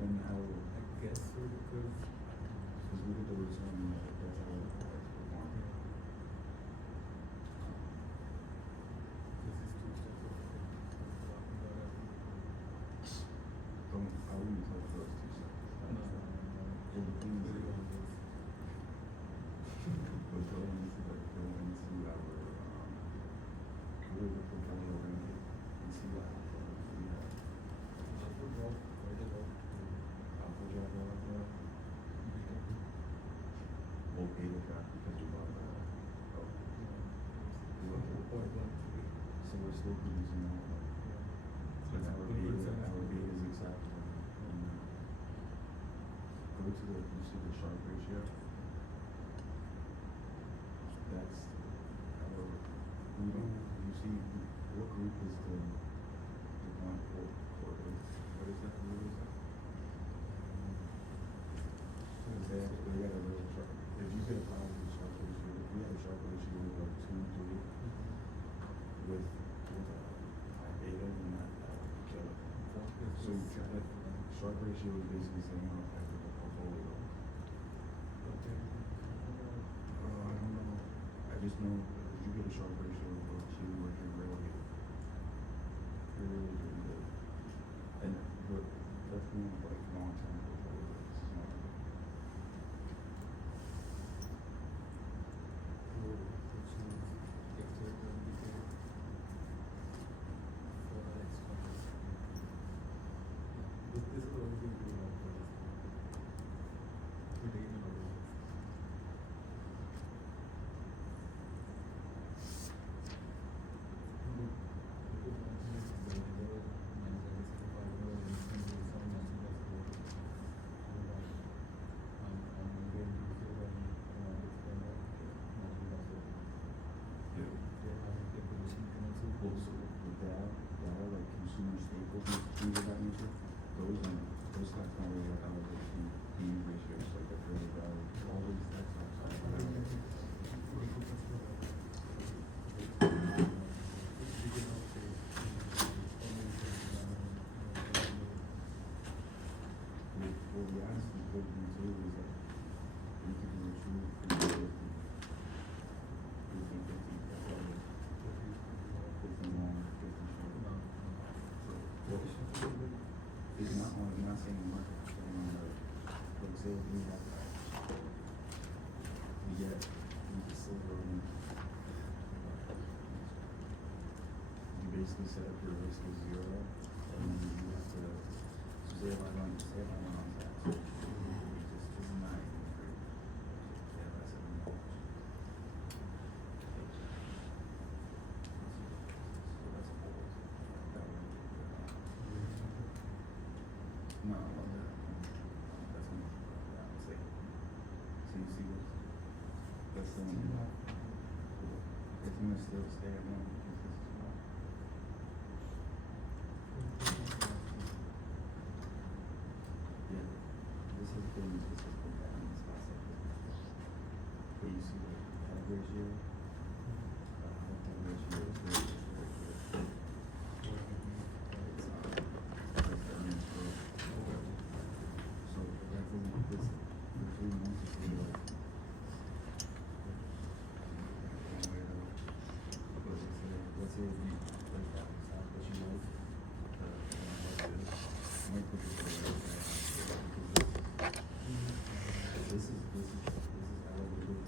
And how, I guess so because because look at the return, that's how it's performed. this is two steps of walking out of I wouldn't touch those two steps. no. Well, the thing is, Very but obvious. go into our, we'll propel over and see what happens. We have Output drop, quite a lot. Apple Drive out there, well, beta drop because we bought that. Oh, we went to the point. 4.13. So we're still producing that. So But it's our good beta sense. is acceptable. Go to the, you see the Sharp ratio? That's our, we don't, you see, what group is the one for, what is that, what is that? Because they got a real sharp, if you get a positive Sharp ratio, if we have a Sharp ratio of like 2, 3, with high beta, then that would kill it. So that Sharp ratio is basically saying how effective the portfolio is. Okay. I don't know. I just know if you get a Sharp ratio of about 2, like you're really good. You're really, really good. And but that's more like long-term portfolio. This is not. So, which is extra complicated for our next topic. This is always going to be long for us. We take it in order. Yeah. Well, so with that are like consumer staples and things of that nature. Those stocks don't really have allocation ratios, like they're fairly valued. All these tech stocks are. Well, the honest good thing too is that you could do a true 50, 50, that's all it is. 50 long, 50 short. So, well, it's not on, I'm not saying the market, I'm saying on the, like say we have, we get silver and you basically set up your risk as 0 and then you have to, so say if I run on that, so this is not even free. Yeah, that's $7. So that's a whole, that would be, no, I love that. That's gonna, yeah, it's like, so you see this? That's the one. It's gonna still stay at 1 because this is 1. Yeah, this has been down in this last second. But you see the head ratio? The head ratio is very good. It's the earnings growth. So definitely this, the 3 months is really like, let's say if you like that stock that you like, might put this over this is elevated,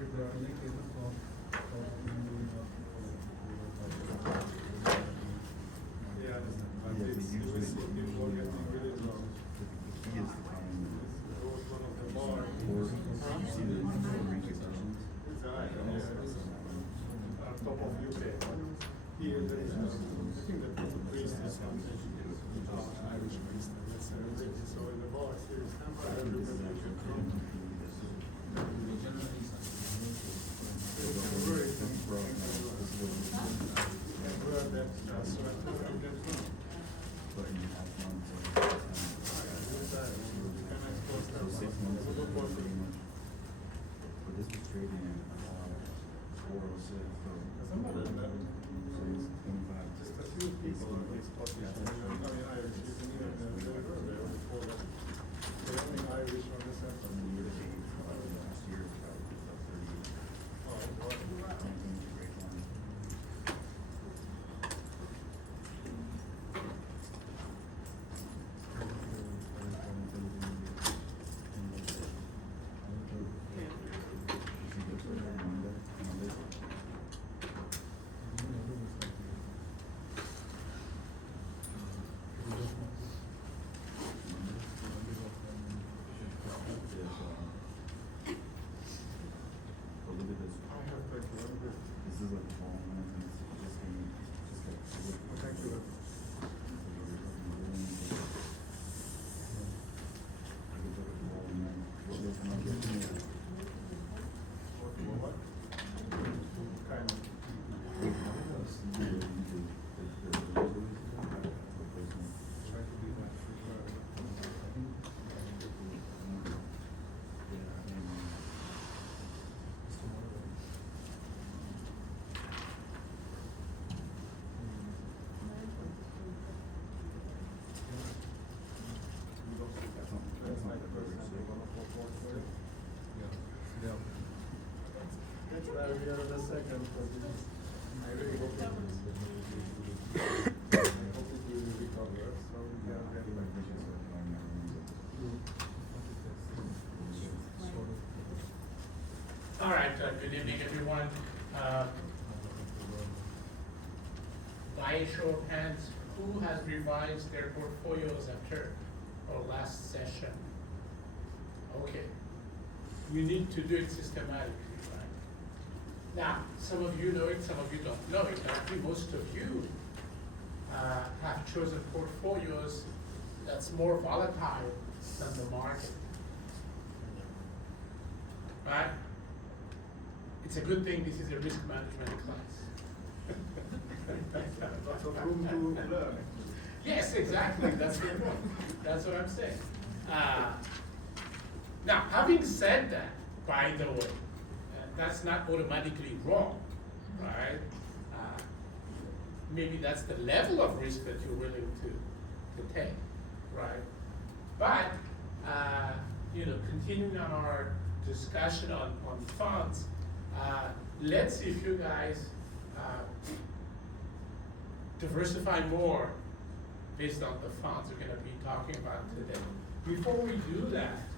Yeah, but Yeah, it's, we you will usually, see people getting really drunk. the key is to find There was one of the bar. or see the repercussions. It's alright, yeah. On top of UK. Here there is, I think that the priest is something, Irish priest, and let's celebrate it. So in the bar, here is everybody can come. But you have one to 6 months is pretty much. But this was trading at 406. So it's 25. Just a few people are being Scottish, I mean Irish, you can even deliver there before that. The only Irish on the center. From the year to date, last year it's about 38. Oh, what? It's a great line. But look at this. I have to remember. This is like the fall one, and it's just like. Thank you. What? Kind of. Try to do that for sure. You don't see that. That's like the first time they want to report for it. That's why we are the second, because I really hope it will. I hope it will recover, so we can get back to you. All right, good evening, everyone. By a show of hands, who has revised their portfolios after our last session? Okay. You need to do it systematically, right? Now, some of you know it, some of you don't know it. Actually, most of you have chosen portfolios that's more volatile than the market. Right? It's a good thing this is a risk management class. Lots of room to learn. Yes, exactly, that's the point. That's what I'm saying. Now, having said that, by the way, that's not automatically wrong, right? Maybe that's the level of risk that you're willing to take, right? But, continuing on our discussion on funds, let's see if you guys diversify more based on the funds we're going to be talking about today. Before we do that,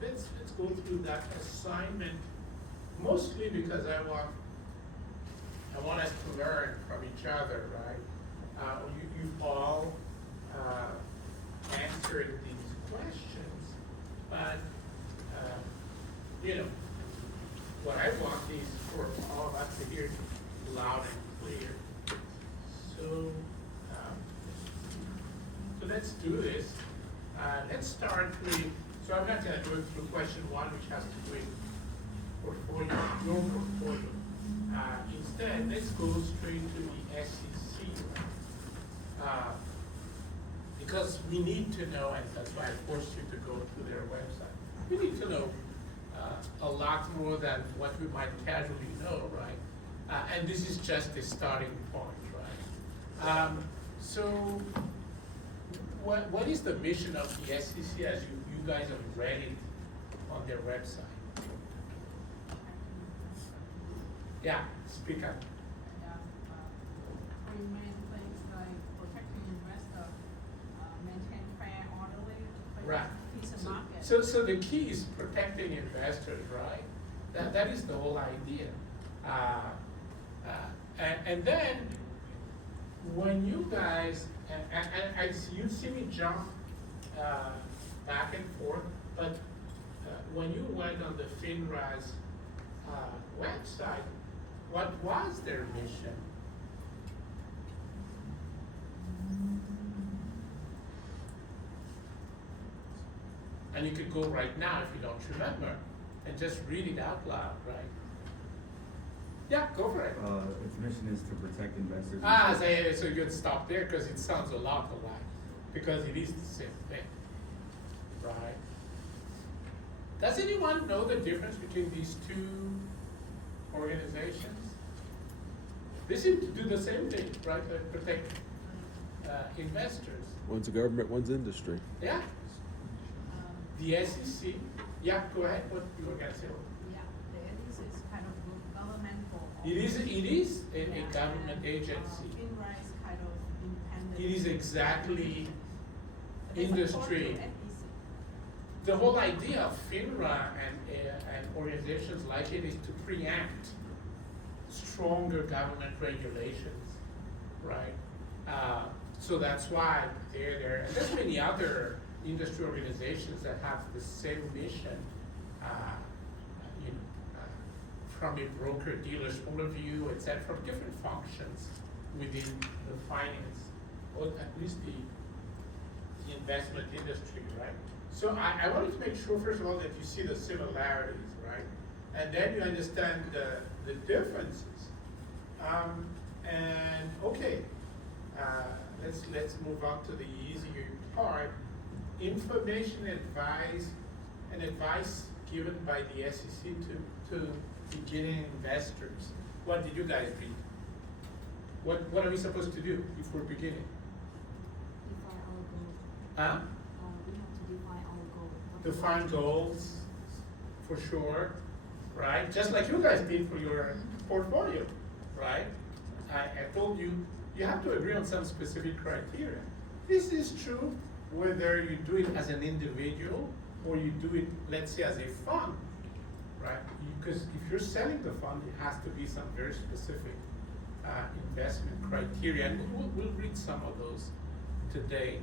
let's go through that assignment, mostly because I want us to learn from each other, right? You've all answered these questions, but what I want is for all of us to hear loud and clear. So let's do this. Let's start with, so I'm not going to go through question one, which has to do with portfolio, your portfolio. Instead, let's go straight to the SEC. Because we need to know, and that's why I forced you to go to their website. We need to know a lot more than what we might casually know, right? And this is just a starting point, right? So what is the mission of the SEC as you guys have read it on their website? Yeah, speak up. We mean things like protecting investor, maintain fair, orderly, Right. peace of So market. so the key is protecting investors, right? That is the whole idea. And then, when you guys, you see me jump back and forth, but when you went on the FINRA's website, what was their mission? And you could go right now if you don't remember, and just read it out loud, right? Yeah, go for it. Its mission is to protect investors. So you'd stop there because it sounds a lot alike, because it is the same thing, right? Does anyone know the difference between these two organizations? They seem to do the same thing, right? They protect investors. One's a government, one's industry. Yeah. The SEC. Yeah, go ahead. What you were gonna say? Yeah, this is kind of governmental. It is a Yeah, government and, agency. FINRA is kind of independent. It is exactly They support industry. the SEC. The whole idea of FINRA and organizations like it is to preempt stronger government regulations, right? So that's why they're there. And there's many other industry organizations that have the same mission, from a broker-dealer's point of view, etc., from different functions within the finance, or at least the investment industry, right? So I wanted to make sure, first of all, that you see the similarities, right? And then you understand the differences. And okay, let's move on to the easier part. Information advice given by the SEC to beginning investors. What did you guys read? What are we supposed to do if we're beginning? Define our goal. Huh? We have to define our goal. Define goals, for sure, right? Just like you guys did for your portfolio, right? I told you, you have to agree on some specific criteria. This is true whether you do it as an individual or you do it, let's say, as a fund, right? Because if you're selling the fund, it has to be some very specific investment criteria, and we'll read some of those today.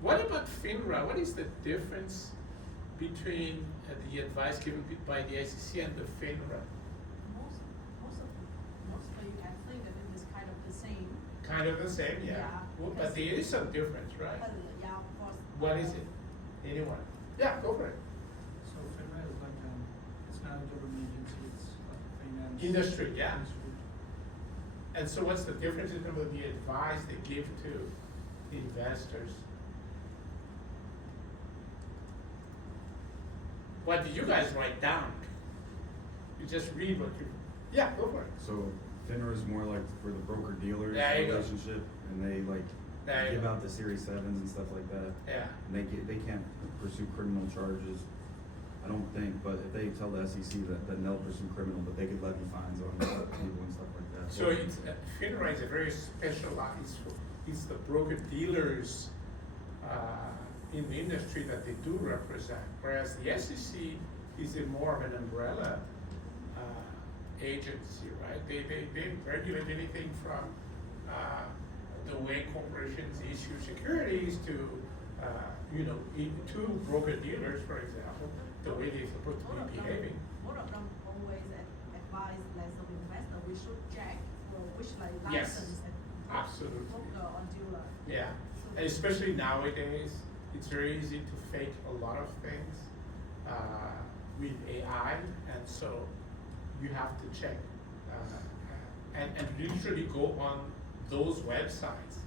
What about FINRA? What is the difference between the advice given by the SEC and the FINRA? Mostly I think that it is kind of the same. Kind of the same, yeah. Yeah, Well, but there is some difference, right? But yeah, of course. What is it? Anyone? Yeah, go for it. So FINRA is like, it's not a government agency, it's like a finance. Industry, yeah. industry. And so what's the difference in terms of the advice they give to investors? What did you guys write down? You just read what you, yeah, go for it. So FINRA is more like for the broker dealers There you go. relationship, and they like There you give go. out the Series 7s and stuff like that. Yeah. And they can't pursue criminal charges, I don't think, but if they tell the SEC that, then they'll pursue criminal, but they could levy fines on people and stuff like that. So it's, FINRA is a very specialized, it's the broker dealers in the industry that they do represent, whereas the SEC is a more of an umbrella agency, right? They regulate anything from the way corporations issue securities to, to broker dealers, for example, the way they're supposed to be behaving. Most of them always advise like some investor, we should check for which like Yes, license and absolutely. broker or dealer. Yeah, and especially nowadays, it's very easy to fake a lot of things with AI, and so you have to check and literally go on those websites.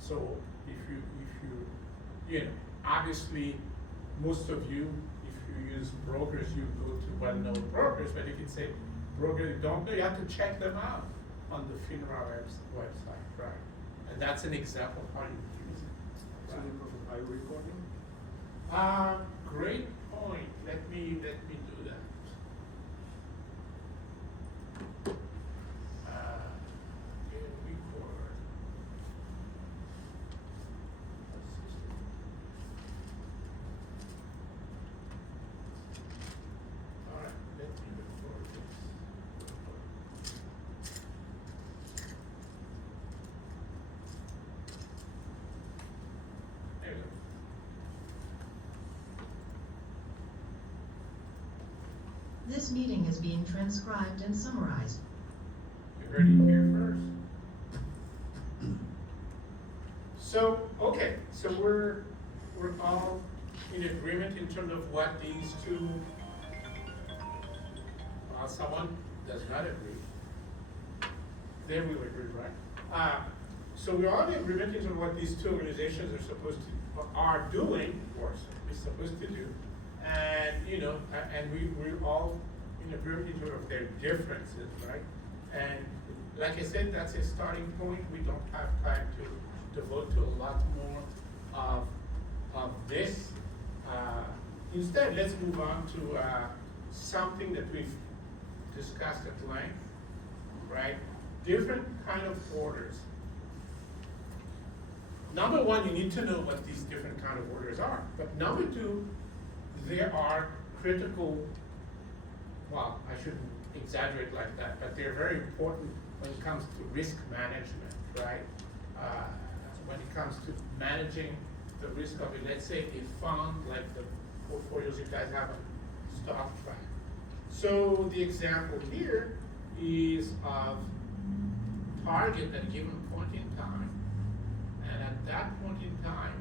So if you obviously most of you, if you use brokers, you go to well-known brokers, but if you say broker you don't know, you have to check them out on the FINRA website, right? And that's an example of how you use it. So Right. the profit, are you recording? Great point. Let me do that. Record. This meeting is being transcribed and summarized. You heard it here first. So, okay, so we're all in agreement in terms of what these two, someone does not agree. They will agree, right? So we're all in agreement in terms of what these two organizations are doing, or is supposed to do. And, you know, and we're all in agreement in terms of their differences, right? And like I said, that's a starting point. We don't have time to devote to a lot more of this. Instead, let's move on to something that we've discussed at length, right? Different kind of orders. Number one, you need to know what these different kind of orders are. But number two, there are critical, well, I shouldn't exaggerate like that, but they're very important when it comes to risk management, right? When it comes to managing the risk of it, let's say a fund like the portfolios you guys have a stock track. So the example here is of target at a given point in time, and at that point in time,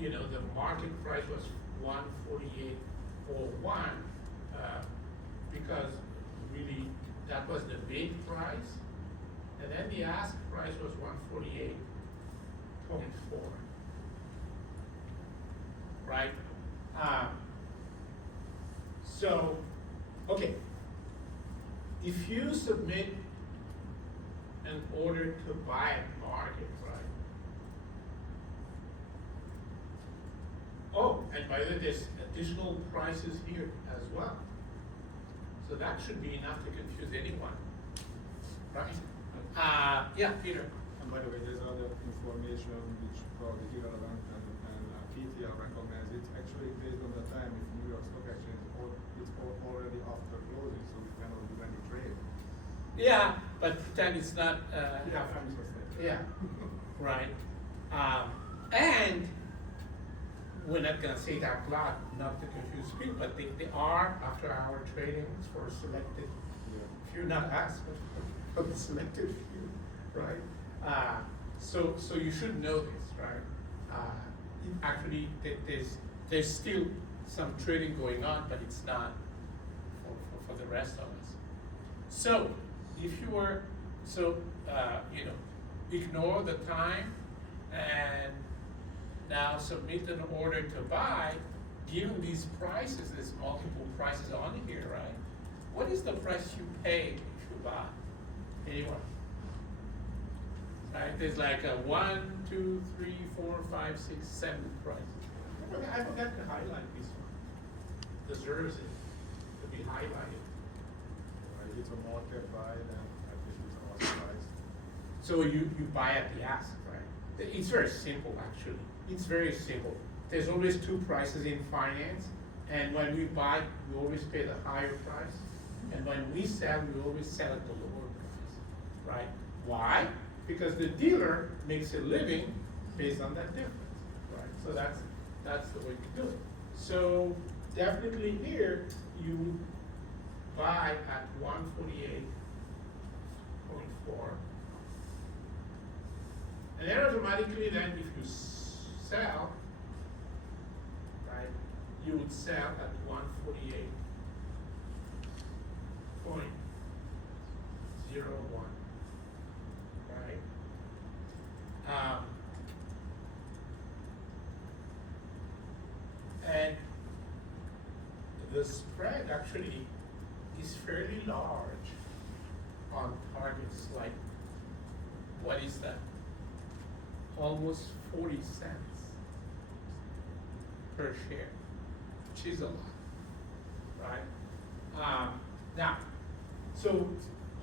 the market price was 148.01 because really that was the bid price, and then the ask price was 148.4, right? So, okay, if you submit an order to buy at market, right? Oh, and by the way, there's additional prices here as well. So that should be enough to confuse anyone, right? Yeah, Peter. And by the way, there's other information which probably irrelevant and PTL recommends. It's actually based on the time if New York Stock Exchange it's already after closing, so we cannot do any trade. Yeah, but pretend it's not. Yeah, I'm just saying. Yeah, right. And we're not gonna say it out loud, not to confuse people, but they are after-hour tradings for selected few, not us, but the selected few, right? So you should know this, right? Actually, there's still some trading going on, but it's not for the rest of us. So if you were, ignore the time and now submit an order to buy, given these prices, there's multiple prices on here, right? What is the price you pay if you buy? Anyone? Right, there's like a 1, 2, 3, 4, 5, 6, 7 prices. I forgot to highlight this one. Deserves it to be highlighted. If it's a market buy, then I think it's an price. So you buy at the ask, right? It's very simple, actually. It's very simple. There's always two prices in finance, and when we buy, we always pay the higher price, and when we sell, we always sell at the lower price, right? Why? Because the dealer makes a living based on that difference, right? So that's the way to do it. So definitely here, you buy at 148.4. And then automatically then if you sell, right, you would sell at 148.01, right? And the spread actually is fairly large on targets, like, what is that? Almost 40 cents per share, which is a lot, right? Now, so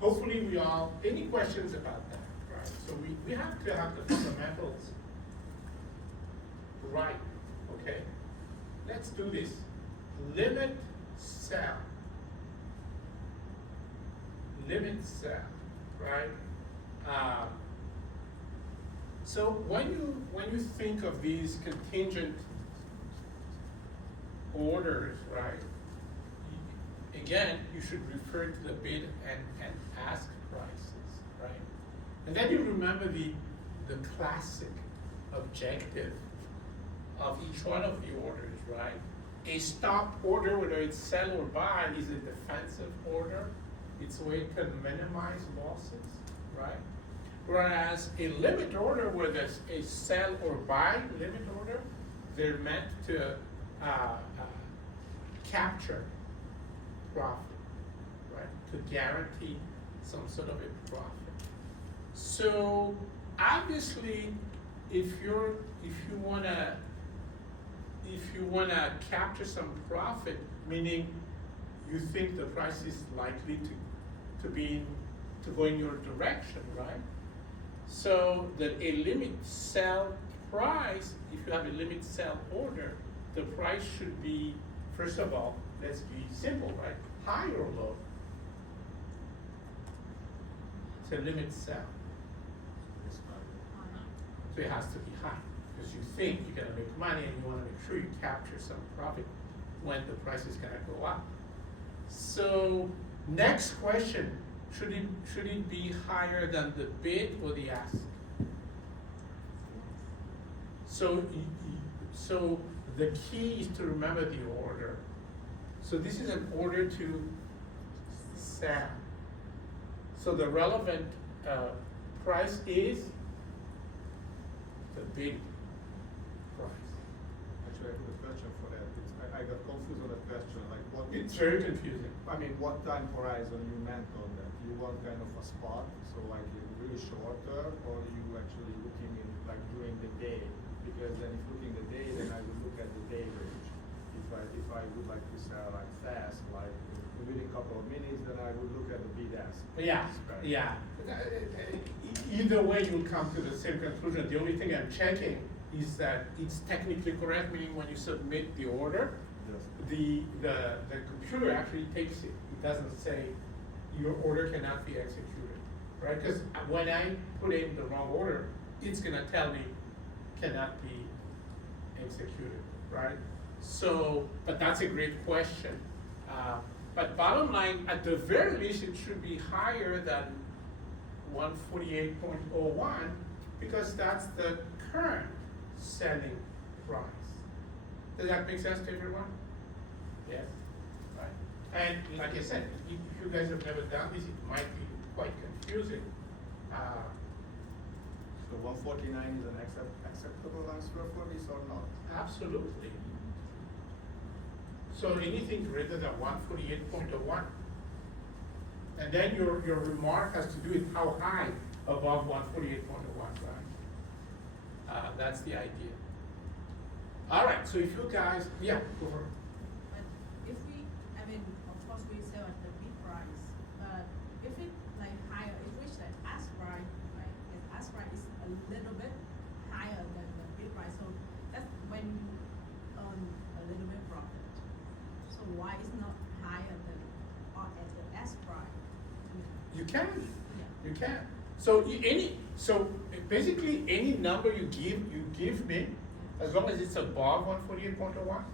hopefully we all, any questions about that, right? So we have to have the fundamentals right, okay? Let's do this. Limit sell. Limit sell, right? So when you think of these contingent orders, right, again, you should refer to the bid and ask prices, right? And then you remember the classic objective of each one of the orders, right? A stop order, whether it's sell or buy, is a defensive order. It's a way to minimize losses, right? Whereas a limit order, whether it's a sell or buy limit order, they're meant to capture profit, right? To guarantee some sort of a profit. So obviously, if you wanna capture some profit, meaning you think the price is likely to go in your direction, right? So that a limit sell price, if you have a limit sell order, the price should be, first of all, let's be simple, right? High or low? It's a limit sell. So it has to be high, because you think you're gonna make money and you wanna make sure you capture some profit when the price is gonna go up. So, next question, should it be higher than the bid or the ask? So the key is to remember the order. So this is an order to sell. So the relevant price is the bid price. Actually, I have a question for that. I got confused on that question, like what? It's very confusing. I mean, what time horizon you meant on that? You want kind of a spot, so like really short term, or you actually looking in like during the day? Because then if looking the day, then I would look at the day range. If I would like to sell like fast, like within a couple of minutes, then I would look at the bid ask. Yeah, spread. yeah. Either way, you'll come to the same conclusion. The only thing I'm checking is that it's technically correct, meaning when you submit the order, Yes. the computer actually takes it. It doesn't say your order cannot be executed, right? Because when I put in the wrong order, it's gonna tell me cannot be executed, right? So, but that's a great question. But bottom line, at the very least, it should be higher than 148.01 because that's the current selling price. Does that make sense to everyone? Yes, right. And like I said, if you guys have never done this, it might be quite confusing. So 149 is an acceptable answer for this or not? Absolutely. So anything greater than 148.01. And then your remark has to do with how high above 148.01, right? That's the idea. All right, so if you guys, yeah, go for it. But if we, I mean, of course we sell at the bid price, but if it like higher, if we say ask price, right? If ask price is a little bit higher than the bid price, so that's when you earn a little bit profit. So why is not higher than or at the ask price? You can, Yeah. you can. So basically any number you give me, as long as it's above 148.01,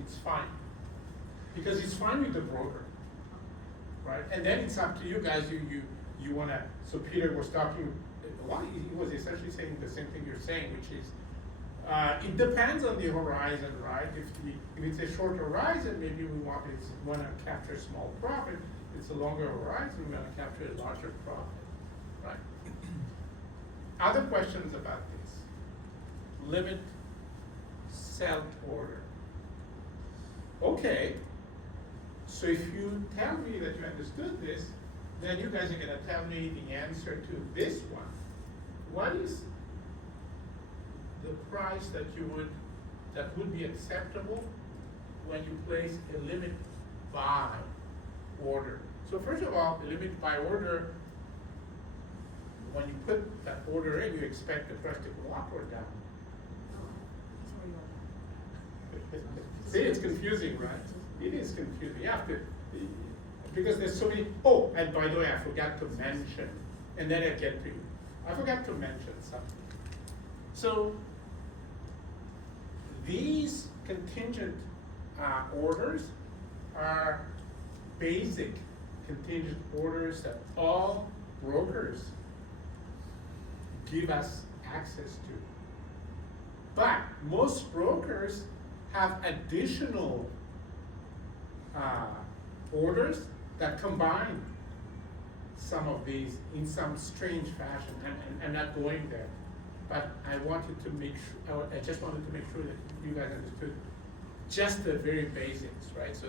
it's fine. Because it's fine with the broker, right? And then it's up to you guys, you wanna, so Peter was talking, he was essentially saying the same thing you're saying, which is, it depends on the horizon, right? If it's a short horizon, maybe we wanna capture small profit. If it's a longer horizon, we wanna capture a larger profit, right? Other questions about this? Limit sell order. Okay, so if you tell me that you understood this, then you guys are gonna tell me the answer to this one. What is the price that would be acceptable when you place a limit buy order? So first of all, the limit buy order, when you put that order in, you expect the price to go up or down. See, it's confusing, right? It is confusing. You have to, because there's so many, oh, and by the way, I forgot to mention, and then I'll get to you. I forgot to mention something. So, these contingent orders are basic contingent orders that all brokers give us access to. But most brokers have additional orders that combine some of these in some strange fashion. I'm not going there, but I wanted to make sure, I just wanted to make sure that you guys understood just the very basics, right? So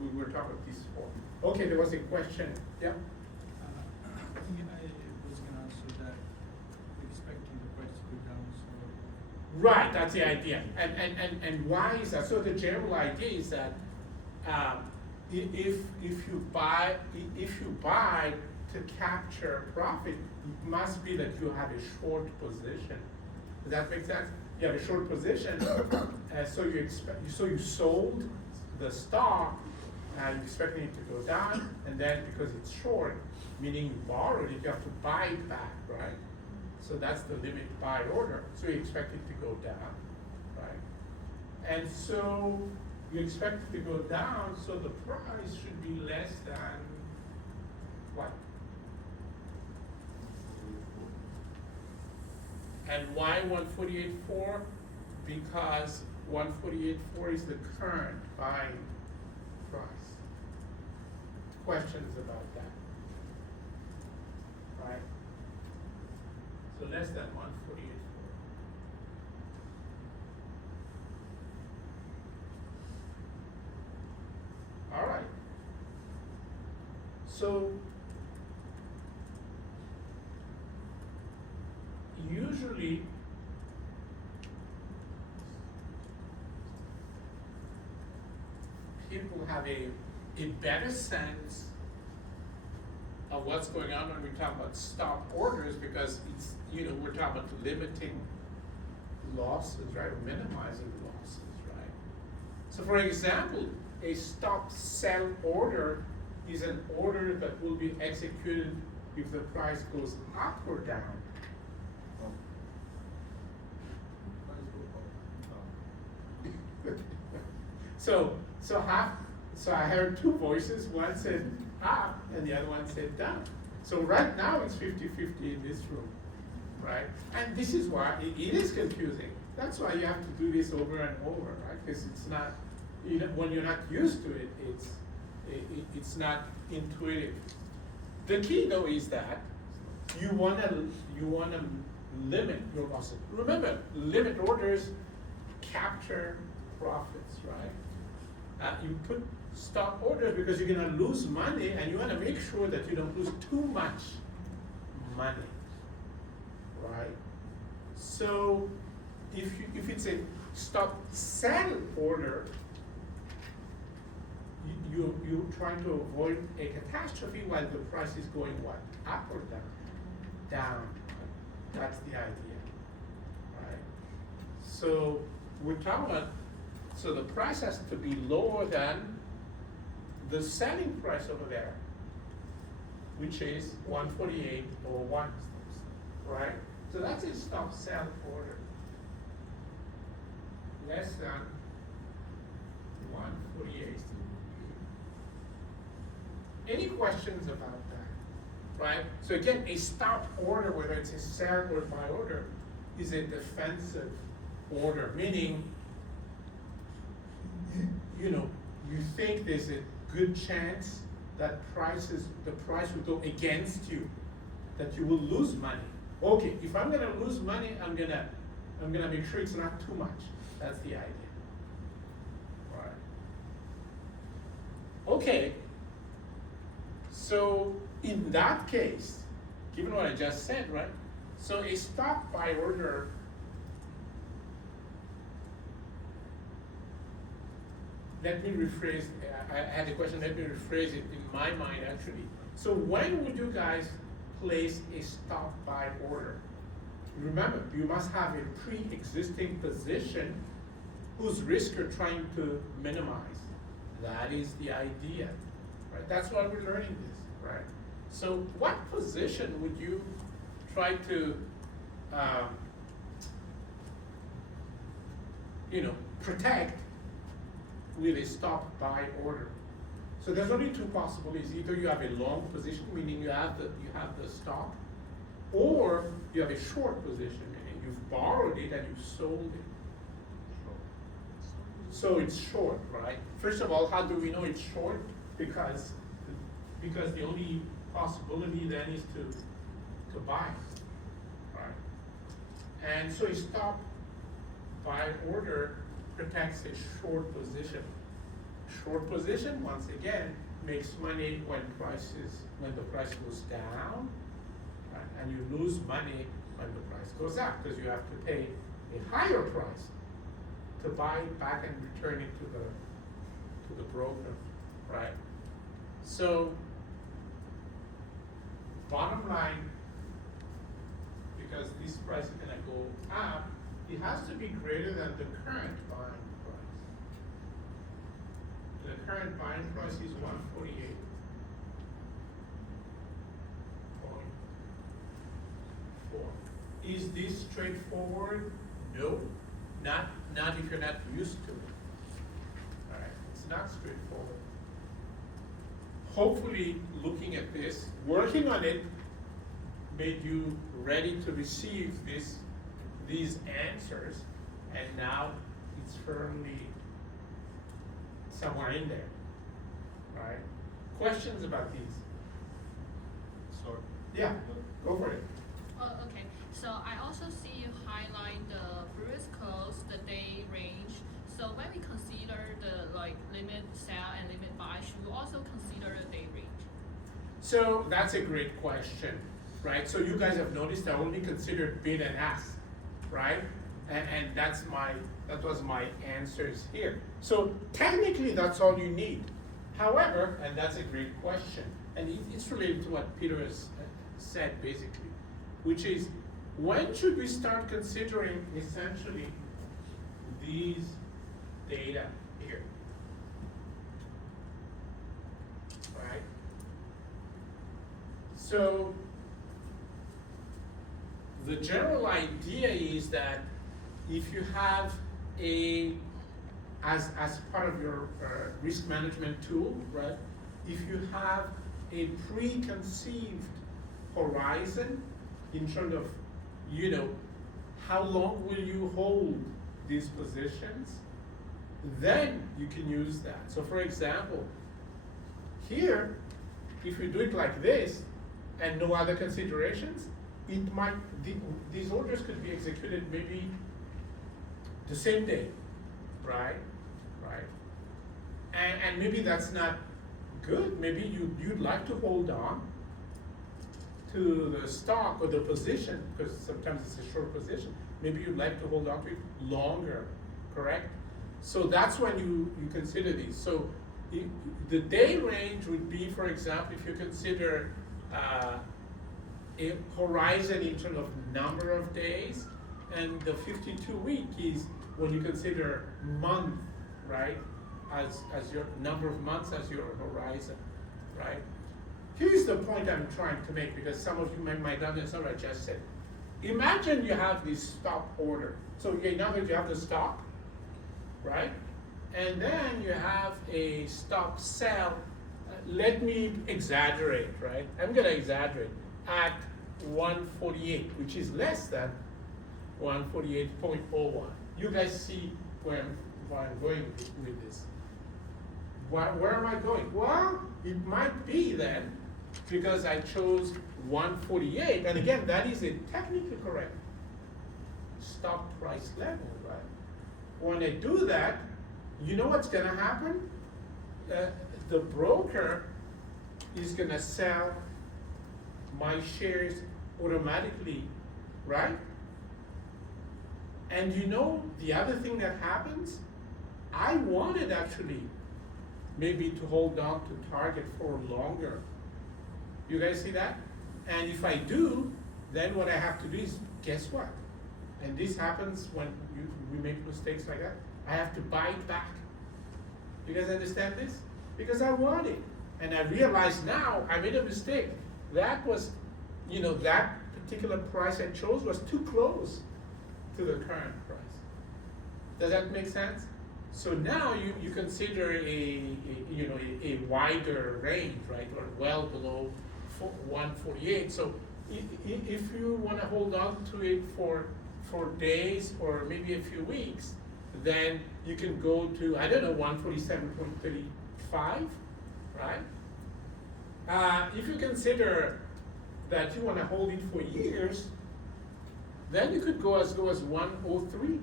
we were talking about these four. Okay, there was a question. Yeah? I think I was gonna answer that, we're expecting the price to go down, so. Right, that's the idea. And why is that? So the general idea is that if you buy to capture profit, it must be that you have a short position. Does that make sense? You have a short position, so you sold the stock, and expecting it to go down, and then because it's short, meaning you borrowed it, you have to buy it back, right? So that's the limit buy order. So you expect it to go down, right? And so you expect it to go down, so the price should be less than what? And why 148.4? Because 148.4 is the current buying price. Questions about that? Right? So less than 148.4. All right. So usually people have a better sense of what's going on when we talk about stop orders, because it's, we're talking about limiting losses, right? Or minimizing losses, right? So for example, a stop sell order is an order that will be executed if the price goes up or down. So I heard two voices, one said up and the other one said down. So right now it's 50-50 in this room, right? And this is why it is confusing. That's why you have to do this over and over, right? Because it's not, when you're not used to it, it's not intuitive. The key though is that you wanna limit your losses. Remember, limit orders capture profits, right? You put stop orders because you're gonna lose money, and you wanna make sure that you don't lose too much money, right? So if it's a stop sell order, you're trying to avoid a catastrophe while the price is going what? Up or down? Down. That's the idea, right? So we're talking about, so the price has to be lower than the selling price over there, which is 148 or 1, right? So that's a stop sell order. Less than 148. Any questions about that, right? So again, a stop order, whether it's a sell or buy order, is a defensive order, meaning, you think there's a good chance that the price will go against you, that you will lose money. Okay, if I'm gonna lose money, I'm gonna make sure it's not too much. That's the idea, right? Okay, so in that case, given what I just said, right? So a stop buy order let me rephrase, I had a question, let me rephrase it in my mind actually. So when would you guys place a stop buy order? Remember, you must have a pre-existing position whose risk you're trying to minimize. That is the idea, right? That's why we're learning this, right? So what position would you try to, protect with a stop buy order? So there's only two possibilities. Either you have a long position, meaning you have the stock, or you have a short position, meaning you've borrowed it and you've sold it. So it's short, right? First of all, how do we know it's short? Because the only possibility then is to buy, right? And so a stop buy order protects a short position. Short position, once again, makes money when the price goes down, right? And you lose money when the price goes up, because you have to pay a higher price to buy it back and return it to the broker, right? So, bottom line, because this price is gonna go up, it has to be greater than the current buying price. The current buying price is 148.4. Is this straightforward? No, not if you're not used to it. All right, it's not straightforward. Hopefully, looking at this, working on it, made you ready to receive these answers, and now it's firmly somewhere in there, right? Questions about these? Sorry. Yeah, go for it. Oh, okay. So I also see you highlight the previous close, the day range. So when we consider the limit sell and limit buy, should we also consider the day range? So that's a great question, right? So you guys have noticed I only considered bid and ask, right? And that was my answers here. So technically that's all you need. However, and that's a great question, and it's related to what Peter has said basically, which is, when should we start considering essentially these data here, right? So the general idea is that if you have as part of your risk management tool, right? If you have a preconceived horizon in terms of, how long will you hold these positions, then you can use that. So for example, here, if you do it like this and no other considerations, these orders could be executed maybe the same day, right? And maybe that's not good. Maybe you'd like to hold on to the stock or the position, because sometimes it's a short position. Maybe you'd like to hold on to it longer, correct? So that's when you consider these. So the day range would be, for example, if you consider a horizon in terms of number of days, and the 52-week is when you consider month, right, as your number of months as your horizon, right? Here's the point I'm trying to make, because some of you might not understand what I just said. Imagine you have this stop order. So in other words, you have the stop, right? And then you have a stop sell. Let me exaggerate, right? I'm gonna exaggerate at 148, which is less than 148.01. You guys see where I'm going with this. Where am I going? Well, it might be then, because I chose 148, and again, that is a technically correct stop price level, right? When I do that, you know what's gonna happen? The broker is gonna sell my shares automatically, right? And the other thing that happens, I wanted actually maybe to hold on to target for longer. You guys see that? And if I do, then what I have to do is, guess what? And this happens when we make mistakes like that. I have to buy it back. You guys understand this? Because I want it. And I realize now I made a mistake. That was, that particular price I chose was too close to the current price. Does that make sense? So now you consider a wider range, right, or well below 148. So if you want to hold on to it for days or maybe a few weeks, then you can go to, I don't know, 147.35, right? If you consider that you want to hold it for years, then you could go as low as 103, right?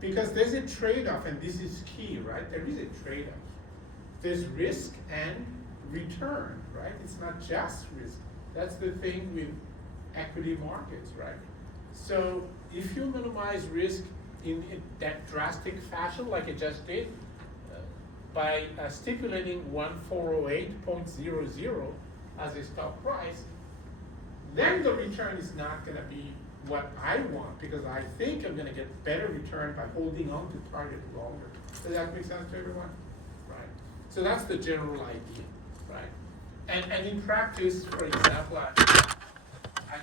Because there's a trade-off, and this is key, right? There is a trade-off. There's risk and return, right? It's not just risk. That's the thing with equity markets, right? So if you minimize risk in that drastic fashion, like I just did, by stipulating 1408.00 as a stop price, then the return is not going to be what I want, because I think I'm going to get better return by holding on to target longer. Does that make sense to everyone? Right. So that's the general idea, right? And in practice, for example, I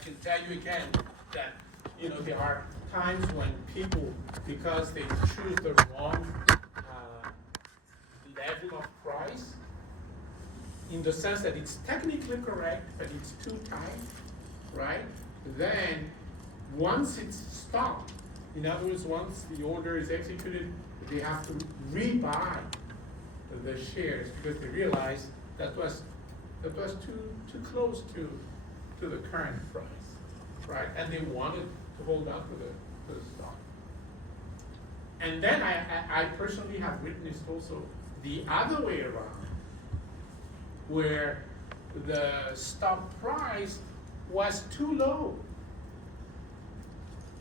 can tell you again that there are times when people, because they choose the wrong level of price, in the sense that it's technically correct, but it's too tight, right? Then once it's stopped, in other words, once the order is executed, they have to rebuy the shares because they realize that was too close to the current price, right? And they wanted to hold on to the stock. And then I personally have witnessed also the other way around, where the stock price was too low.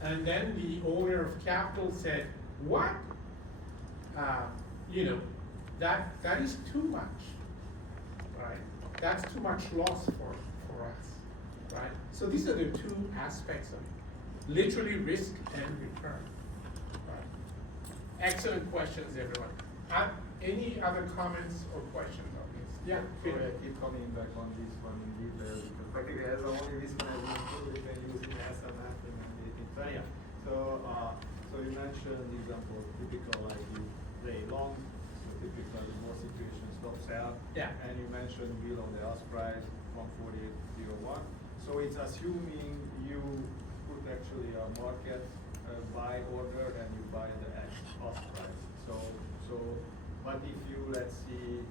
And then the owner of capital said, what? That is too much, right? That's too much loss for us, right? So these are the two aspects of it. Literally risk and return, right? Excellent questions, everyone. Any other comments or questions on this? Yeah, Sorry, Peter. I keep coming back on this one in detail, because practically as the only risk management tool we can use in SMF in training. So you mentioned the example of typical, like you play long, so typical in most situations stop sell. Yeah. And you mentioned below the ask price, 148.01. So it's assuming you put actually a market buy order and you buy the ask price. But if you, let's see,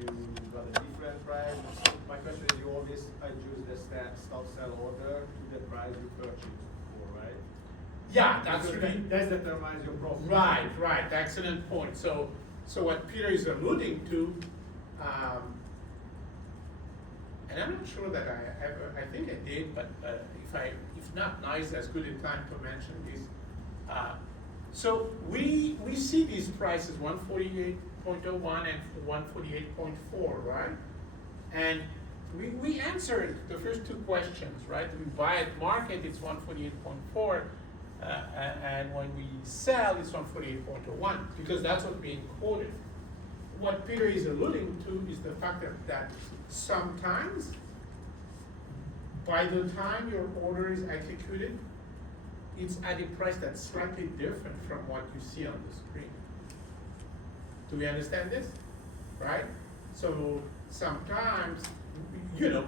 you got a different price, so my question is, you always adjust the stop sell order to the price you purchased for, right? Yeah, that's Because really, that determines your profit. right, excellent point. So what Peter is alluding to, and I'm not sure that I think I did, but if not, now is as good a time to mention this. So we see these prices 148.01 and 148.4, right? And we answered the first two questions, right? We buy at market, it's 148.4, and when we sell, it's 148.01, because that's what's being quoted. What Peter is alluding to is the fact that sometimes, by the time your order is executed, it's at a price that's slightly different from what you see on the screen. Do we understand this? Right? So sometimes,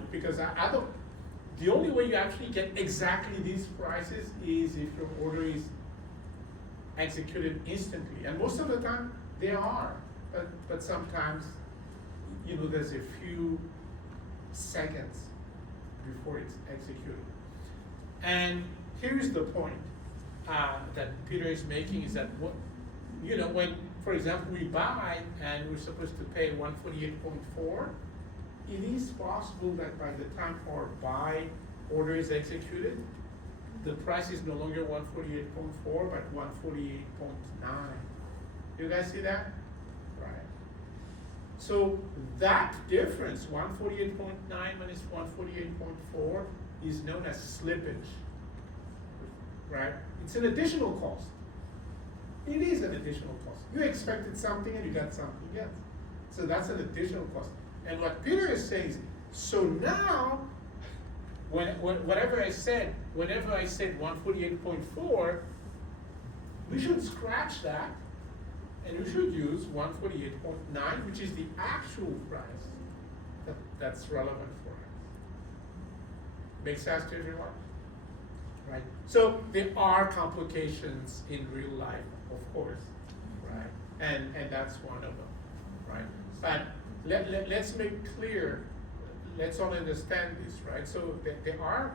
because I don't, the only way you actually get exactly these prices is if your order is executed instantly. And most of the time, they are. But sometimes, there's a few seconds before it's executed. And here's the point that Peter is making is that when, for example, we buy and we're supposed to pay 148.4, it is possible that by the time our buy order is executed, the price is no longer 148.4 but 148.9. You guys see that? Right. So that difference, 148.9 minus 148.4, is known as slippage. Right? It's an additional cost. It is an additional cost. You expected something and you got something else. So that's an additional cost. And what Peter is saying is, so now, whenever I said 148.4, we should scratch that And we should use 148.9, which is the actual price that's relevant for us. Make sense to everyone? Right? So there are complications in real life, of course, right? And that's one of them, right? But let's make clear, let's all understand this, right? So there are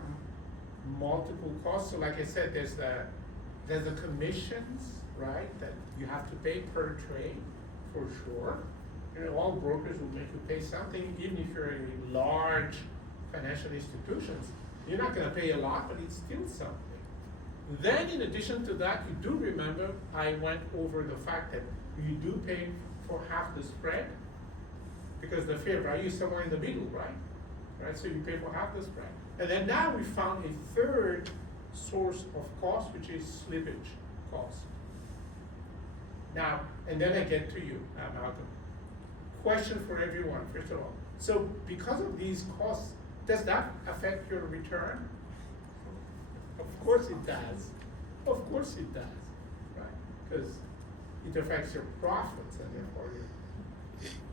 multiple costs. So like I said, there's the commissions, right, that you have to pay per trade, for sure. You know, all brokers will make you pay something, even if you're a large financial institutions. You're not gonna pay a lot, but it's still something. Then in addition to that, you do remember I went over the fact that you do pay for half the spread, because the fair value is somewhere in the middle, right? Right, so you pay for half the spread. And then now we found a third source of cost, which is slippage cost. Now, and then I get to you, Malcolm. Question for everyone, first of all. So because of these costs, does that affect your return? Of course it does. Of course it does, right? Because it affects your profits and therefore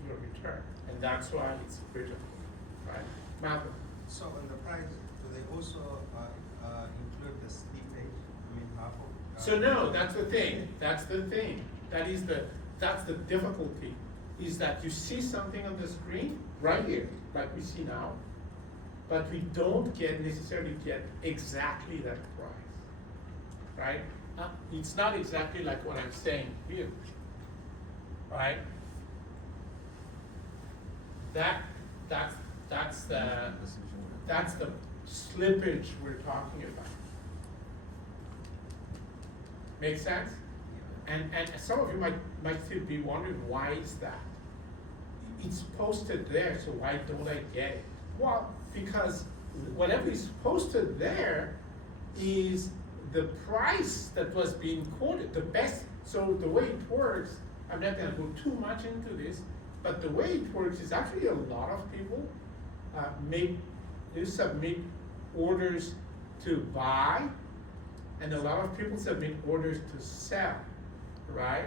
your return. And that's why it's critical, right? Malcolm? So in the price, do they also include the slippage? I mean, half of? So no, that's the thing. That's the thing. That's the difficulty. Is that you see something on the screen right here, like we see now, but we don't necessarily get exactly that price, right? It's not exactly like what I'm saying here, right? That's the slippage we're talking about. Make sense? And some of you might still be wondering, why is that? It's posted there, so why don't I get it? Well, because whatever is posted there is the price that was being quoted, the best. So the way it works, I'm not gonna go too much into this, but the way it works is actually a lot of people submit orders to buy, and a lot of people submit orders to sell, right?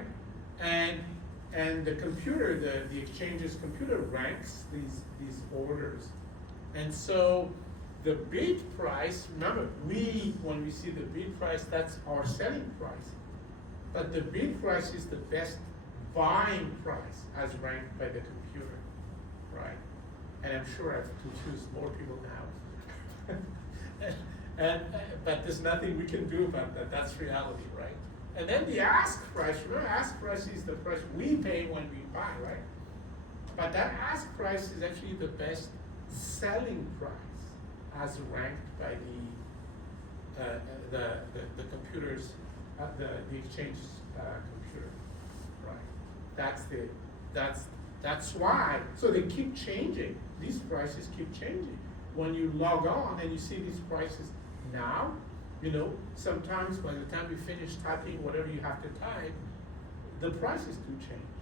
And the computer, the exchange's computer ranks these orders. And so the bid price, remember, when we see the bid price, that's our selling price. But the bid price is the best buying price as ranked by the computer, right? And I'm sure I've confused more people now. But there's nothing we can do about that. That's reality, right? And then the ask price, remember, ask price is the price we pay when we buy, right? But that ask price is actually the best selling price as ranked by the computers, the exchange computer, right? That's why. So they keep changing. These prices keep changing. When you log on and you see these prices now, you know, sometimes by the time you finish typing whatever you have to type, the prices do change.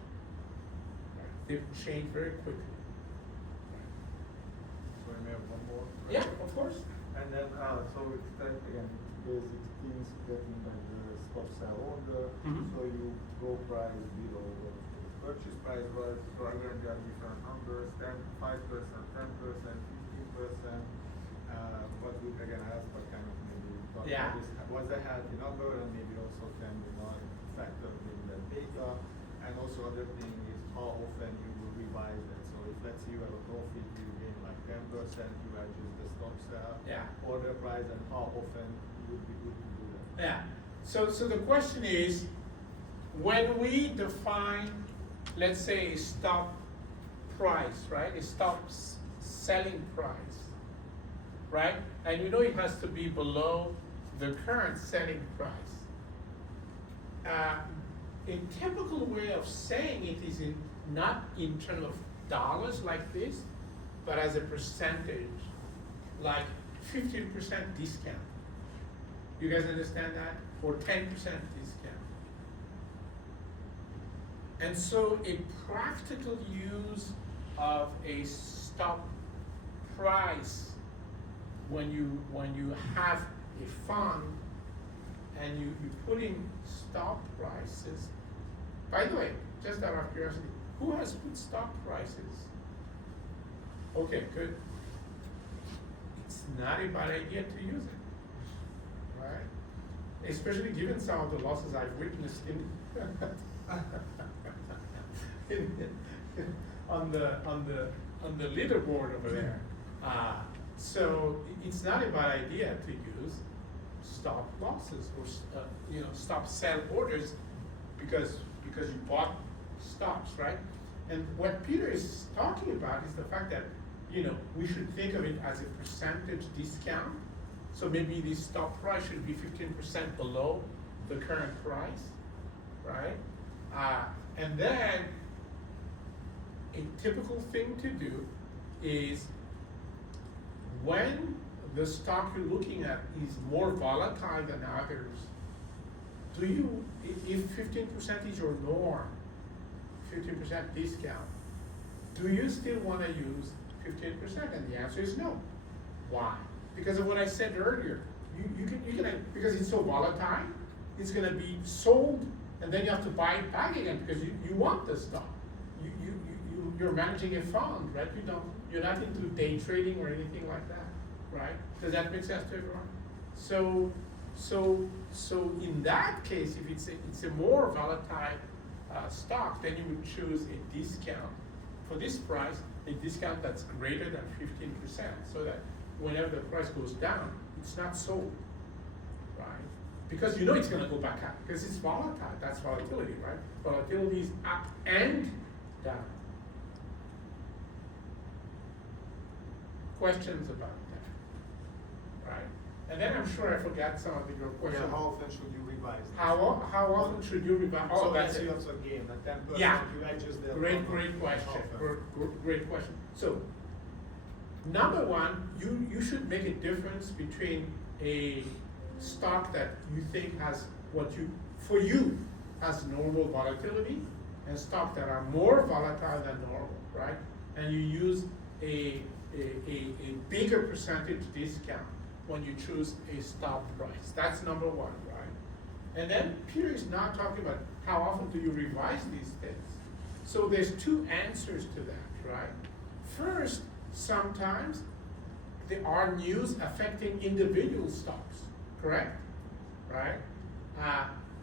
Right? They change very quickly. So I may have one more? Yeah, of course. And then, so it's that again, basic things getting by the stop sell order. Mhm. So you go price below what the purchase price was. So again, there are different numbers: 5%, 10%, 15%. What we again ask, what kind of maybe Yeah. what's the healthy number, and maybe also can be not factored in the data. And also other thing is how often you will revise it. So if let's say you have a profit, you gain like 10%, you adjust the stop sell Yeah. order price, and how often would be good to do that. Yeah. So the question is, when we define, let's say, a stop price, right? A stop selling price, right? And you know it has to be below the current selling price. A typical way of saying it is not in terms of dollars like this, but as a percentage, like 15% discount. You guys understand that? Or 10% discount. And so a practical use of a stop price when you have a fund and you put in stop prices, By the way, just out of curiosity, who has put stock prices? Okay, good. It's not a bad idea to use it, right? Especially given some of the losses I've witnessed in, on the leaderboard over there. So it's not a bad idea to use stop losses or stop sell orders because you bought stocks, right? And what Peter is talking about is the fact that we should think of it as a percentage discount. So maybe the stop price should be 15% below the current price, right? And then a typical thing to do is when the stock you're looking at is more volatile than others, if 15% is your norm, 15% discount, do you still want to use 15%? And the answer is no. Why? Because of what I said earlier. You can because it's so volatile, it's going to be sold, and then you have to buy it back again because you want the stock. You're managing a fund, right? You're not into day trading or anything like that, right? Does that make sense to everyone? So in that case, if it's a more volatile stock, then you would choose a discount for this price, a discount that's greater than 15%, so that whenever the price goes down, it's not sold, right? Because it's going to go back up because it's volatile. That's volatility, right? Volatility is up and down. Questions about that, right? And then I'm sure I forgot some of your questions. Yeah, how often should you revise this? How often should you revise? Oh, So that's you it. also gain a 10%, Yeah. you adjust the. Great question. Great question. So, number one, you should make a difference between a stock that you think has for you has normal volatility and stock that are more volatile than normal, right? And you use a bigger percentage discount when you choose a stop price. That's number one, right? And then Peter is not talking about how often do you revise these things. So there's two answers to that, right? First, sometimes there are news affecting individual stocks, correct? Right?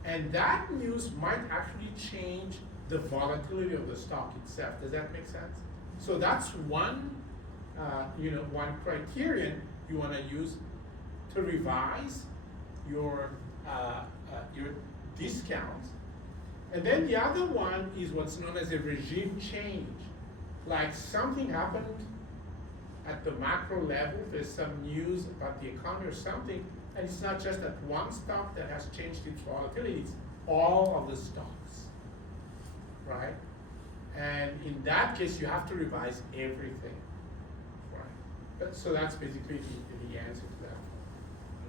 And that news might actually change the volatility of the stock itself. Does that make sense? So that's one criterion you want to use to revise your discounts. And then the other one is what's known as a regime change. Like something happened at the macro level, there's some news about the economy or something, and it's not just that one stock that has changed its volatility, it's all of the stocks, right? And in that case, you have to revise everything, right? So that's basically the answer to that.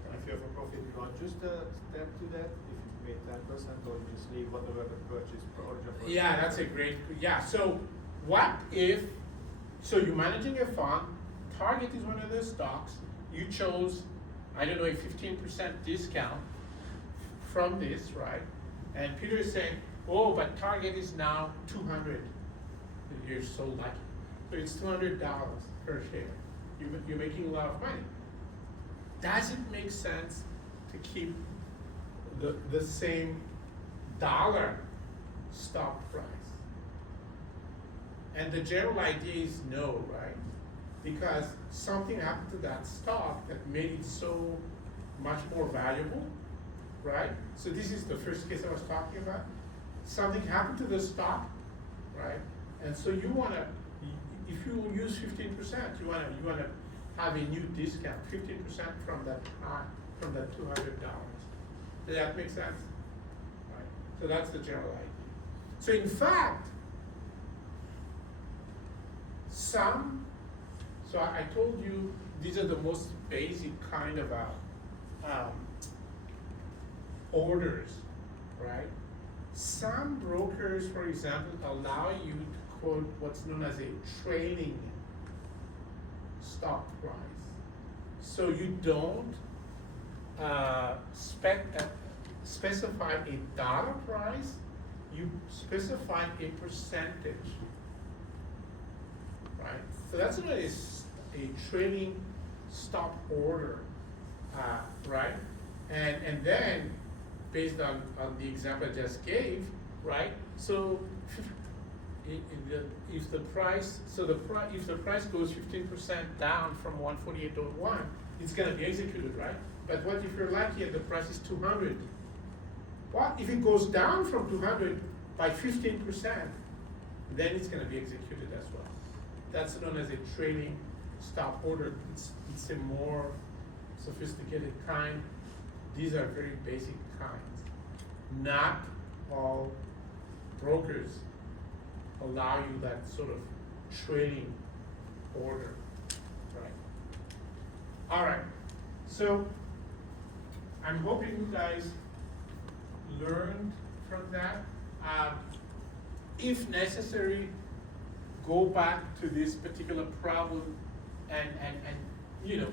And if you have a profit, you adjust the step to that, if you made 10%, or you just leave whatever the purchase order for. Yeah, that's a great, so what if, so you're managing a fund, Target is one of the stocks, you chose, I don't know, a 15% discount from this, right? And Peter is saying, oh, but Target is now 200. You're so lucky. So it's $200 per share. You're making a lot of money. Does it make sense to keep the same dollar stock price? And the general idea is no, right? Because something happened to that stock that made it so much more valuable, right? So this is the first case I was talking about. Something happened to the stock, right? And so you wanna, if you use 15%, you wanna have a new discount, 15% from that $200. Does that make sense? Right. So that's the general idea. So in fact, so I told you these are the most basic kind of orders, right? Some brokers, for example, allow you to quote what's known as a trailing stock price. So you don't specify a dollar price, you specify a percentage, right? So that's what is a trailing stop order, right? And then, based on the example I just gave, right? So if the price goes 15% down from 148.1, it's gonna be executed, right? But what if you're lucky and the price is 200? What if it goes down from 200 by 15%? Then it's gonna be executed as well. That's known as a trailing stop order. It's a more sophisticated kind. These are very basic kinds. Not all brokers allow you that sort of trailing order, right? All right, so I'm hoping you guys learned from that. If necessary, go back to this particular problem and you know,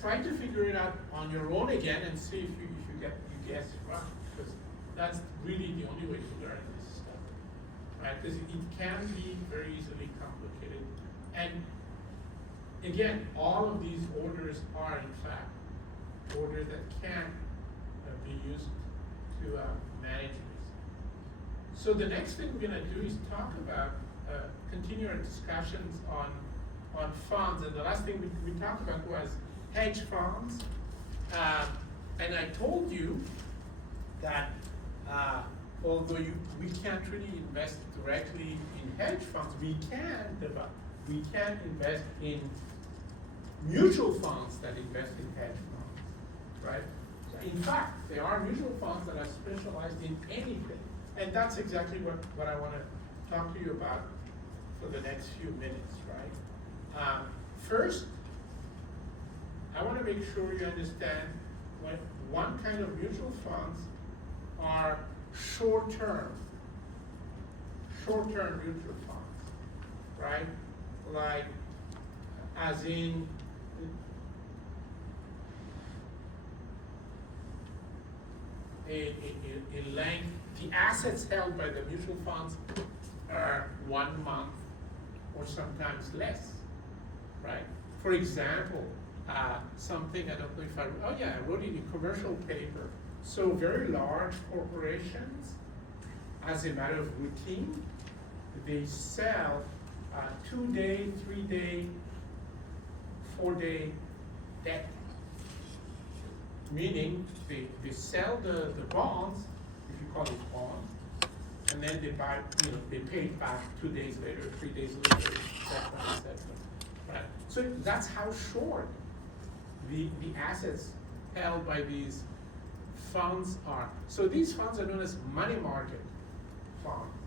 try to figure it out on your own again and see if you guess it right, because that's really the only way to learn this stuff, right? Because it can be very easily complicated. And again, all of these orders are in fact orders that can be used to manage risk. So the next thing we're gonna do is talk about, continue our discussions on funds. And the last thing we talked about was hedge funds. And I told you that although we can't really invest directly in hedge funds, we can invest in mutual funds that invest in hedge funds, right? In fact, there are mutual funds that are specialized in anything. And that's exactly what I want to talk to you about for the next few minutes, right? First, I want to make sure you understand when one kind of mutual funds are short-term mutual funds, right? Like, as in, a length, the assets held by the mutual funds are 1 month or sometimes less, right? For example, something, I don't know if I wrote it in commercial paper. So very large corporations, as a matter of routine, they sell 2-day, 3-day, 4-day debt. Meaning they sell the bonds, if you call it bonds, and then they buy, they pay it back 2 days later, 3 days later, etc. Right? So that's how short the assets held by these funds are. So these funds are known as money market funds,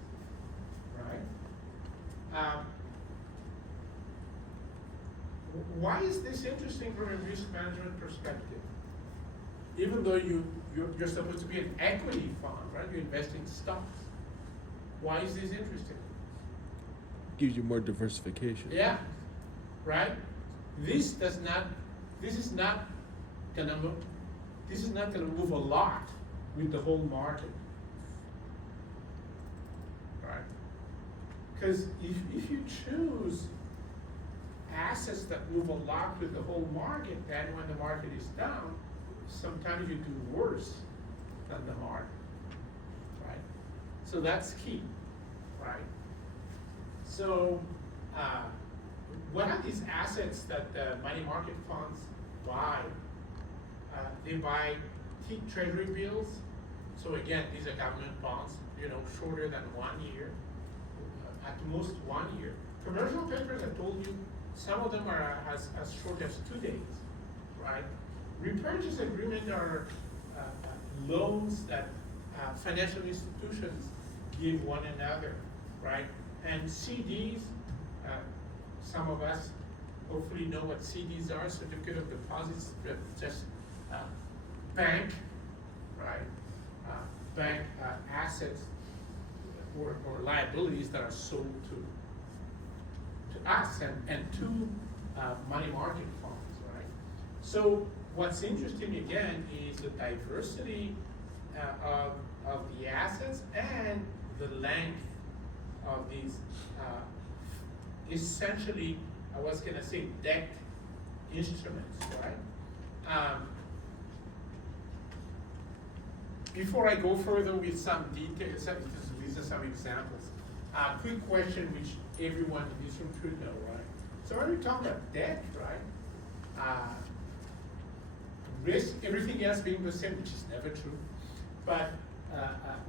right? Why is this interesting from a risk management perspective? Even though you're supposed to be an equity fund, right? You invest in stocks. Why is this interesting? Gives you more diversification. Yeah, right? This is not gonna move a lot with the whole market, right? Because if you choose assets that move a lot with the whole market, then when the market is down, sometimes you do worse than the market, right? So that's key, right? So what are these assets that the money market funds buy? They buy treasury bills. So again, these are government bonds, shorter than 1 year, at most 1 year. Commercial papers, I told you, some of them are as short as 2 days, right? Repurchase agreements are loans that financial institutions give one another, right? And CDs, some of us hopefully know what CDs are, certificate of deposits, just bank, right? Bank assets or liabilities that are sold to us and to money market funds, right? So what's interesting again is the diversity of the assets and the length of these, essentially, I was gonna say debt instruments, right? Before I go further with some details, these are some examples. Quick question which everyone in this room should know, right? So when we talk about debt, right? Risk, everything else being the same, which is never true. But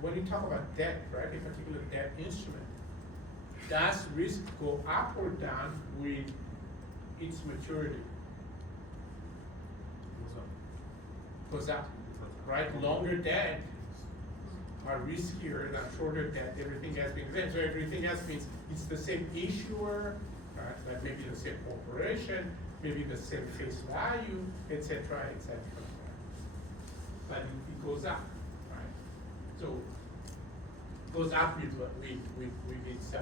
when you talk about debt, right, a particular debt instrument, does risk go up or down with its maturity? Goes up, right? Longer debt are riskier than shorter debt. Everything else being the same. So everything else means it's the same issuer, right? Like maybe the same corporation, maybe the same face value, etc., etc. But it goes up, right? So it goes up with its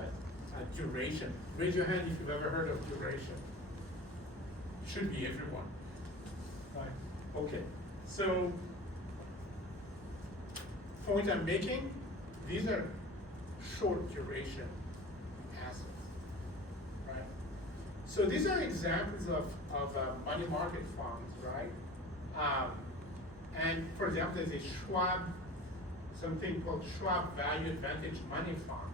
duration. Raise your hand if you've ever heard of duration. Should be everyone, right? Okay. So, point I'm making, these are short duration assets, right? So these are examples of money market funds, right? And for example, there's a Schwab, something called Schwab Value Advantage Money Fund.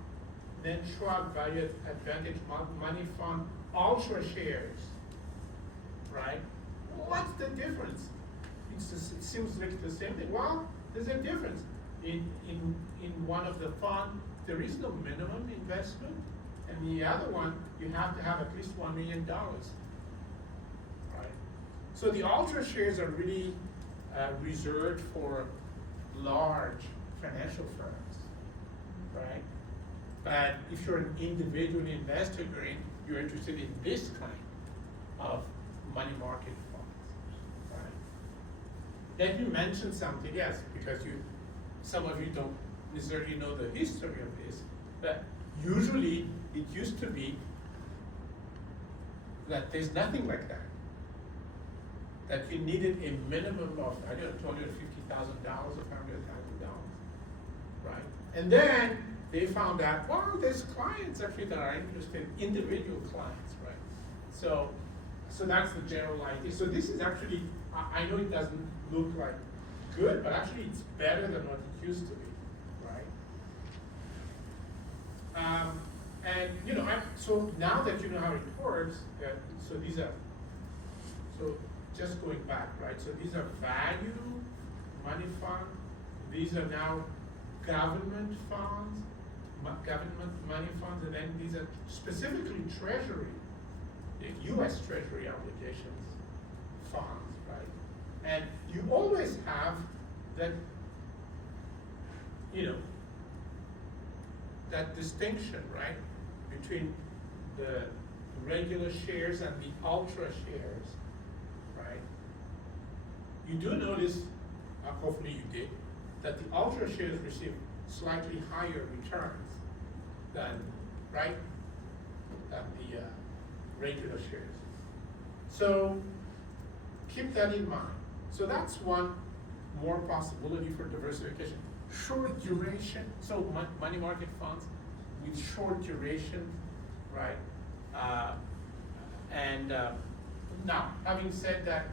Then Schwab Value Advantage Money Fund Ultra Shares, right? What's the difference? It seems like the same thing. Well, there's a difference. In one of the funds, there is no minimum investment, and the other one, you have to have at least $1 million, right? So the ultra shares are really reserved for large financial firms, right? But if you're an individual investor, you're interested in this kind of money market funds, right? Then you mentioned something, yes, because some of you don't necessarily know the history of this, but usually it used to be that there's nothing like that. That you needed a minimum of, I don't know, $250,000 or $500,000, right? And then they found out, well, there's clients actually that are interested, individual clients, right? So that's the general idea. So this is actually, I know it doesn't look like good, but actually it's better than what it used to be, right? And you know, so now that you know how it works, so these are, so just going back, right? So these are value money funds. These are now government funds, government money funds, and then these are specifically Treasury, U.S. Treasury obligations funds, right? And you always have that, you know, that distinction, right, between the regular shares and the ultra shares, right? You do notice, hopefully you did, that the ultra shares receive slightly higher returns than, right, than the regular shares. So keep that in mind. So that's one more possibility for diversification. Short duration, so money market funds with short duration, right? Now, having said that,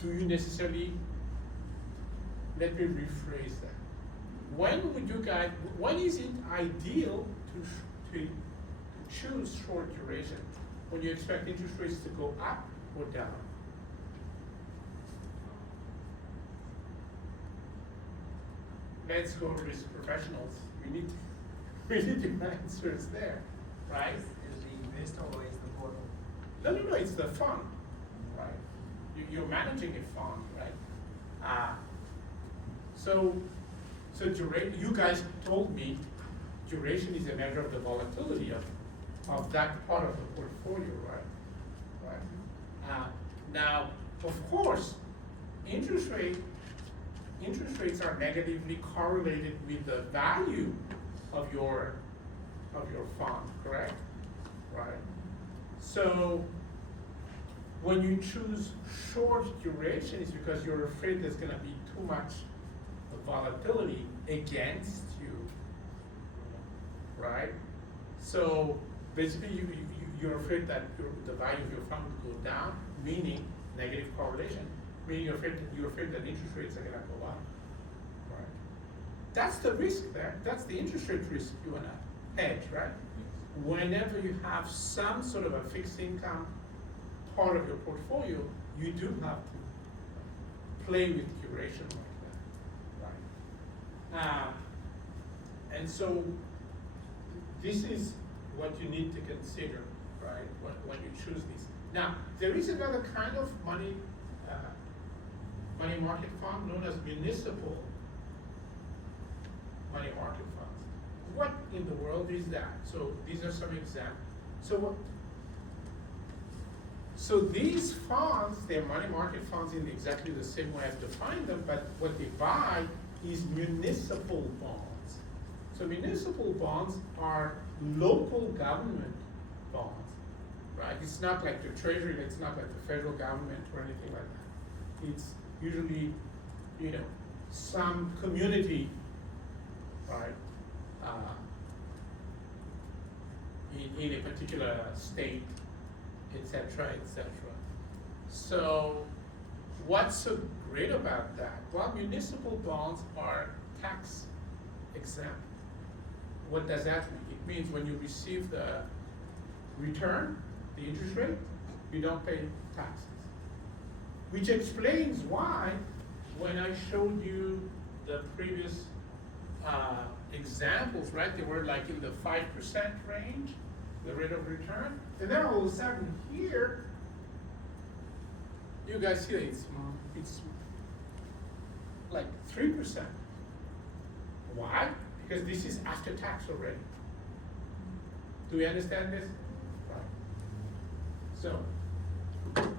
do you necessarily, let me rephrase that. When is it ideal to choose short duration? When you expect interest rates to go up or down? Let's go to risk professionals. We need your answers there, right? Is the investor or is the portal? No, it's the fund, right? You're managing a fund, right? So duration, you guys told me duration is a measure of the volatility of that part of the portfolio, right? Now, of course, interest rates are negatively correlated with the value of your fund, correct? Right. So when you choose short duration, it's because you're afraid there's going to be too much volatility against you right? So basically, you're afraid that the value of your fund will go down, meaning negative correlation, meaning you're afraid that interest rates are gonna go up, right? That's the risk there. That's the interest rate risk you wanna hedge, right? Whenever you have some sort of a fixed income part of your portfolio, you do have to play with duration like that, right? And so this is what you need to consider, right, when you choose these. Now, there is another kind of money market fund known as municipal money market funds. What in the world is that? So these are some examples. So these funds, they're money market funds in exactly the same way I've defined them, but what they buy is municipal bonds. So municipal bonds are local government bonds, right? It's not like the treasury, it's not like the federal government or anything like that. It's usually, some community, right, in a particular state, etc., etc. So what's so great about that? Well, municipal bonds are tax exempt. What does that mean? It means when you receive the return, the interest rate, you don't pay taxes. Which explains why, when I showed you the previous examples, right, they were like in the 5% range, the rate of return, and then all of a sudden here, you guys see it's like 3%. Why? Because this is after tax already. Do we understand this? Right. So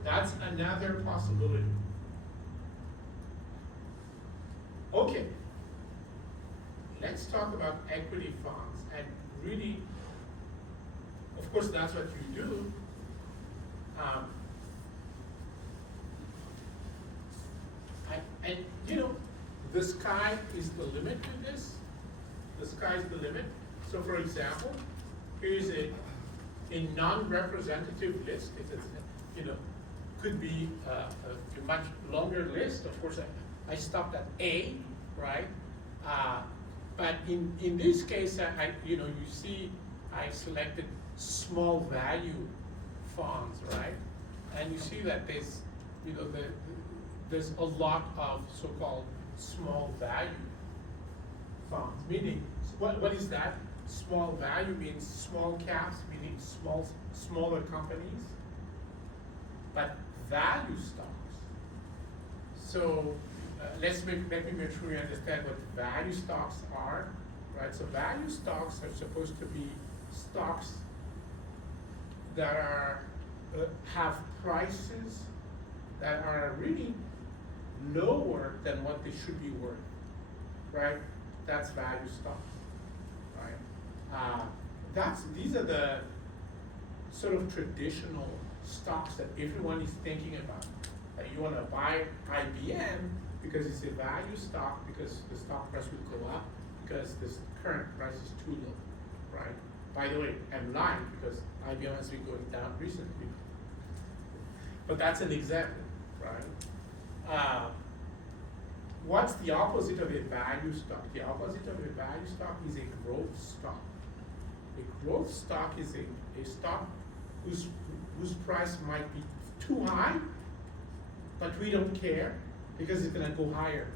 that's another possibility. Okay. Let's talk about equity funds, and really, of course, that's what you do. The sky is the limit with this. The sky is the limit. So, for example, here's a non-representative list. Could be a much longer list. Of course, I stopped at A, right? But in this case, you see, I selected small value funds, right? And you see that there's a lot of so-called small value funds. Meaning, what is that? Small value means small caps, meaning smaller companies, but value stocks. So let me make sure we understand what value stocks are, right? So value stocks are supposed to be stocks that have prices that are really lower than what they should be worth, right? That's value stocks, right? These are the sort of traditional stocks that everyone is thinking about. You want to buy IBM because it's a value stock, because the stock price will go up, because this current price is too low, right? By the way, I'm lying because IBM has been going down recently. But that's an example, right? What's the opposite of a value stock? The opposite of a value stock is a growth stock. A growth stock is a stock whose price might be too high, but we don't care because it's gonna go higher.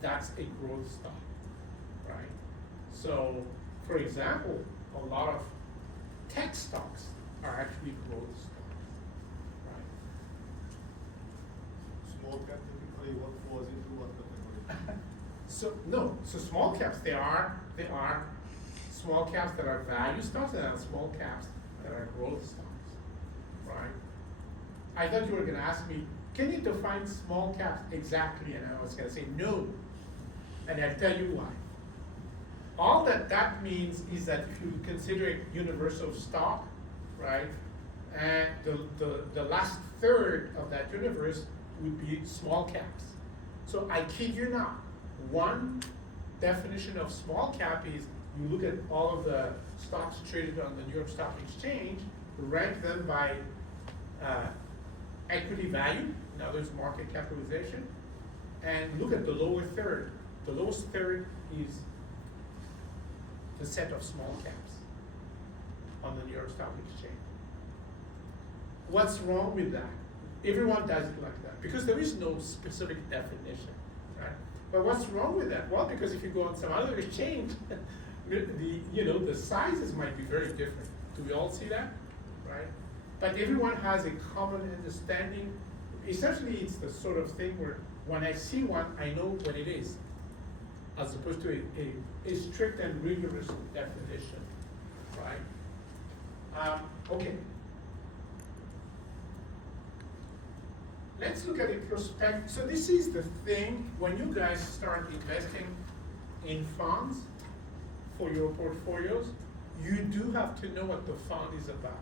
That's a growth stock, right? So, for example, a lot of tech stocks are actually growth stocks, right? Small cap typically, what falls into what category? So small caps, they are small caps that are value stocks, and small caps that are growth stocks, right? I thought you were gonna ask me, can you define small caps exactly? And I was gonna say no, and I'll tell you why. All that means is that if you consider a universal stock, right, and the last third of that universe would be small caps. So I kid you not, one definition of small cap is you look at all of the stocks traded on the New York Stock Exchange, rank them by equity value, in other words, market capitalization, and look at the lower third. The lowest third is the set of small caps on the New York Stock Exchange. What's wrong with that? Everyone does it like that because there is no specific definition, right? But what's wrong with that? Well, because if you go on some other exchange, the sizes might be very different. Do we all see that, right? But everyone has a common understanding. Essentially, it's the sort of thing where when I see one, I know what it is, as opposed to a strict and rigorous definition, right? Okay. Let's look at a prospect. So this is the thing, when you guys start investing in funds for your portfolios, you do have to know what the fund is about.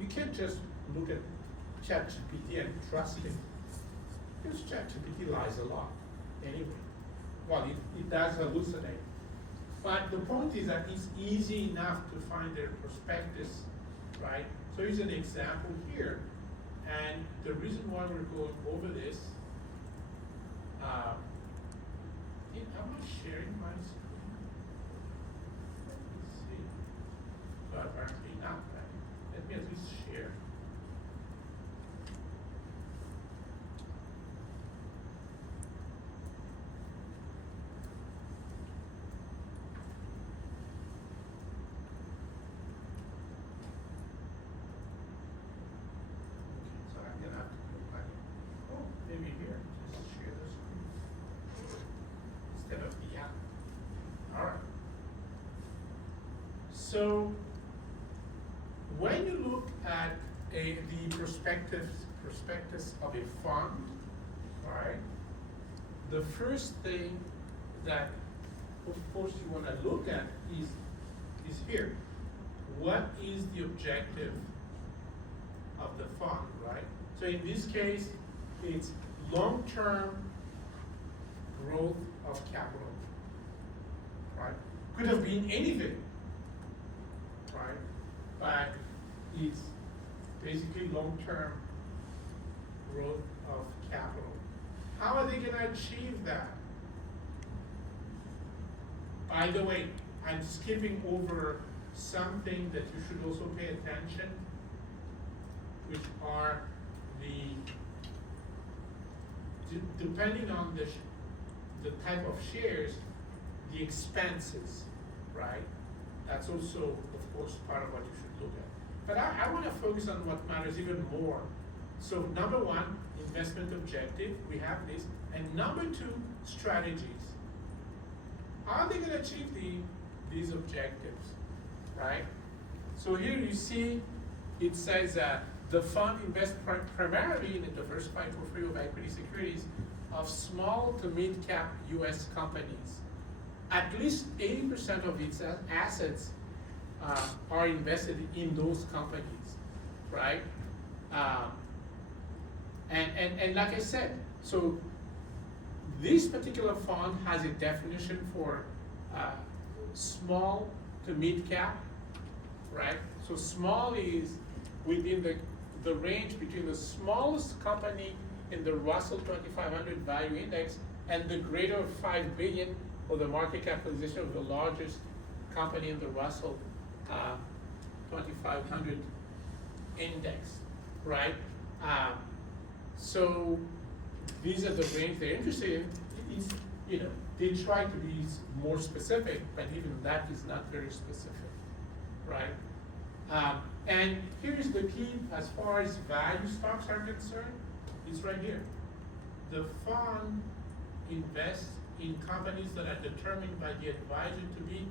You can't just look at ChatGPT and trust it, because ChatGPT lies a lot anyway. Well, it does hallucinate. But the point is that it's easy enough to find their prospectus, right? So here's an example here. And the reason why we're going over this, am I sharing my screen? Let's see. Apparently not. Right? Let me at least share. So I'm gonna have to go back. Oh, maybe here, just share the screen instead of the app. All right. So when you look at the prospectus of a fund, right? The first thing that, of course, you want to look at is here. What is the objective of the fund, right? So in this case, it's long-term growth of capital, right? Could have been anything, right? But it's basically long-term growth of capital. How are they gonna achieve that? By the way, I'm skipping over something that you should also pay attention, which are depending on the type of shares, the expenses, right? That's also, of course, part of what you should look at. But I want to focus on what matters even more. So number one, investment objective, we have this. And number two, strategies. How are they going to achieve these objectives, right? So here you see it says that the fund invests primarily in a diversified portfolio of equity securities of small to mid-cap US companies. At least 80% of its assets are invested in those companies, right? And like I said, so this particular fund has a definition for small to mid-cap, right? So small is within the range between the smallest company in the Russell 2500 value index and the greater of 5 billion, or the market capitalization of the largest company in the Russell 2500 index, right? So these are the range they're interested in. It's, they try to be more specific, but even that is not very specific, right? And here's the key as far as value stocks are concerned, it's right here. The fund invests in companies that are determined by the advisor to be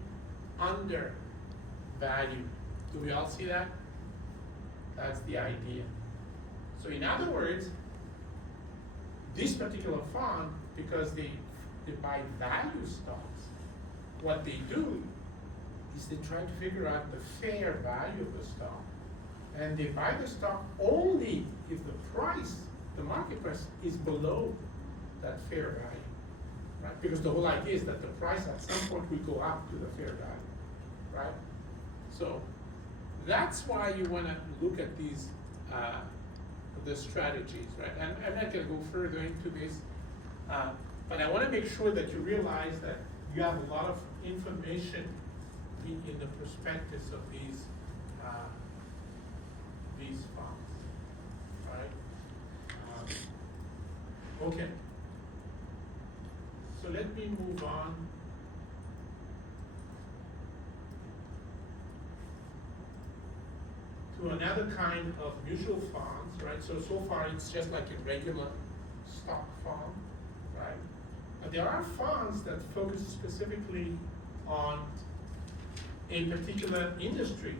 undervalued. Do we all see that? That's the idea. So in other words, this particular fund, because they buy value stocks, what they do is they try to figure out the fair value of the stock. And they buy the stock only if the price, the market price, is below that fair value, right? Because the whole idea is that the price at some point will go up to the fair value, right? So that's why you wanna look at these, the strategies, right? And I'm not gonna go further into this, but I wanna make sure that you realize that you have a lot of information in the prospectus of these funds, right? Okay. So let me move on. To another kind of mutual funds, right? So far it's just like a regular stock fund, right? But there are funds that focus specifically on a particular industry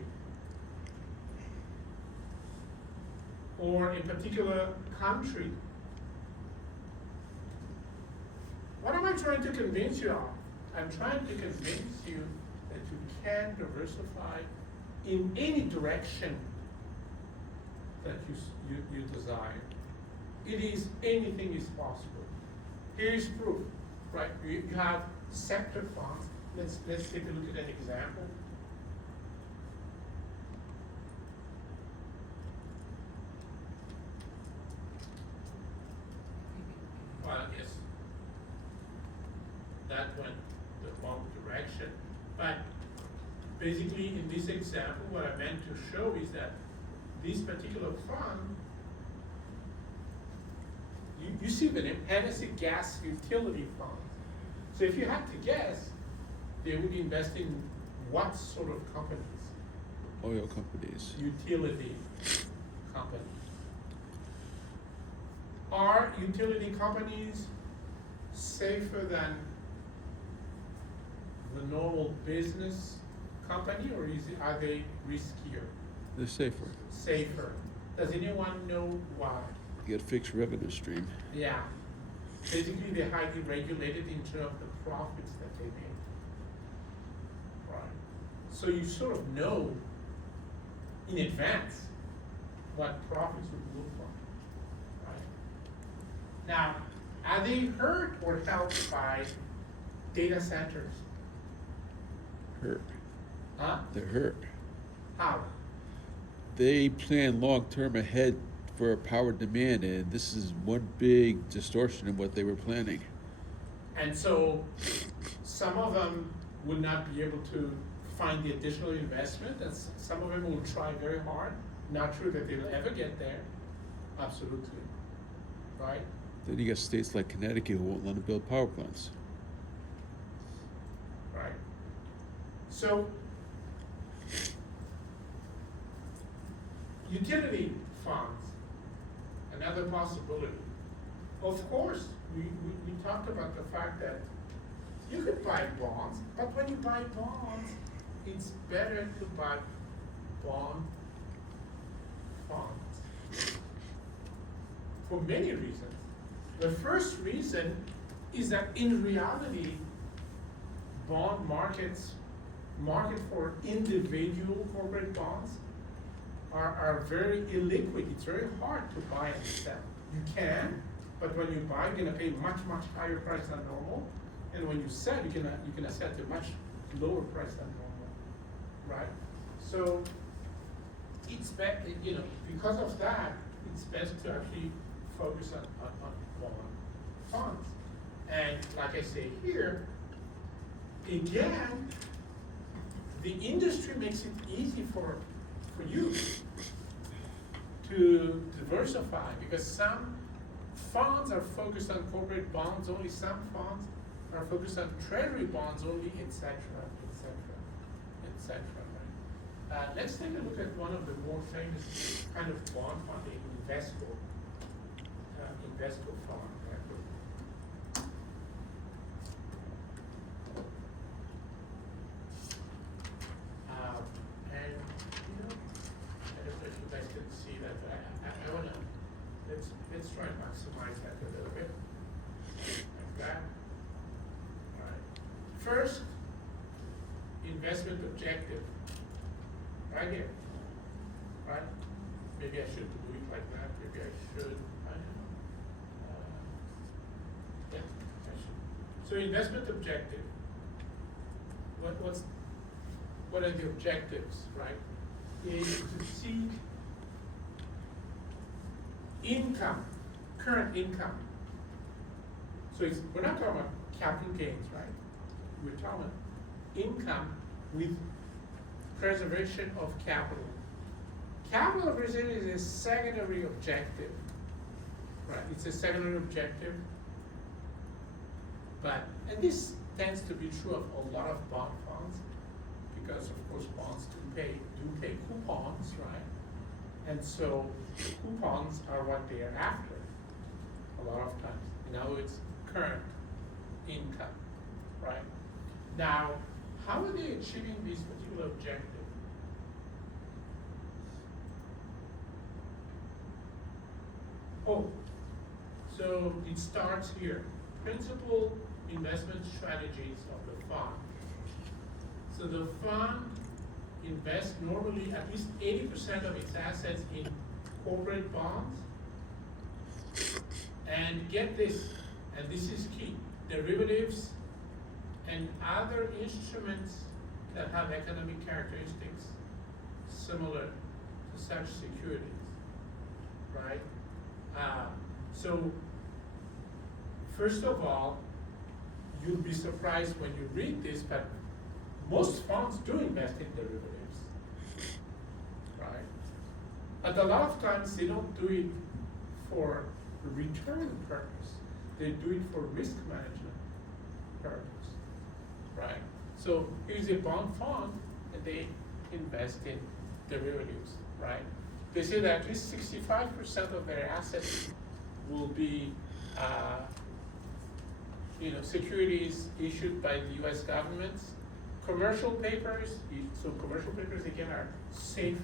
or a particular country. What am I trying to convince you of? I'm trying to convince you that you can diversify in any direction that you desire. It is, anything is possible. Here is proof, right? You have sector funds. Let's take a look at an example. Well, yes, that went the wrong direction. But basically, in this example, what I meant to show is that this particular fund, you see the name, Hennessy Gas Utility Fund. So if you had to guess, they would invest in what sort of companies? Oil companies. Utility companies. Are utility companies safer than the normal business company, or are they riskier? They're safer. Safer. Does anyone know why? You get a fixed revenue stream. Yeah. Basically, they're highly regulated in terms of the profits that they make. Right. So you sort of know in advance what profits would look like. Right. Now, are they hurt or helped by data centers? Hurt. Huh? They're hurt. How? They plan long-term ahead for power demand, and this is one big distortion in what they were planning. And so some of them would not be able to find the additional investment, and some of them will try very hard. Not true that they'll ever get there. Absolutely. Right? Then you got states like Connecticut who won't let them build power plants. Right. So utility funds, another possibility. Of course, we talked about the fact that you could buy bonds, but when you buy bonds, it's better to buy bond funds for many reasons. The first reason is that in reality, bond market for individual corporate bonds are very illiquid. It's very hard to buy and sell. You can, but when you buy, you're gonna pay much higher price than normal, and when you sell, you're gonna sell at a much lower price than normal, right? So it's better, because of that, it's best to actually focus on bond funds. And like I say here, again, the industry makes it easy for you to diversify, because some funds are focused on corporate bonds only, some funds are focused on treasury bonds only, etc., etc., etc. Right? Let's take a look at one of the more famous kind of bond fund, the Invesco fund. And I don't know if you guys can see that, but I wanna, let's try and maximize that a little bit, like that. All right. First, investment objective, right here, right? Maybe I should do it like that, maybe I should, I don't know. Yeah, I should So investment objective, what are the objectives, right? Is to seek income, current income. So we're not talking about capital gains, right? We're talking about income with preservation of capital. Capital preservation is a secondary objective, right? It's a secondary objective, and this tends to be true of a lot of bond funds, because of course bonds do pay coupons, right? And so coupons are what they are after a lot of times. In other words, current income, right? Now, how are they achieving this particular objective? Oh, so it starts here. Principal investment strategies of the fund. So the fund invests normally at least 80% of its assets in corporate bonds. And get this, and this is key, derivatives and other instruments that have economic characteristics similar to such securities, right? So first of all, you'll be surprised when you read this, but most funds do invest in derivatives, right? But a lot of times they don't do it for return purpose. They do it for risk management purpose, right? So here's a bond fund and they invest in derivatives, right? They say that at least 65% of their assets will be securities issued by the US governments. Commercial papers, so commercial papers again are safe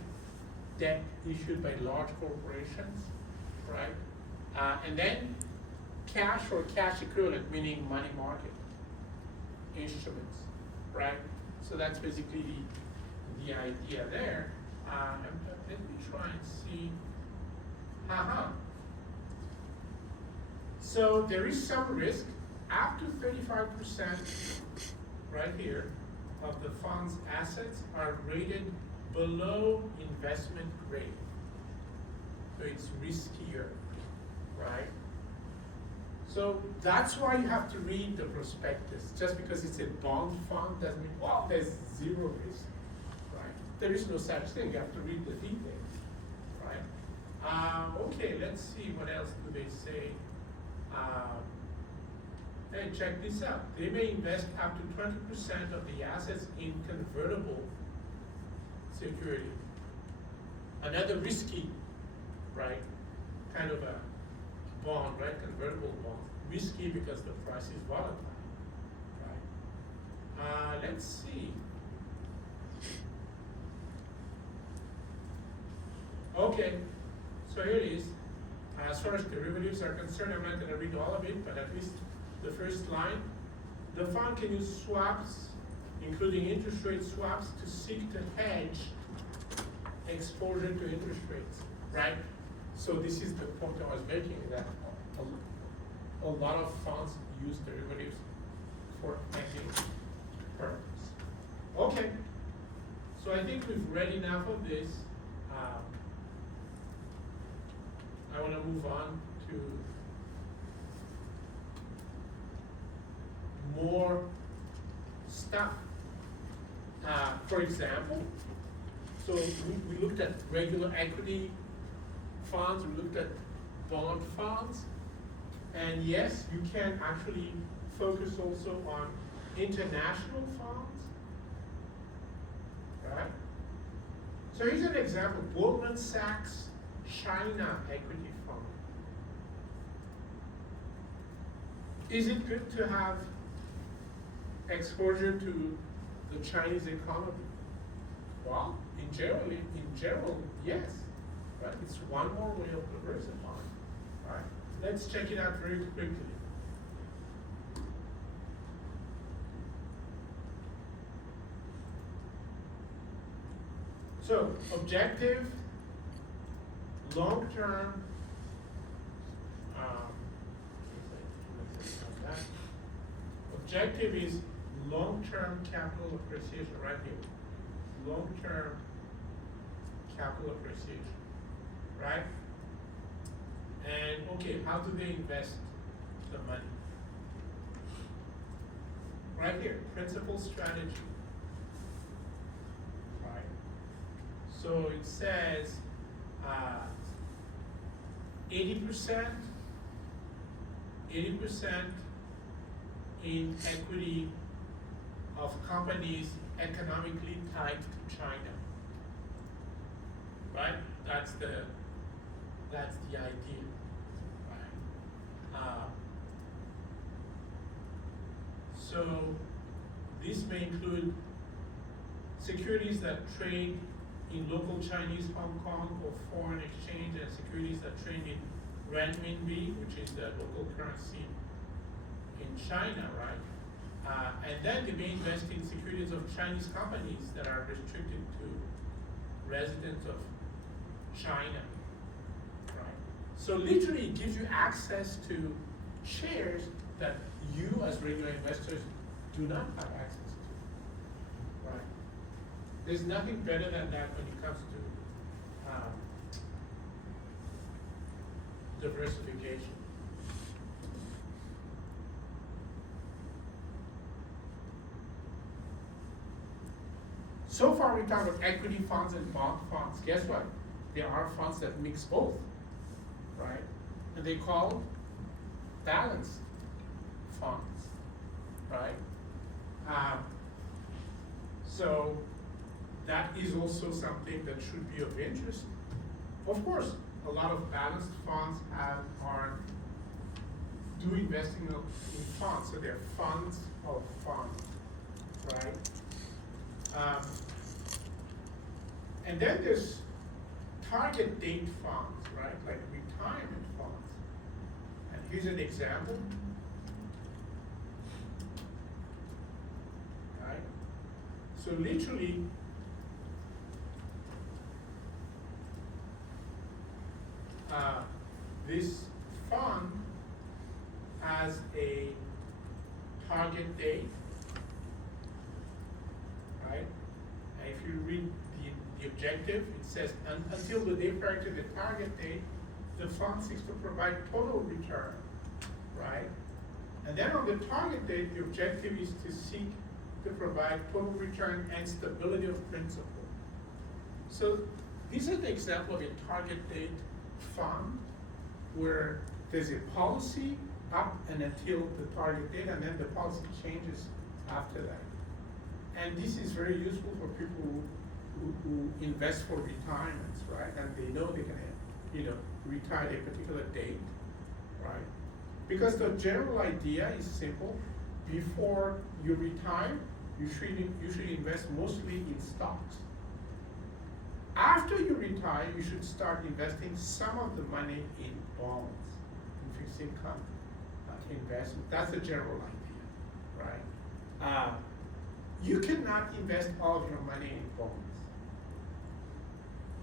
debt issued by large corporations, right? And then cash or cash equivalent, meaning money market instruments, right? So that's basically the idea there. Let me try and see. So there is some risk, up to 35% right here of the fund's assets are rated below investment grade. So it's riskier, right? So that's why you have to read the prospectus. Just because it's a bond fund doesn't mean, well, there's zero risk, right? There is no such thing. You have to read the details, right? Okay, let's see what else do they say. Hey, check this out. They may invest up to 20% of the assets in convertible security. Another risky, right, kind of a bond, right, convertible bond. Risky because the price is volatile, right? Let's see. Okay, so here it is. As far as derivatives are concerned, I'm not going to read all of it, but at least the first line. The fund can use swaps, including interest rate swaps, to seek to hedge exposure to interest rates, right? So this is the point I was making, that a lot of funds use derivatives for hedging purpose. Okay, so I think we've read enough of this. I want to move on to more stuff. For example, so we looked at regular equity funds, we looked at bond funds, and yes, you can actually focus also on international funds, right? So here's an example, Goldman Sachs China Equity Fund. Is it good to have exposure to the Chinese economy? Well, in general, yes. Right? It's one more way of diversifying. All right. Let's check it out very quickly. So, objective, long-term, objective is long-term capital appreciation, right here. Long-term capital appreciation, right? And okay, how do they invest the money? Right here, principal strategy. Right? So it says 80% in equity of companies economically tied to China. Right? That's the idea. Right? So this may include securities that trade in local Chinese Hong Kong or foreign exchange, and securities that trade in renminbi, which is the local currency in China, right? And then they may invest in securities of Chinese companies that are restricted to residents of China, right? So literally it gives you access to shares that you as regular investors do not have access to, right? There's nothing better than that when it comes to diversification. So far we talked about equity funds and bond funds. Guess what? There are funds that mix both, right? And they call balanced funds, right? So that is also something that should be of interest. Of course, a lot of balanced funds do investing in funds, so they're funds of funds, right? And then there's target date funds, right? Like retirement funds. And here's an example. Right? So literally, this fund has a target date, right? And if you read the objective, it says, until the day prior to the target date, the fund seeks to provide total return, right? And then on the target date, the objective is to seek to provide total return and stability of principal. So this is the example of a target date fund where there's a policy up and until the target date, and then the policy changes after that. And this is very useful for people who invest for retirements, right? And they know they can, retire at a particular date, right? Because the general idea is simple. Before you retire, you should invest mostly in stocks. After you retire, you should start investing some of the money in bonds, in fixed income investment. That's the general idea, right? You cannot invest all of your money in bonds.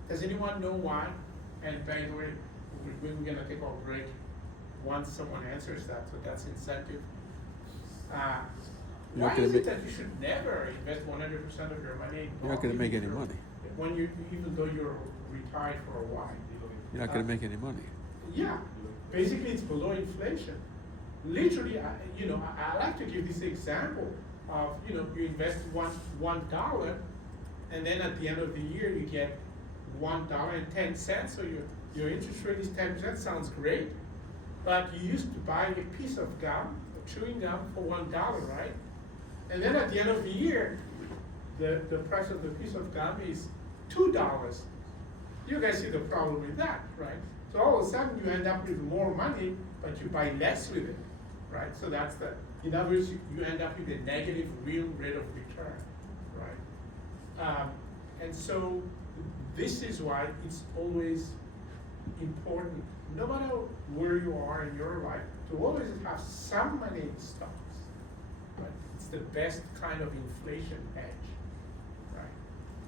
Does anyone know why? And by the way, we're gonna take our break once someone answers that, so that's incentive. Why is it that you should never invest 100% of your money in bonds? You're not gonna make any money. Even though you're retired for a while. You're not gonna make any money. Yeah, basically it's below inflation. Literally, I like to give this example of, you invest $1, and then at the end of the year you get $1.10. So your interest rate is 10%. Sounds great, but you used to buy a piece of gum, chewing gum, for $1, right? And then at the end of the year, the price of the piece of gum is $2. You guys see the problem with that, right? So all of a sudden you end up with more money, but you buy less with it, right? So that's in other words, you end up with a negative real rate of return, right? And so this is why it's always important, no matter where you are in your life, to always have some money in stocks, right? It's the best kind of inflation hedge, right?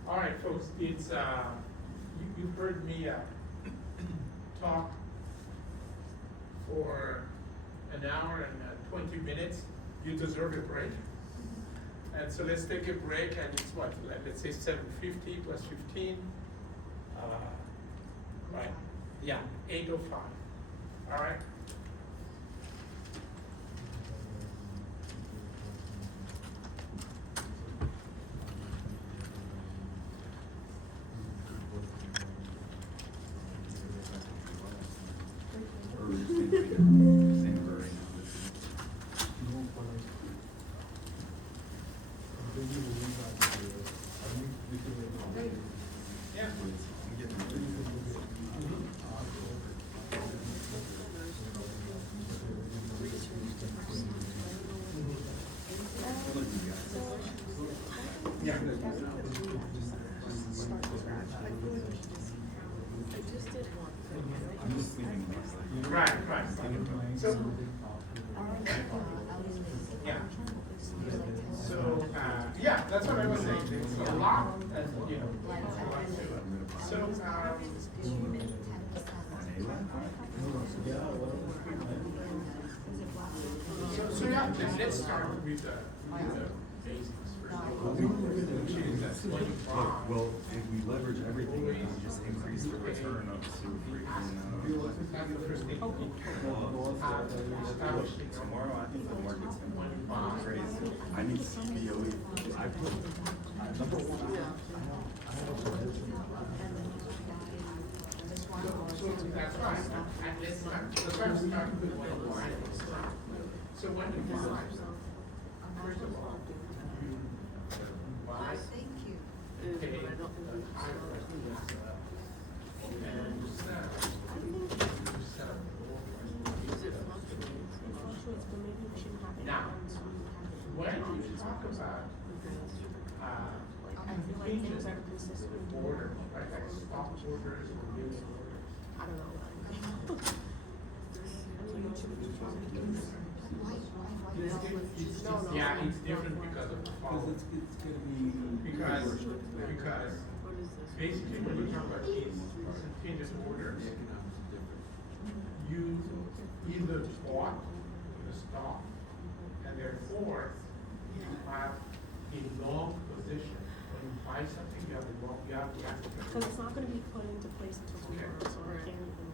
All right, folks, it's you've heard me talk for an hour and 20 minutes. You deserve a break. And so let's take a break, and it's what, let's say 7:50 plus 15. Right, yeah, 8:05. All right? Or same for right Yeah. Yeah. I'm just thinking like. Right. So, yeah. So, yeah, that's what I was saying. It's a lot, that, you know, there's a lot to it. So, so yeah, let's start with the basics first. Which is that when you buy, Well, if we leverage everything, we just increase the return of sewer free. that's the first thing you need to establish the Tomorrow, I think the market's gonna be crazy. I need CPOE. I put, number one, I have a provision. So that's right, and let's not, that's why I'm starting with when you buy. So when you buy, first of all, you buy, pay the high price. And you sell, you sell the lower price. Now, when you talk about, contingent orders, right, like stop orders or unit orders. Yeah, it's different because of the following. Because basically when you talk about these contingent orders, you either bought the stock and therefore you have a long position. When you buy something, you have a long, you have to. Because it's not gonna be put into place until tomorrow, so I can't even.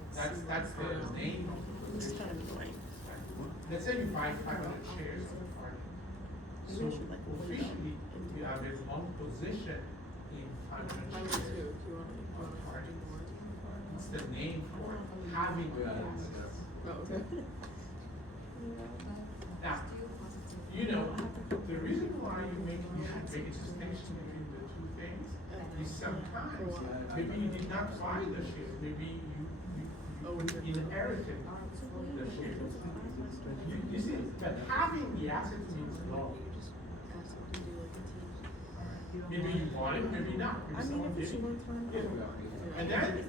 That's the name of the It's position. kind of annoying. Let's say you buy 500 shares of the party. So officially, you have a long position in 500 shares of the party. It's the name for having the assets. Now, you know, the reason why you should make a distinction between the two things is sometimes maybe you did not buy the shares, maybe you inherited the shares. You see, but having the assets means long. Maybe you bought it, maybe not. Maybe I mean, someone if it's did. one time. Yeah. And then,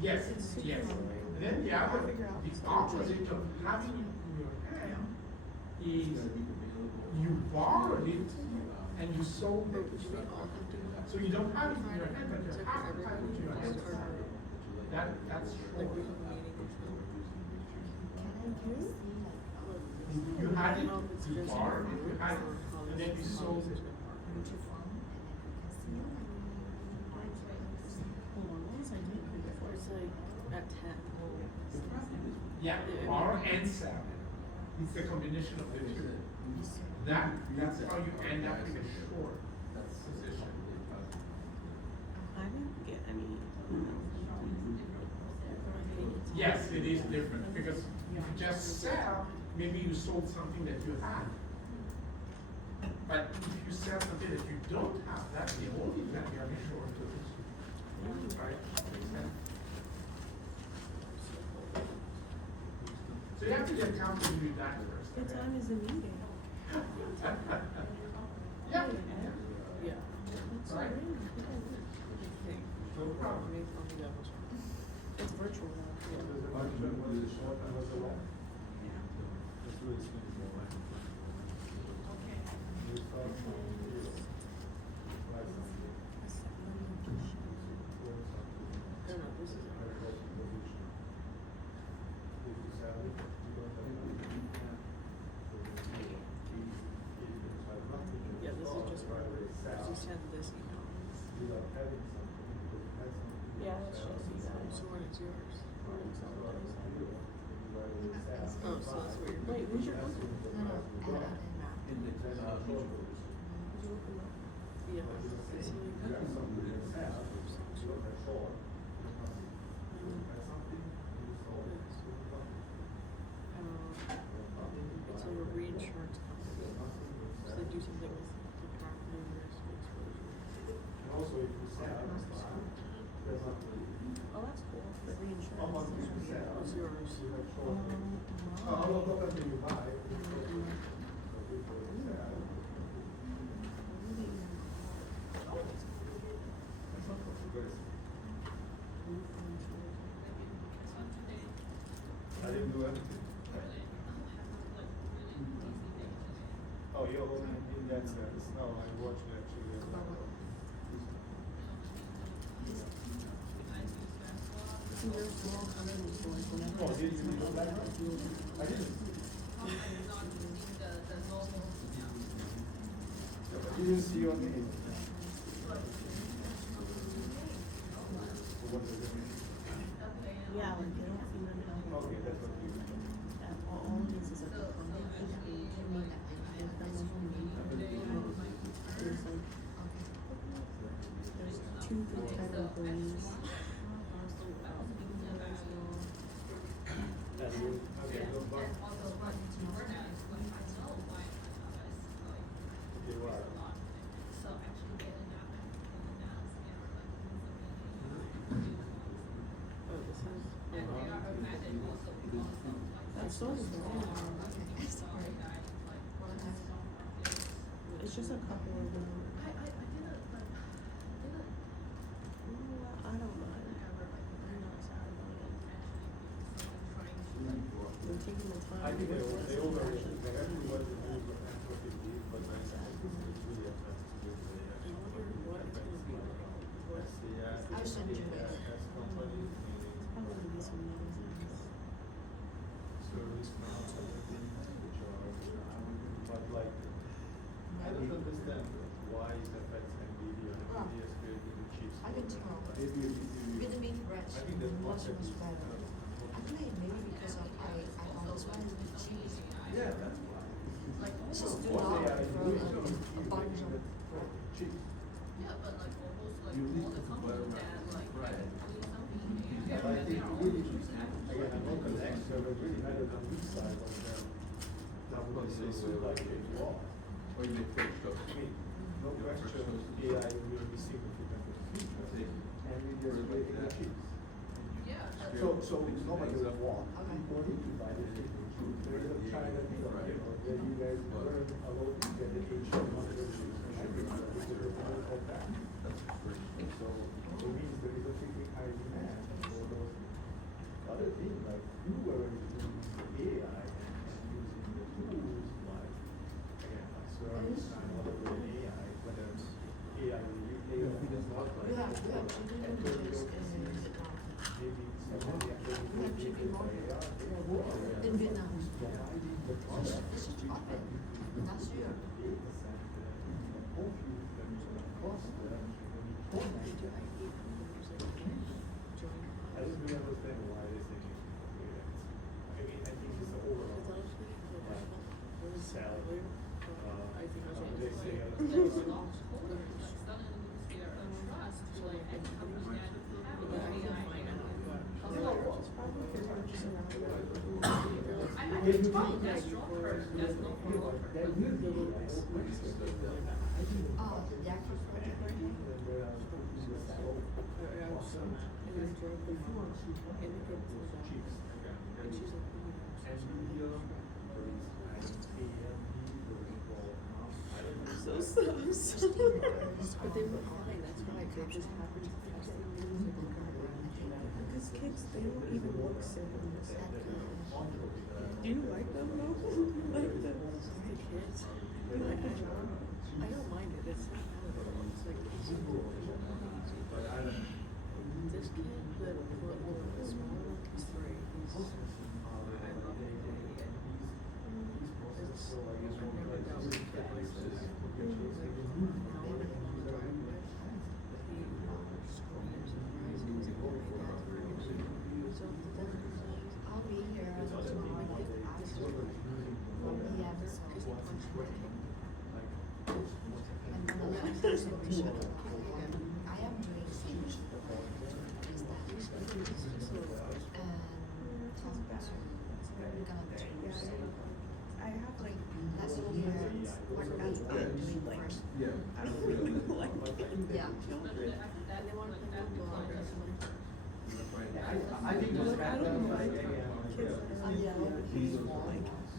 yes. And then the other, the opposite of having it in your hand is you borrowed it and you sold it. So you don't have it in your hand, but you have it in your hand. That's short. You had it, you borrowed it, you had it, and then you sold it. It's like at 10. Yeah, borrow and sell. It's a combination of the two. That's how you end up in a short position. I didn't get any. Yes, it is different, because if you just sell, maybe you sold something that you had. But if you sell something that you don't have, that's the only time you have a short position. Right? So you have to get comfortable with that first. What okay? time is the meeting? Yeah. Yeah. Right. No problem. It's virtual now. No, this is. without having something, because you had something. Yeah, that shows you that. So when it's yours. Or in some place. Oh, so that's weird. Wait, who's your cousin? No, no, Did you look him up? Yeah. It's like- It's like a reinsurance company. So they do something with the property risk exposure. And also if you sell, there's not. Oh, that's cool. The reinsurance. How much you sell? It's yours. You have short. How long property you buy? So people sell. I didn't do anything. Oh, you're home in that sense. No, I watched actually. So your small company stores whenever. Oh, did you do that? I didn't. You didn't see your name. So what does it mean? Yeah, like they don't even have. Okay, that's what you mean. That all it is like a company page. I mean, if the local name of the there's like, there's 2 to 10 employees. And you, okay, no, but. Okay, well. Oh, this is. That's so small. It's just a couple of them. I don't mind. I'm not sad about it. They're taking the time. I think to they work with overrated, some like passion. everybody knows what Anthropic is, but I think it's really offensive to the I wonder what it's gonna be like. What? I should do it. as company, meaning Probably gonna be some nonsense. service now, everything, which are, but like, I don't understand why it affects NVIDIA. NVIDIA is creating the chips. I can tell. Maybe you. With the meat bread, I think that much concept is. better. Actually, maybe because of I always wanted the cheese. Yeah, that's why. Just do What not they are throw doing is a bunch of cheap. Yeah, but like almost like You need all the to companies butter that like right. doing something. But I think really, again, I'm not an expert, but really either the weak side of them, that would say so like a law. Or you make fixed stuff. I mean, no question, AI will be significant in the future, and we just creating the chips. Yeah. So nobody will want, Okay. people need to buy the chip. There is a China deal, you know, where you guys learn a lot to get the chip, not the chips, which is a result of that. So it means there is a pretty high demand for those things. Other thing, like you were using AI and using the tools like, again, like service and other than AI, whether it's AI in the UK or We have chicken images in Vietnam. maybe somebody We have chicken market in Vietnam. This is chocolate. Last year. I don't really understand why they say it's okay. I mean, I think it's the overall. It's honestly professional. What is Sell. it? I think that's what They it's say, like. There's a lot of holders, like suddenly lose their trust to like any company that have But I need to find out what. It's probably because we're just around it. I think probably that's stronger, that's no problem. Yeah. And I drove them out, and it gets so bad. And she's like, oh my gosh, So sus. but they were fine, that's why they just happened to pass the music and Because kids, they don't even look serious. Do you like them though? Like the kids. you like the job? I don't mind it, it's not bad. It's like, this kid, the smaller one, he's 3. He's, I love him. It's, I've never dealt with a kid like this. Now when I'm on the driveway, children. But I think that, And they wanna like, play that football, deployment that's is what I think Like, just I back don't then, like like, kids that are Yeah. like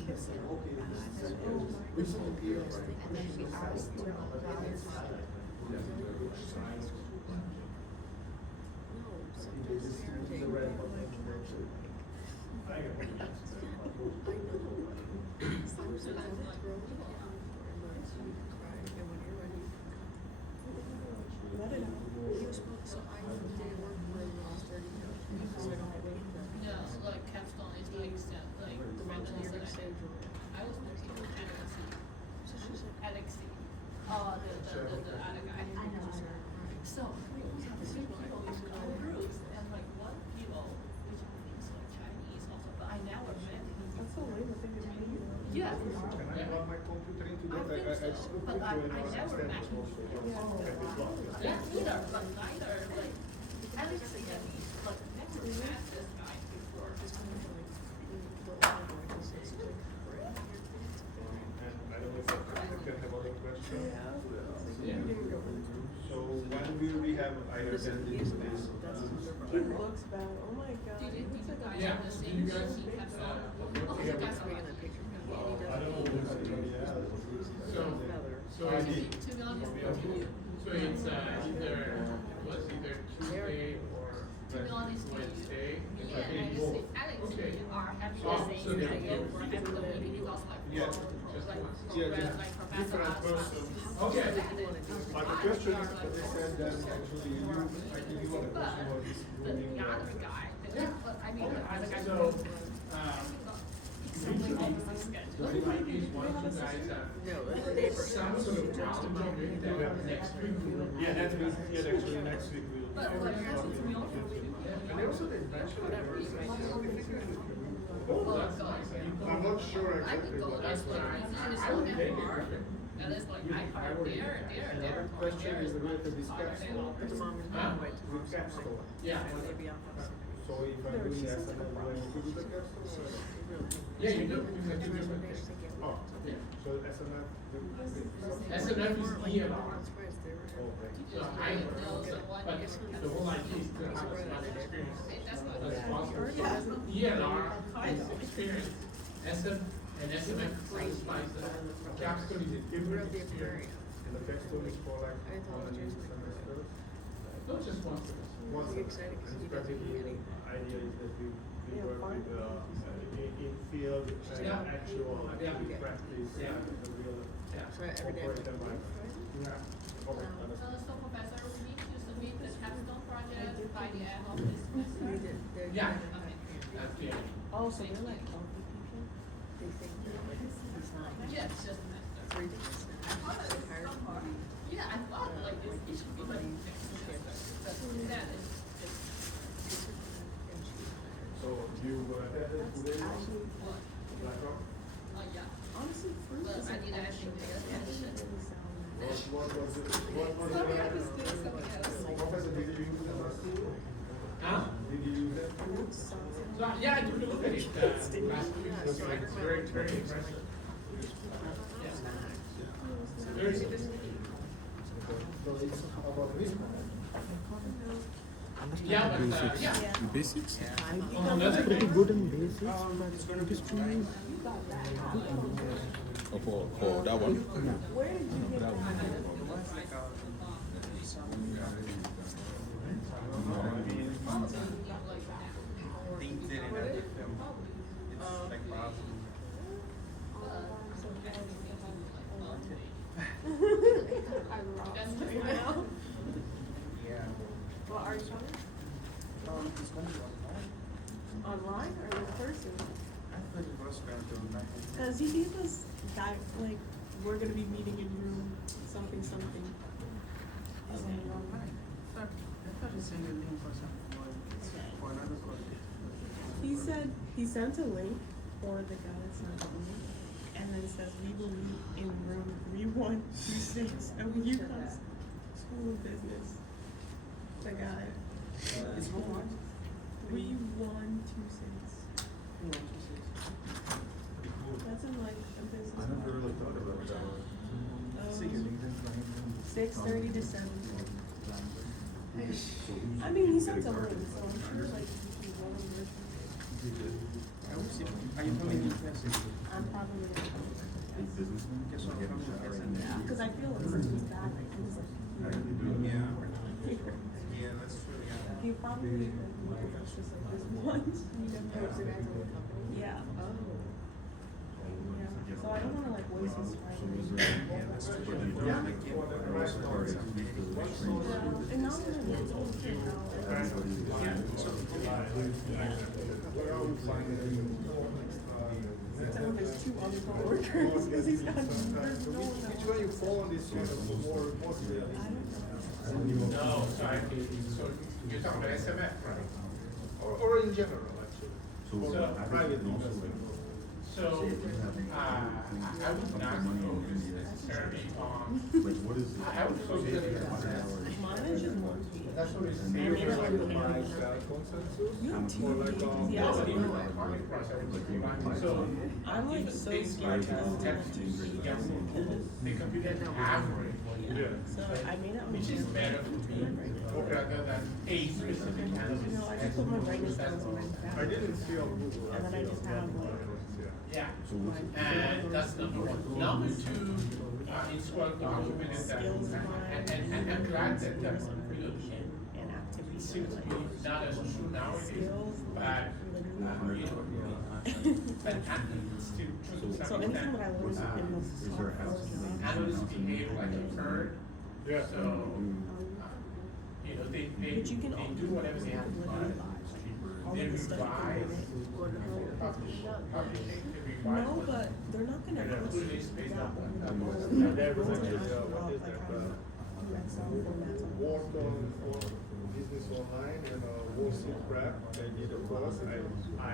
kissing. And then we asked to go guys. No, sometimes parenting, like, actually. I know. Sometimes I have to throw it off, and like, you cry, and when you're ready, Let it out. he was supposed, so I did work for the last 30 years, so I don't wait for them. no, like capstone is like, like, The mom's Brandon near said, the stage. I was working with Alexi, So she's like, Alexi, the other guy. I know. So, we always have three people in our groups, and like one people, which I think is like Chinese also, but I never met him. That's so lame that they can pay you. Yeah. Can I plug my computer into I that? think I so, just looked but into I it and I never understand met it's him. also Yeah. at this block. Yeah, neither, but neither, like, Alexi and me, like, never met this guy before. just kind of like, the older boy, he says, he's like, "Right, you're kids." And I don't know if I can have other questions. Yeah. So when will we have higher than this? He looks bad. Oh my god. Did He you looks like a Yeah, the did same you guys, thing capstone? Oh, yeah. you guys are Bring like. in that picture. I don't know if anybody else. So I it's, did. To be honest, so it's either, was either Tuesday or to be honest, Wednesday? me I and think Alex, both. Alex Okay. are having Oh, the so same they're idea both. for having the meeting because like, Yeah. like Professor Different asked us. person. Okay. But the question is, but they said that actually you, I think you are the person who is The doing other guy, but I mean, the other guy. So, Something obviously scheduled. like these one, two guys are No, that's the neighbor. some sort of project that we have next week. Yeah, next week, actually next week we'll. But like, that's to me also. And they also did mention that there was Well, so I'm not sure I could exactly go what there, that's but like. it's not that far. And it's like, I heard Another question is related to this capsule. But the mom is Huh? not white. With capsule. Yeah. And they'd be off on Sunday. So if I'm doing that, then will I include the capsule? So or- they really. Yeah, you do, you can do They different just things. think it Oh, works. Yeah. so SNF. SNF They is weren't like, EMR. I'm surprised they were. So I know someone, but the whole idea is to have as much experience as possible. So ENR is experience, SM and SMF satisfies the capstone is a We're different at the experience. aquarium. And the capstone is for like I thought how it many was just like semesters? Not just one semester. One Really semester. excited 'cause And he doesn't practically get any. the idea is that we Yeah, work fine. with in field and Yeah. actual activity Yeah. practice Yeah. and the real Yeah. So every day. corporate environment. Yeah. Okay, understood. So Professor, we need to submit the capstone project by the end of this semester. They did, they're. Yeah. Okay. That's the idea. Oh, so they're like healthy people? They think that he's not. Yeah, it's just semester. Three days. I thought it was so hard. Yeah, I thought like it should be like next semester, but that is just. So you attended today? Actually, What? BlackRock? Yeah. honestly, fruit But is I did actually pay attention. What was it? Professor, did you use it last year? Huh? Did you use it? So, yeah, I took a look at it, last week, it's very, very impressive. Yeah. Very good. So it's about this one. Yeah, but, yeah. Basics? On another day. Good in basics, but it is too easy. Oh, for that one? Where did you get that? Things didn't have to film. It's like possible. That's true. Yeah. Well, are you coming? It's going to be Online or in person? I thought it was going to be Cause he gave us that, like, we're gonna be meeting in room something something. I thought you sent a link for for another project. He said, he sent a link for the guy that sent the link, and then says, we will meet in room 3126 of UConn's School of Business. The guy, It's for what? 3126. That's in like a business. I never really thought about that. Um, See your LinkedIn, 6:30 to 7:30. I mean, he sent a link, so I'm sure like he can go and virtually. I would say, are you coming in person? I'm probably gonna come. Que solo coming in person. Cause I feel like something's bad, like he's like. Yeah. Yeah, that's true, yeah. He probably, like, that's just like this one. Yeah. Oh. Yeah, so I don't wanna like waste his time. Yeah, that's true. But you don't like it, but also part of it. And not only it's also some of his two other coworkers, cause he's got, there's no one Which one you fall on this channel for more realistic? No, so you're talking about SMF, right? Or in general, actually. For private investment. So, I would not focus necessarily on, Like, what is it? I would focus Mine is just one page. that's what it's Maybe saying. like the consensus? You have two Or like, pages, um, yeah. No, but even like market price, I would say, so. I'm like even so things scared like to go to FTC, yes, they compute an average. Yeah. So I made it on. Which is better for me, rather than a specific You analysis. know, I just put my brightness down to my back. I didn't see on Google. And then I just have like. Yeah, and that's number one. Number two, it's well documented that, and I'm glad that that's included. And It activities. seems to be not as true nowadays, Skills, but, you know, but it's still true to So some anything extent. that I learned in the software. Analysts behave like a herd, Yeah. so, you know, they But you can do whatever they have to do. All They of the stuff. revise, publish, they revise. No, but they're not gonna And they're post fully spaced out. And there was actually, what is that, Excel formats on. work on business online and Wall Street Prep. They did a course. I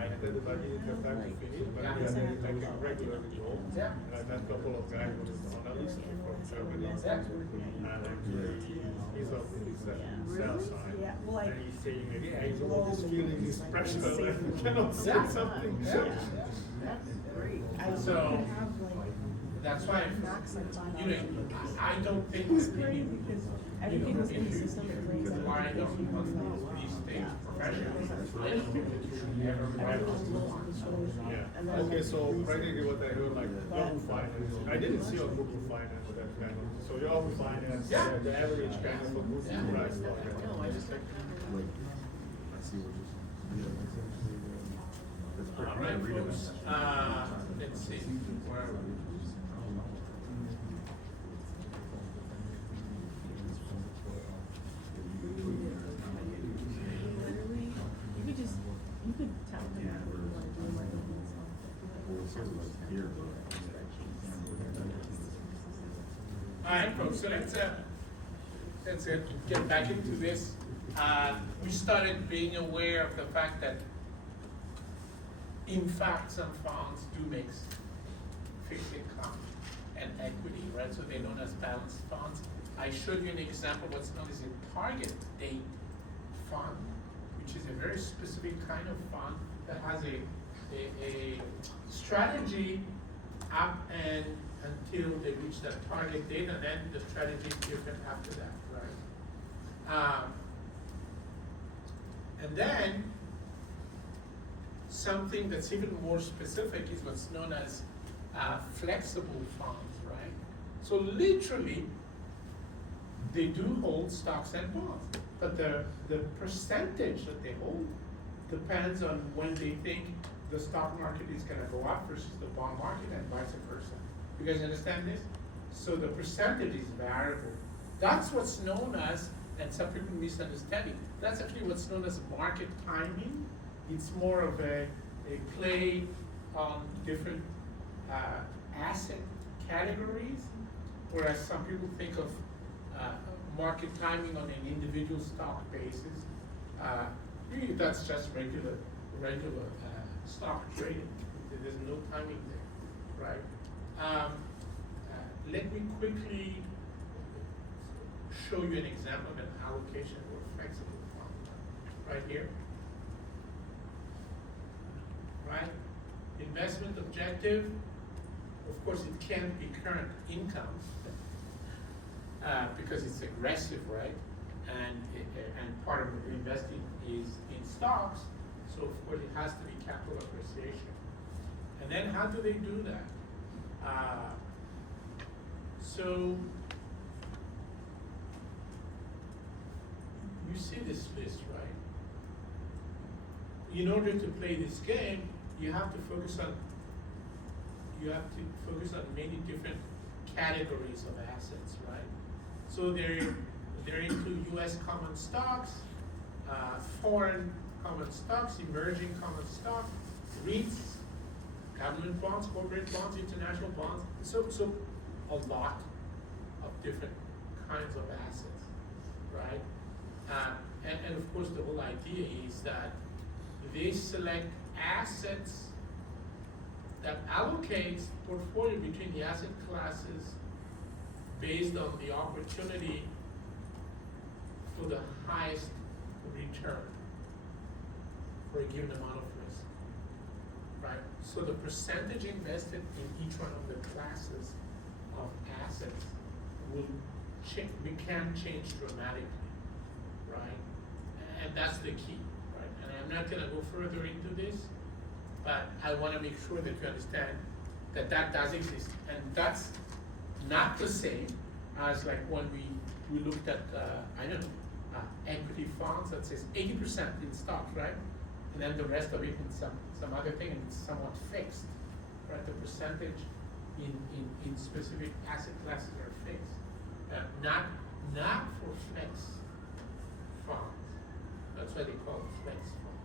attended, but I didn't have time to finish, but Yeah. we attended like a regular go. Yeah. And I met a couple of guys who was analysts from Germany. And actually, he's a sales side. Yeah, well, like. And he's saying, yeah, he's always feeling this pressure, like he cannot say Yeah. something. I So- have like That's why, max like $5. you know, I don't think It's that crazy people, because you know, everything was in the if you system for grades. rely on these things professionally, I don't think that you should never rely on someone. Yeah. Okay, so practically what I heard, like Yahoo Finance, I didn't see on Google Finance that kind of, so Yahoo Finance, Yeah. the average kind of a good Yeah. price target. No, I just like. I see what you're saying. That's pretty. All right, folks, let's see, where are we? Literally, you could just, you could tell them what you want to do, like, and stuff. All right, folks, so let's get back into this. We started being aware of the fact that, in fact, some funds do mix fixed income and equity, right? So they're known as balanced funds. I showed you an example of what's known as a target date fund, which is a very specific kind of fund that has a strategy up and until they reach that target date, and then the strategy is different after that, right? And then something that's even more specific is what's known as flexible funds, right? So literally, they do hold stocks and bonds, but the percentage that they hold depends on when they think the stock market is gonna go up versus the bond market and vice versa. You guys understand this? So the percentage is variable. That's what's known as, and some people misunderstand it, that's actually what's known as market timing. It's more of a play on different asset categories, whereas some people think of market timing on an individual stock basis. Really, that's just regular stock trading. There's no timing there, right? Let me quickly show you an example of an allocation or flexible fund, right here. Right? Investment objective, of course, it can't be current income because it's aggressive, right? and part of investing is in stocks, so of course it has to be capital appreciation. And then how do they do that? So you see this list, right? In order to play this game, you have to focus on many different categories of assets, right? So they're into U.S. common stocks, foreign common stocks, emerging common stocks, REITs, government bonds, corporate bonds, international bonds. So a lot of different kinds of assets, right? And of course the whole idea is that they select assets that allocates portfolio between the asset classes based on the opportunity for the highest return for a given amount of risk, right? So the percentage invested in each one of the classes of assets can change dramatically, right? And that's the key, right? And I'm not gonna go further into this, but I wanna make sure that you understand that that does exist. And that's not the same as like when we looked at, equity funds that says 80% in stocks, right? And then the rest of it in some other thing, and it's somewhat fixed, right? The percentage in specific asset classes are fixed. Not for flex funds. That's why they call it flex funds,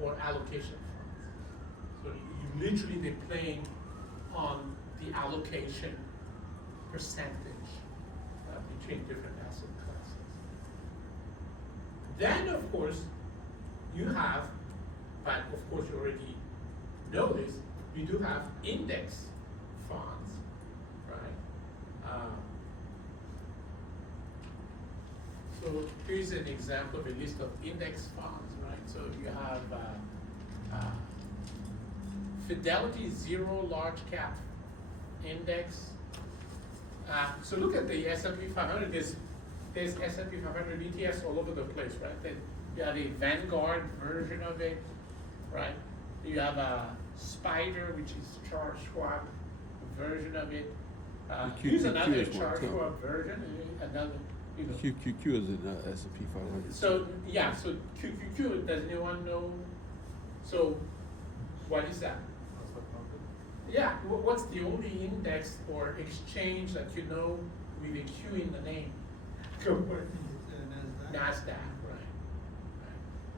or allocation funds. So you literally, they're playing on the allocation percentage between different asset classes. Then, of course, you have, but of course you already know this, you do have index funds, right? So here's an example of a list of index funds, right? So you have Fidelity Zero Large Cap Index. So look at the S&P 500. There's S&P 500 ETFs all over the place, right? Then you have a Vanguard version of it, right? You have a Spider, which is Charles Schwab version of it. Here's another is one Charles too. Schwab version, another, you know. QQQ is in S&P 500. So, yeah, so QQQ, does anyone know? So, what is that? Yeah, what's the only index or exchange that you know with a Q in the name? Go for it. NASDAQ, right.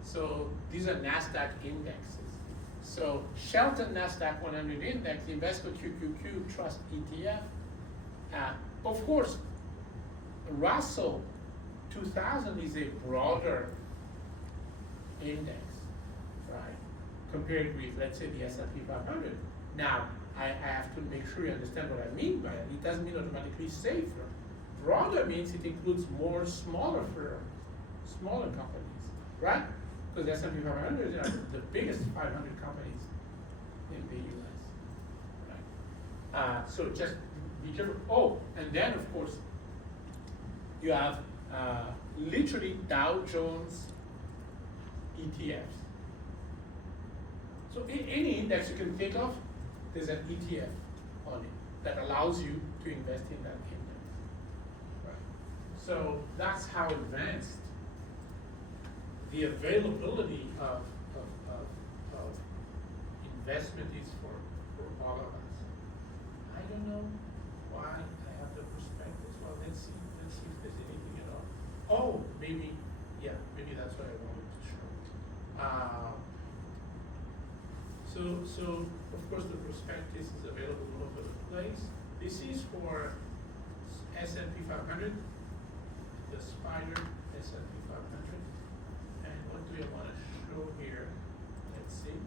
So these are NASDAQ indexes. So Shelton NASDAQ 100 Index, Invesco QQQ Trust ETF. Of course, Russell 2000 is a broader index, right? Compared with, let's say, the S&P 500. Now, I have to make sure you understand what I mean by it. It doesn't mean automatically safer. Broader means it includes more smaller firms, smaller companies, right? Because the S&P 500 are the biggest 500 companies in the US, right? So just be careful. Oh, and then of course, you have literally Dow Jones ETFs. So any index you can think of, there's an ETF on it that allows you to invest in that index. Right. So that's how advanced the availability of investment is for all of us. I don't know why I have the perspectives. Well, let's see if there's anything at all. Oh, maybe that's what I wanted to show. So of course the prospectus is available all over the place. This is for S&P 500, the Spider S&P 500. And what do we want to show here? Let's see.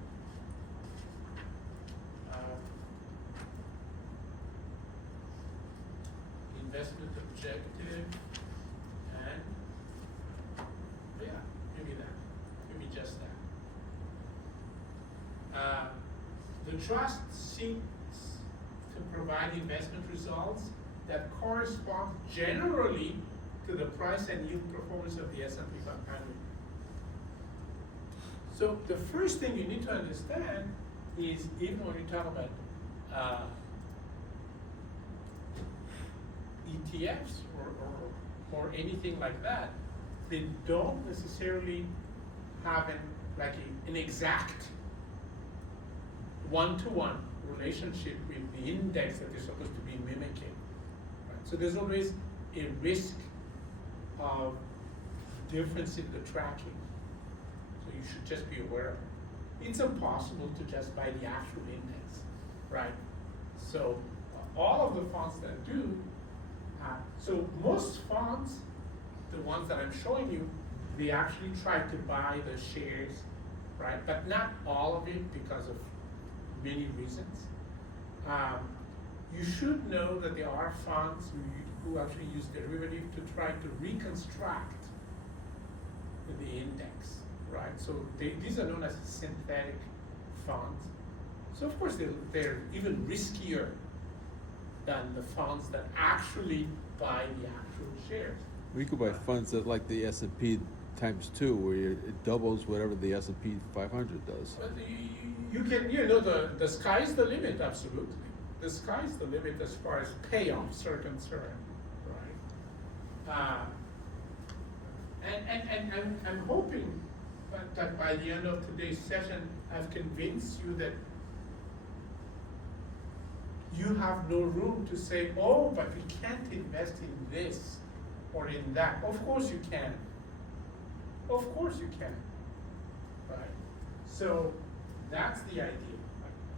Investment objective, and yeah, maybe just that. The trust seeks to provide investment results that correspond generally to the price and yield performance of the S&P 500. So the first thing you need to understand is, even when you talk about ETFs or anything like that, they don't necessarily have an exact one-to-one relationship with the index that they're supposed to be mimicking. Right? So there's always a risk of difference in the tracking. So you should just be aware of it. It's impossible to just buy the actual index, right? So all of the funds that do, so most funds, the ones that I'm showing you, they actually try to buy the shares, right? But not all of it because of many reasons. You should know that there are funds who actually use derivative to try to reconstruct the index, right? So these are known as synthetic funds. So of course they're even riskier than the funds that actually buy the actual shares. We could buy funds that like the S&P times 2, where it doubles whatever the S&P 500 does. But you can, the sky's the limit, absolutely. The sky's the limit as far as payoffs are concerned, right? And I'm hoping that by the end of today's session, I've convinced you that you have no room to say, oh, but we can't invest in this or in that. Of course you can. Of course you can, right? So that's the idea.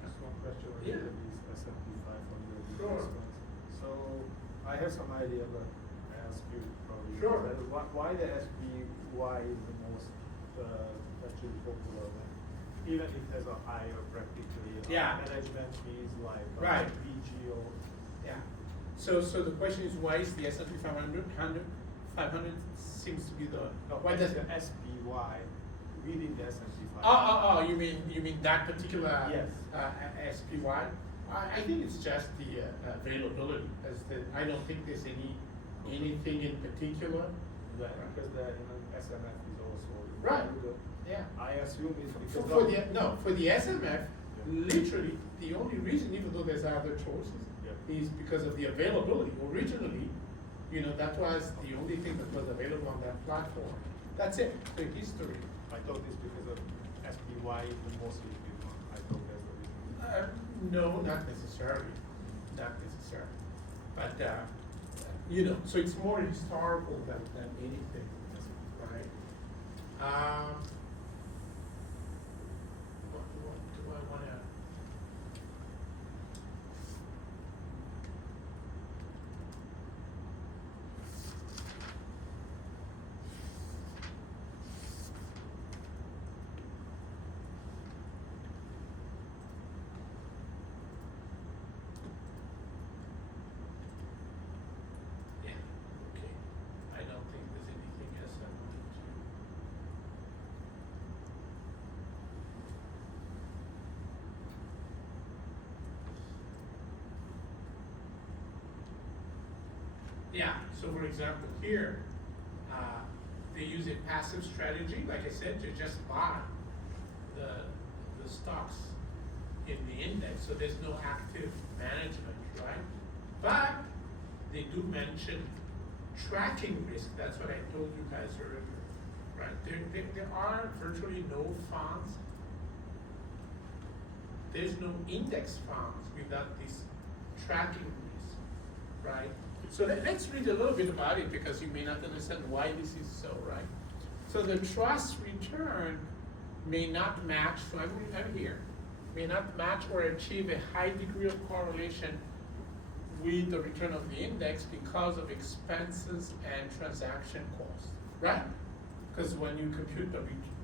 Just one question on Yeah. these S&P 500. Sure. So I have some idea, but I ask you probably. Sure. That is why the SPY is the most actually popular one, even if it has a higher practically Yeah. management fees like Right. BGO. Yeah. So the question is, why is the S&P 500 seems to be the What does is the SPY within the S&P 500? Oh, you mean that particular Yes. SPY? I think it's just the availability. I don't think there's anything in particular. Right, because the SMF is also Right. good. Yeah. I assume it's because For the SMF, literally the only reason, even though there's other choices, is because of the availability. Originally, that was the only thing that was available on that platform. That's it. The history. I thought it's because of SPY is the most liquid one. I thought that's the reason. No, not necessarily. Not necessarily. But so it's more historical than anything, right? What do I want to? Yeah, okay. I don't think there's anything else I wanted to. Yeah, so for example, here, they use a passive strategy, like I said, to just buy the stocks in the index, so there's no active management, right? But they do mention tracking risk, that's what I told you guys earlier, right? There are virtually no funds, there's no index funds without this tracking risk, right? So let's read a little bit about it because you may not understand why this is so, right? So the trust return may not match, so I'm here, may not match or achieve a high degree of correlation with the return of the index because of expenses and transaction costs, right? Because when you compute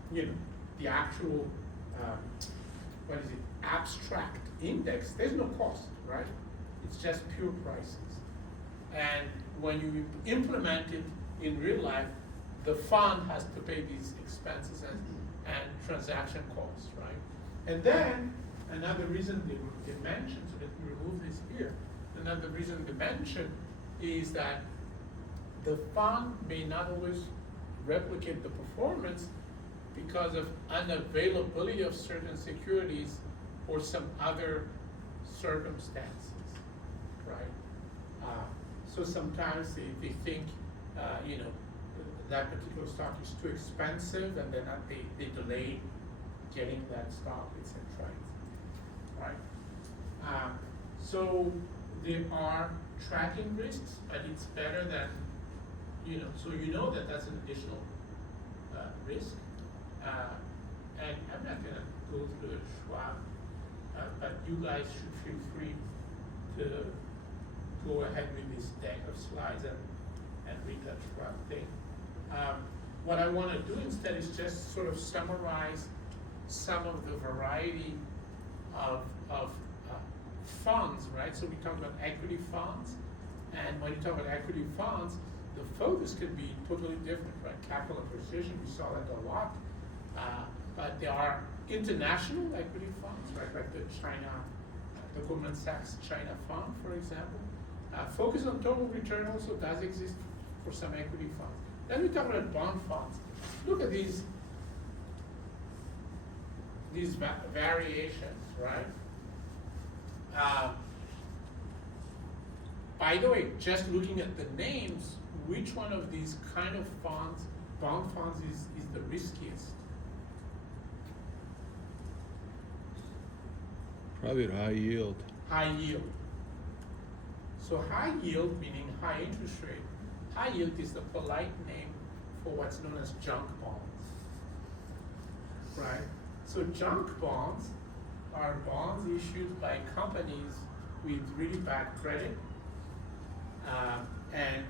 the actual, abstract index, there's no cost, right? It's just pure prices. And when you implement it in real life, the fund has to pay these expenses and transaction costs, right? And then another reason they mention, so let me remove this here. Another reason they mention is that the fund may not always replicate the performance because of unavailability of certain securities or some other circumstances, right? So sometimes they think, you know, that particular stock is too expensive, and then they delay getting that stock, etc. Right? So there are tracking risks, but it's better than, you know, so you know that that's an additional risk. And I'm not gonna go through the Schwab, but you guys should feel free to go ahead with this deck of slides and read that Schwab thing. What I wanna do instead is just sort of summarize some of the variety of funds, right? So we talk about equity funds, and when you talk about equity funds, the focus could be totally different, right? Capital appreciation, we saw that a lot, but there are international equity funds, right? Like the Goldman Sachs China Fund, for example. Focus on total return also does exist for some equity funds. Then we talk about bond funds. Look at these variations, right? By the way, just looking at the names, which one of these kind of funds, bond funds, is the riskiest? Probably at high yield. High yield. So high yield, meaning high interest rate. High yield is the polite name for what's known as junk bonds, right? So junk bonds are bonds issued by companies with really bad credit, and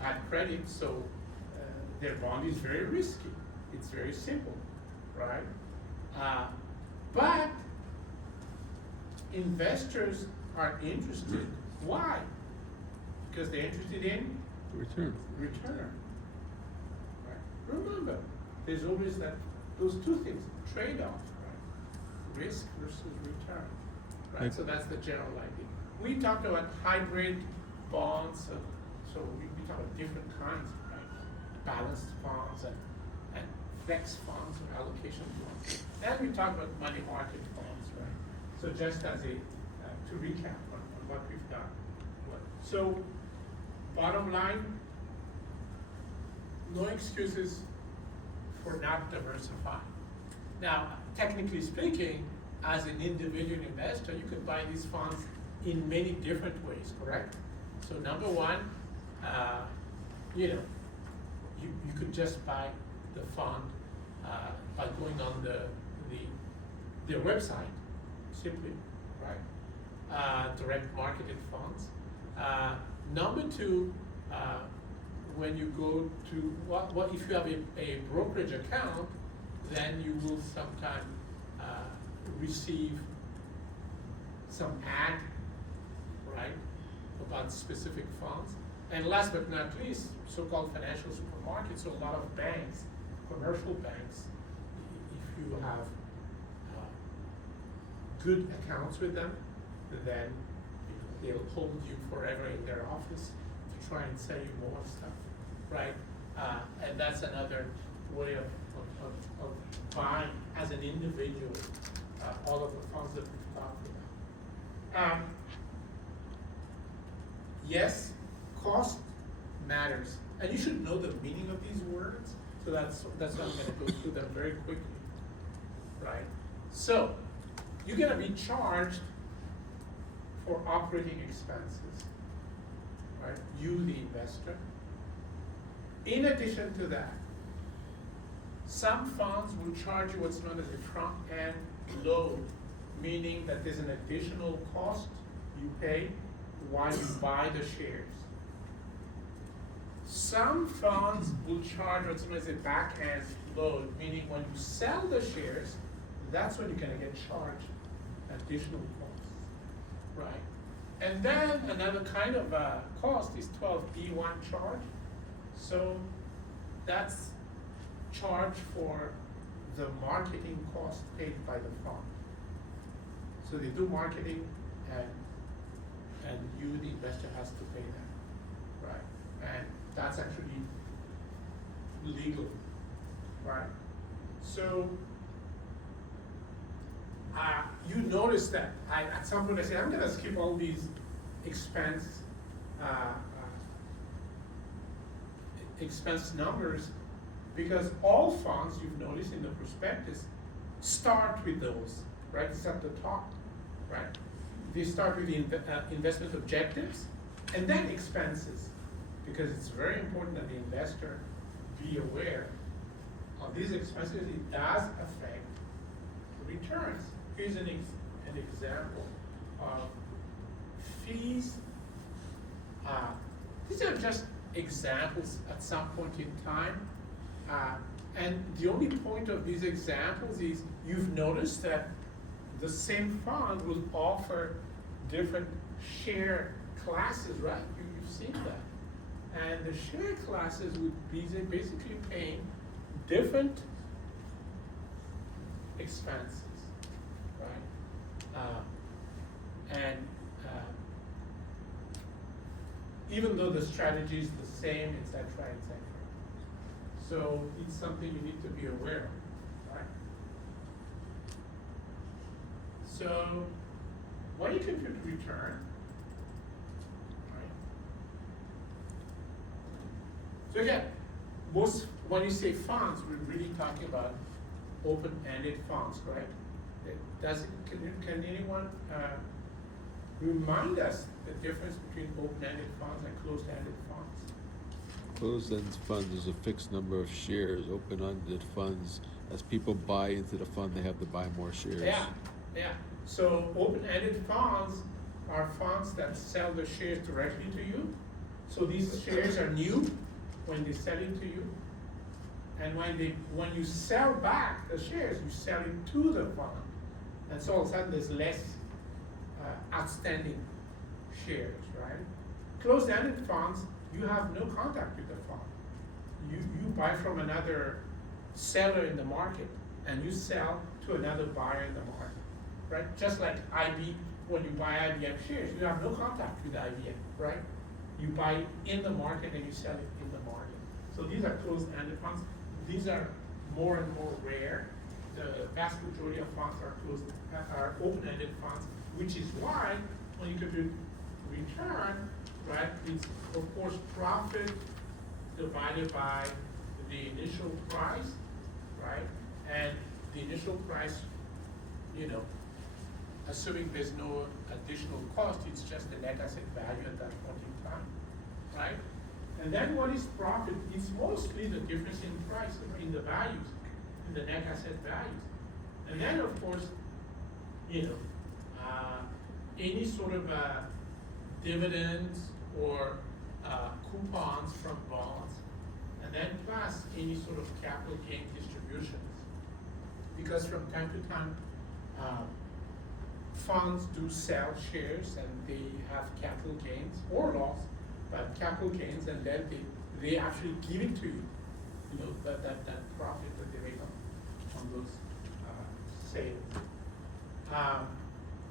bad credit, so their bond is very risky. It's very simple, right? But investors are interested. Why? Because they're interested in Return. return. Right? Remember, there's always those two things, trade-off, right? Risk versus return, right? Like- So that's the general idea. We talked about hybrid bonds, so we talk about different kinds, right? Balanced funds and flex funds or allocation funds. And we talked about money market funds, right? So just as to recap on what we've done. So bottom line, no excuses for not diversifying. Now, technically speaking, as an individual investor, you can buy these funds in many different ways, correct? So number one, you know, you could just buy the fund by going on their website, simply, right? Direct marketed funds. Number two, when you go to, what if you have a brokerage account, then you will sometime receive some ad, right, about specific funds. And last but not least, so-called financial supermarkets. So a lot of banks, commercial banks, if you have good accounts with them, then they'll hold you forever in their office to try and sell you more stuff, right? And that's another way of buying as an individual all of the funds that we've talked about. Yes, cost matters, and you should know the meaning of these words. So that's why I'm going to go through them very quickly, right? So you're going to be charged for operating expenses, right? You, the investor. In addition to that, some funds will charge you what's known as a front-end load, meaning that there's an additional cost you pay while you buy the shares. Some funds will charge what's known as a back-end load, meaning when you sell the shares, that's when you're gonna get charged additional costs, right? And then another kind of cost is 12B1 charge. So that's charge for the marketing cost paid by the fund. So they do marketing, and you, the investor, has to pay that, right? and that's actually legal, right? So, you notice that at some point I said, I'm gonna skip all these expense numbers, because all funds, you've noticed in the prospectus, start with those, right? It's at the top, right? They start with the investment objectives and then expenses, because it's very important that the investor be aware of these expenses. It does affect returns. Here's an example of fees. These are just examples at some point in time. And the only point of these examples is you've noticed that the same fund will offer different share classes, right? You've seen that. And the share classes would be basically paying different expenses, right? Even though the strategy is the same, et cetera, et cetera. So it's something you need to be aware of, right? So when you compute return, right? So again, when you say funds, we're really talking about open-ended funds, correct? Can anyone remind us the difference between open-ended funds and closed-ended funds? Closed-end fund is a fixed number of shares. Open-ended funds, as people buy into the fund, they have to buy more shares. Yeah. So open-ended funds are funds that sell the shares directly to you. So these shares are new when they sell it to you. And when you sell back the shares, you sell it to the fund. And so all of a sudden there's less outstanding shares, right? Closed-ended funds, you have no contact with the fund. You buy from another seller in the market and you sell to another buyer in the market, right? Just like when you buy IBM shares, you have no contact with IBM, right? You buy in the market and you sell it in the market. So these are closed-ended funds. These are more and more rare. The vast majority of funds are open-ended funds, which is why when you compute return, right, it's of course profit divided by the initial price, right? And the initial price, assuming there's no additional cost, it's just the net asset value at that point in time, right? And then what is profit? It's mostly the difference in price, in the values, in the net asset values. And then of course, any sort of dividends or coupons from bonds, and then plus any sort of capital gain distributions. Because from time to time, funds do sell shares and they have capital gains or loss, but capital gains, and then they actually give it to you, that profit that they make on those sales.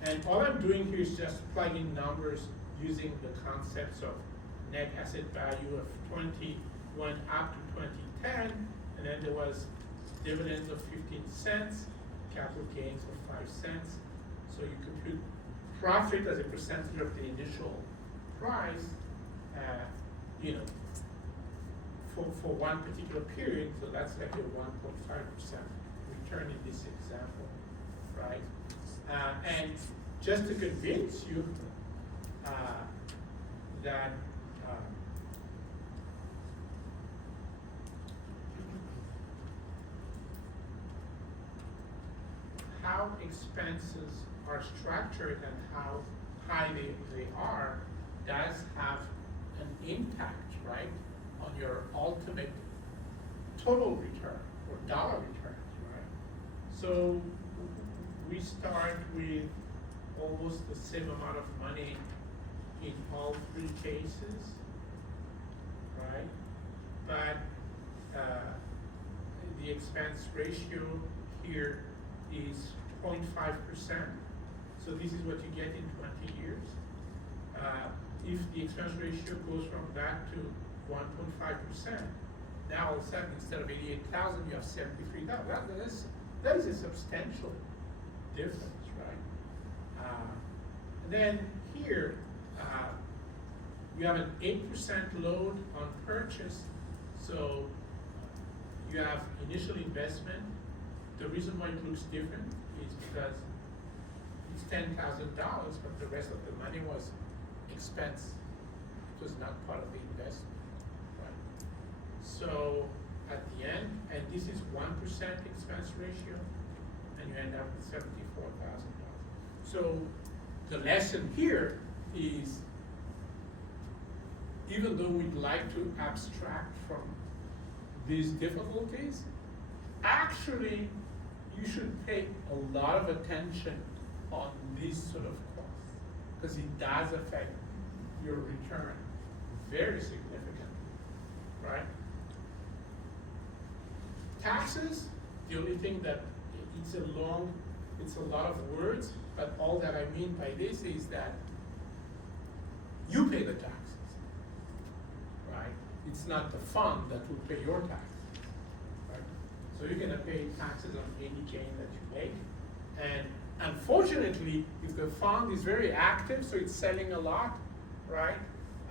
And all I'm doing here is just plugging numbers using the concepts of net asset value of 20 went up to 2010, and then there was dividends of 15 cents, capital gains of 5 cents. So you compute profit as a percentage of the initial price, for one particular period. So that's like a 1.5% return in this example, right? And just to convince you that how expenses are structured and how high they are does have an impact, right, on your ultimate total return or dollar returns, right? So we start with almost the same amount of money in all three cases, right? But the expense ratio here is 0.5%. So this is what you get in 20 years. If the expense ratio goes from that to 1.5%. Now all of a sudden, instead of 88,000, you have 73,000. That is a substantial difference, right? And then here, you have an 8% load on purchase, so you have initial investment. The reason why it looks different is because it's $10,000, but the rest of the money was expense. It was not part of the investment, right? So at the end, and this is 1% expense ratio, and you end up with $74,000. So the lesson here is, even though we'd like to abstract from these difficulties, actually you should pay a lot of attention on these sort of costs, because it does affect your return very significantly, right? Taxes, the only thing that it's a lot of words, but all that I mean by this is that you pay the taxes, right? It's not the fund that will pay your taxes, right? So you're gonna pay taxes on any gain that you make. And unfortunately, if the fund is very active, so it's selling a lot, right?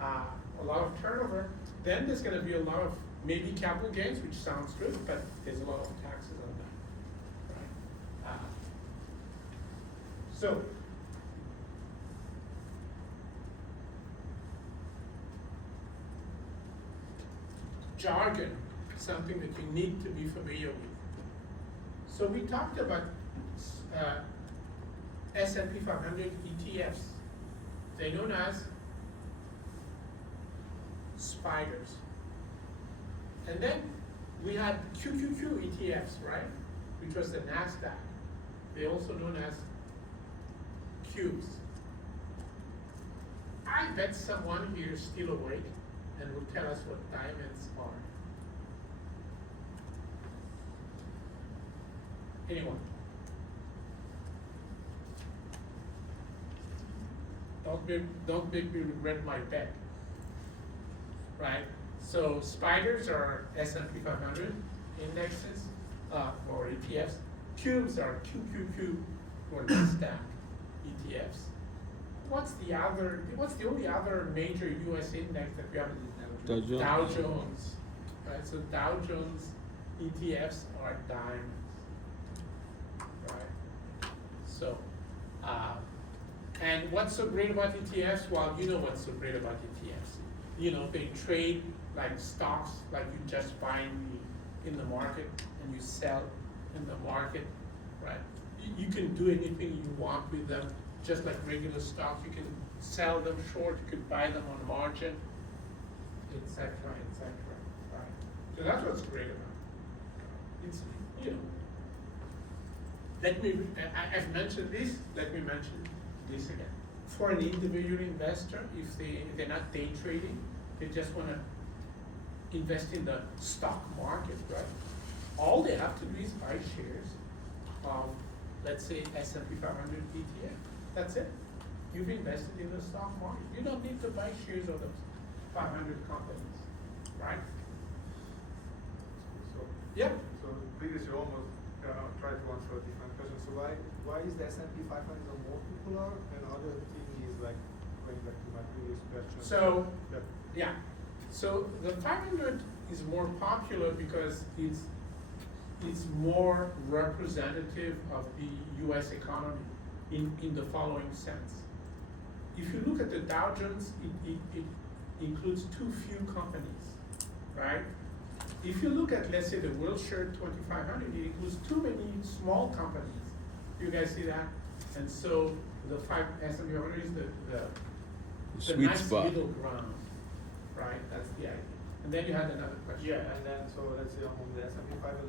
A lot of turnover, then there's gonna be a lot of maybe capital gains, which sounds good, but there's a lot of taxes on that, right? So, jargon, something that you need to be familiar with. So we talked about S&P 500 ETFs. They're known as spiders. And then we had QQQ ETFs, right? Which was the NASDAQ. They're also known as cubes. I bet someone here is still awake and will tell us what diamonds are. Anyone? Don't make me regret my bet. Right? So spiders are S&P 500 indexes or ETFs. Cubes are QQQ or NASDAQ ETFs. What's the only other major US index that we have? Dow Jones. Dow Jones. Right? So Dow Jones ETFs are diamonds. Right? So, and what's so great about ETFs? Well, you know what's so great about ETFs. You know, they trade like stocks, like you just buy in the market and you sell in the market, right? You can do anything you want with them, just like regular stocks. You can sell them short, you can buy them on margin, etc., etc., right? So that's what's great about it. It's, you know, I've mentioned this, let me mention this again. For an individual investor, if they're not day trading, they just want to invest in the stock market, right? All they have to do is buy shares of, let's say, S&P 500 ETF. That's it. You've invested in the stock market. You don't need to buy shares of the 500 companies, right? So, Yeah. so previously you almost tried to answer a different question. So why is the S&P 500 more popular? And other thing is like, going back to my previous question. So, that yeah. So the 500 is more popular because it's more representative of the US economy in the following sense. If you look at the Dow Jones, it includes too few companies, right? If you look at, let's say, the Wilshire 2500, it includes too many small companies. You guys see that? And so the S&P 500 is the sweet nice spot. middle ground, right? That's the idea. And then you had another question. Yeah, and then so let's say among the S&P 500,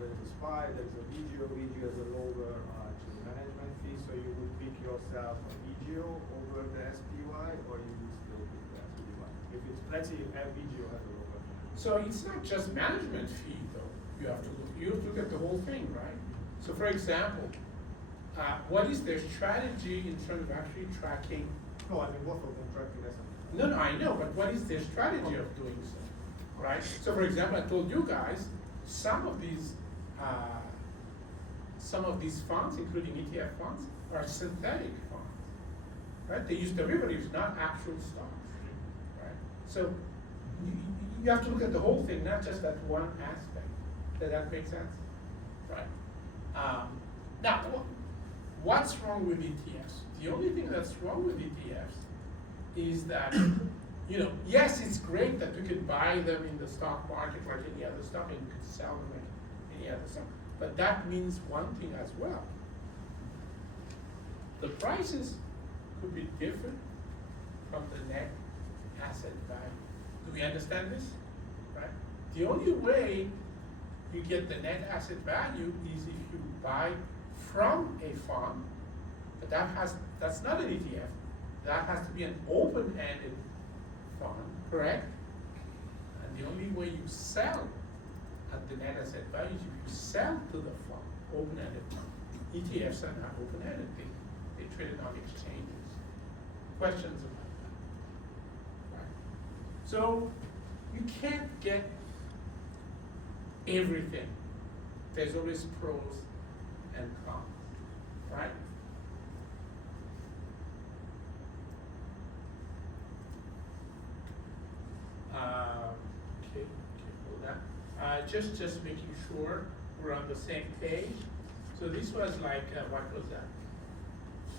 there's a SPY, there's a VGO. VGO has a lower actually management fee, so you would pick yourself a VGO over the SPY, or you would still pick the SPY. If it's, let's say, VGO has a lower. So it's not just management fee though. You have to look at the whole thing, right? So for example, what is their strategy in terms of actually tracking? No, I mean both of them track the S&P. No, I know, but what is their strategy of doing so, right? So for example, I told you guys, some of these funds, including ETF funds, are synthetic funds, right? They use derivatives, not actual stocks, right? So you have to look at the whole thing, not just that one aspect. Does that make sense? Right? Now, what's wrong with ETFs? The only thing that's wrong with ETFs is that, yes, it's great that we could buy them in the stock market like any other stock, and you could sell them like any other stock. But that means one thing as well. The prices could be different from the net asset value. Do we understand this? Right? The only way you get the net asset value is if you buy from a fund, but that's not an ETF. That has to be an open-ended fund, correct? And the only way you sell at the net asset value is if you sell to the fund, open-ended fund. ETFs are not open-ended, they trade on exchanges. Questions about that? Right. So you can't get everything. There's always pros and cons, right? Okay, hold that. Just making sure we're on the same page. So this was like, what was that?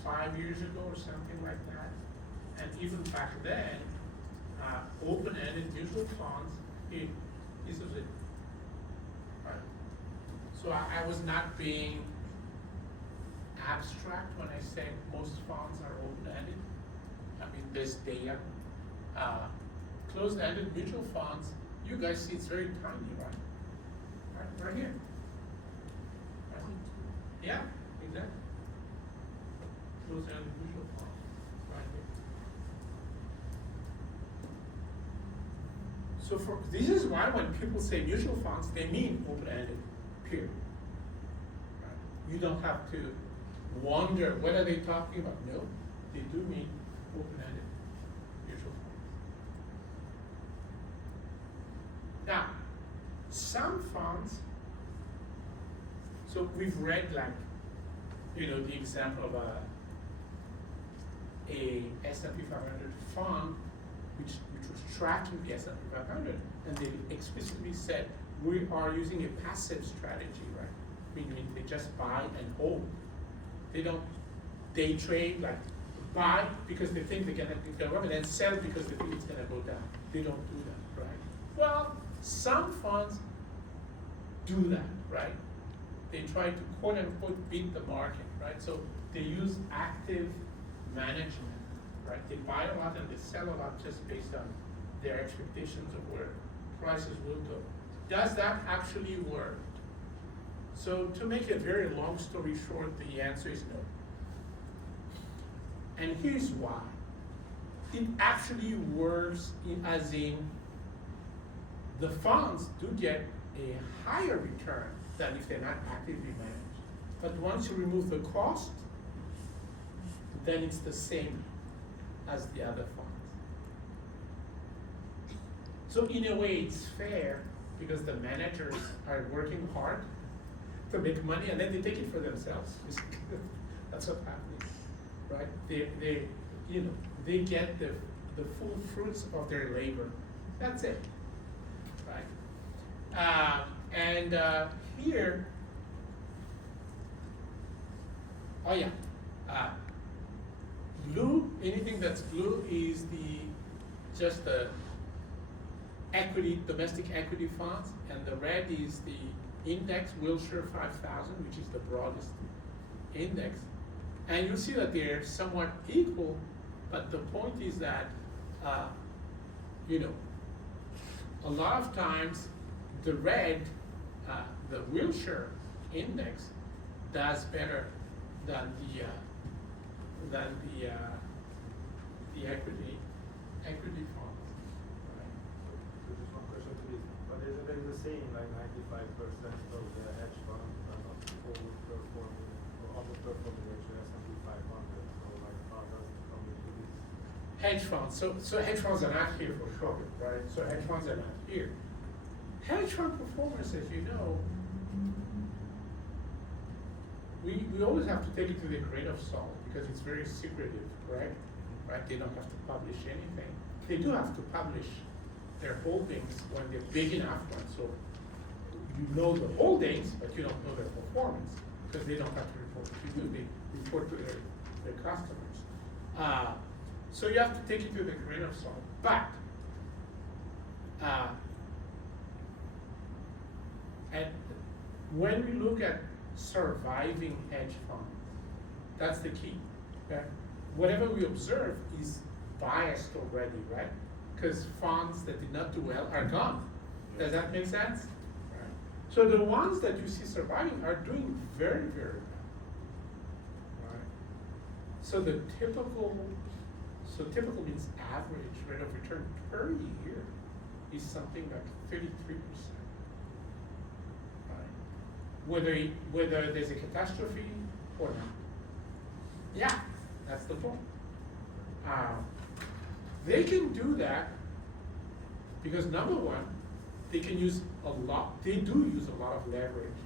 5 years ago or something like that. And even back then, open-ended mutual funds, this was it. Right? So I was not being abstract when I said most funds are open-ended. I mean, there's data. Closed-ended mutual funds, you guys see it's very tiny, right? Right here. Right? Yeah, exactly. Closed-ended mutual funds, right here. So this is why when people say mutual funds, they mean open-ended, period. Right? You don't have to wonder what are they talking about. No, they do mean open-ended mutual funds. Now, some funds, so we've read like, the example of a S&P 500 fund which was tracking the S&P 500, and they explicitly said, we are using a passive strategy, right? Meaning they just buy and hold. They don't day trade, like buy because they think they're gonna go up, and then sell because they think it's gonna go down. They don't do that, right? Well, some funds do that, right? They try to quote unquote beat the market, right? So they use active management, right? They buy a lot and they sell a lot just based on their expectations of where prices will go. Does that actually work? So to make a very long story short, the answer is no. And here's why. It actually works as in the funds do get a higher return than if they're not actively managed. But once you remove the cost, then it's the same as the other funds. So in a way, it's fair because the managers are working hard to make money, and then they take it for themselves. That's what's happening, right? They get the full fruits of their labor. That's it, right? Here, oh yeah, blue. Anything that's blue is just the equity, domestic equity funds, and the red is the index Wilshire 5000, which is the broadest index. And you'll see that they're somewhat equal, but the point is that, a lot of times the red, the Wilshire index does better than the equity funds. So just one question please. But there is a saying like 95% of the hedge funds are not overperforming or underperforming the S&P 500. So like how does it come into this? hedge funds, so hedge funds are not here for sure, right? So hedge funds are not here. Hedge fund performance, as you know, we always have to take it with a grain of salt because it's very secretive, correct? Right? They don't have to publish anything. They do have to publish their holdings when they're big enough ones. So you know the holdings, but you don't know their performance because they don't have to report to you. They report to their customers. So you have to take it with a grain of salt. But and when we look at surviving hedge funds, that's the key. Okay? Whatever we observe is biased already, right? Because funds that did not do well are gone. Does that make sense? Right. So the ones that you see surviving are doing very, very well. Right. So typical means average rate of return per year is something like 33%. Right. Whether there's a catastrophe or not. Yeah, that's the point. They can do that because number one, they can use a lot, they do use a lot of leverage.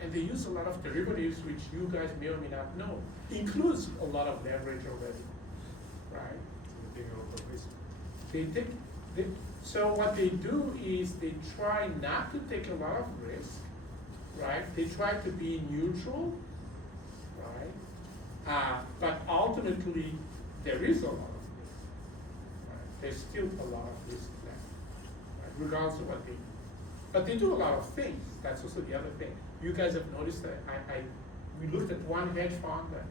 And they use a lot of derivatives, which you guys may or may not know, includes a lot of leverage already, right? So what they do is they try not to take a lot of risk, right? They try to be neutral, right? But ultimately, there is a lot of risk, right? There's still a lot of risk there, right? Regardless of what they do. But they do a lot of things. That's also the other thing. You guys have noticed that we looked at one hedge fund that,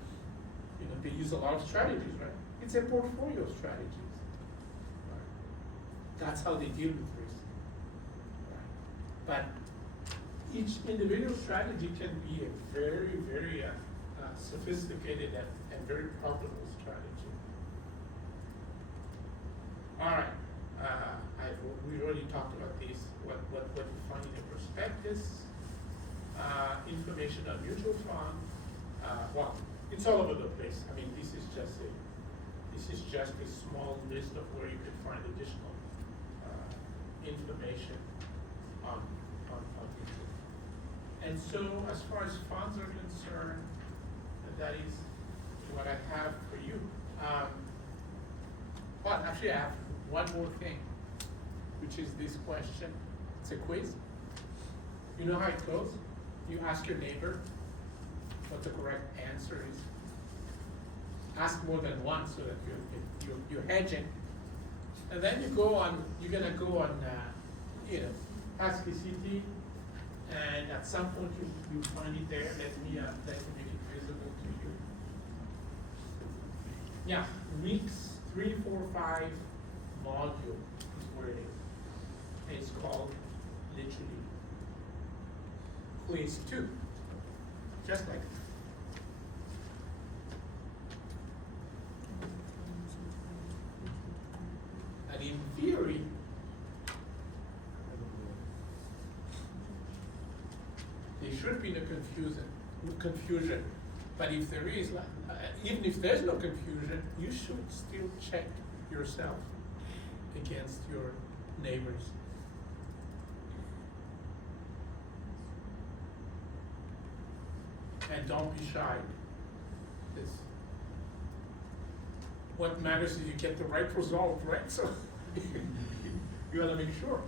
they use a lot of strategies, right? It's a portfolio of strategies, right? That's how they deal with risk, right? But each individual strategy can be a very, very sophisticated and very profitable strategy. All right, we already talked about this. What you find in the prospectus. Information on mutual fund. Well, it's all over the place. I mean, this is just a small list of where you can find additional information on mutual fund. And so, as far as funds are concerned, that is what I have for you. Well, actually, I have one more thing, which is this question. It's a quiz. You know how it goes? You ask your neighbor what the correct answer is. Ask more than once so that you're hedging. And then you're gonna go on, Ask KCT, and at some point you find it there. Let me make it visible to you. Yeah, weeks 3, 4, 5 module is where it is. It's called literally quiz 2, just like that. And in theory, there should be no confusion. But if there is, even if there's no confusion, you should still check yourself against your neighbors. And don't be shy. What matters is you get the right result, right? So you gotta make sure.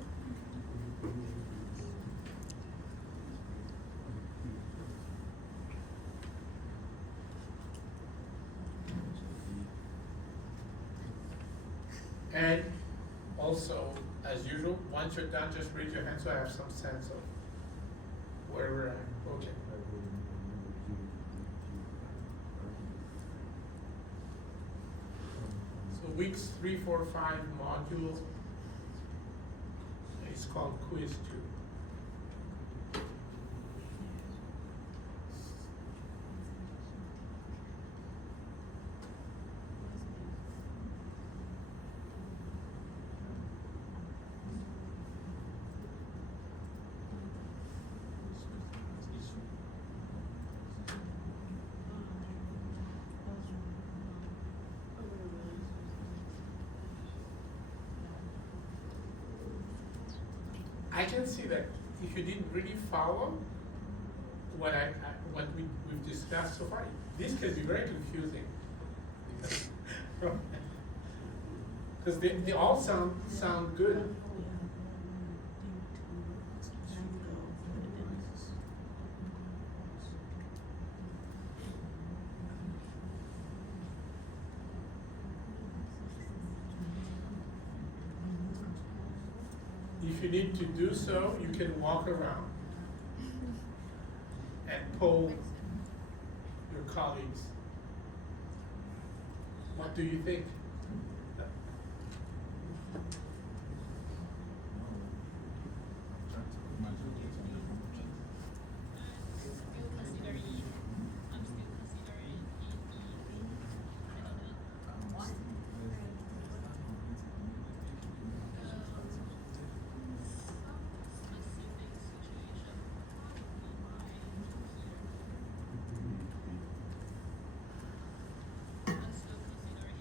And also, as usual, once you're done, just raise your hand so I have some sense of where we're at. Okay. So weeks 3, 4, 5 module is called quiz 2. I can see that if you didn't really follow what we've discussed so far, this can be very confusing. Because they all sound good. If you need to do so, you can walk around and poll your colleagues. What do you think? Still consider E. I'm still considering E. I don't know. Specific situation I'm still considering.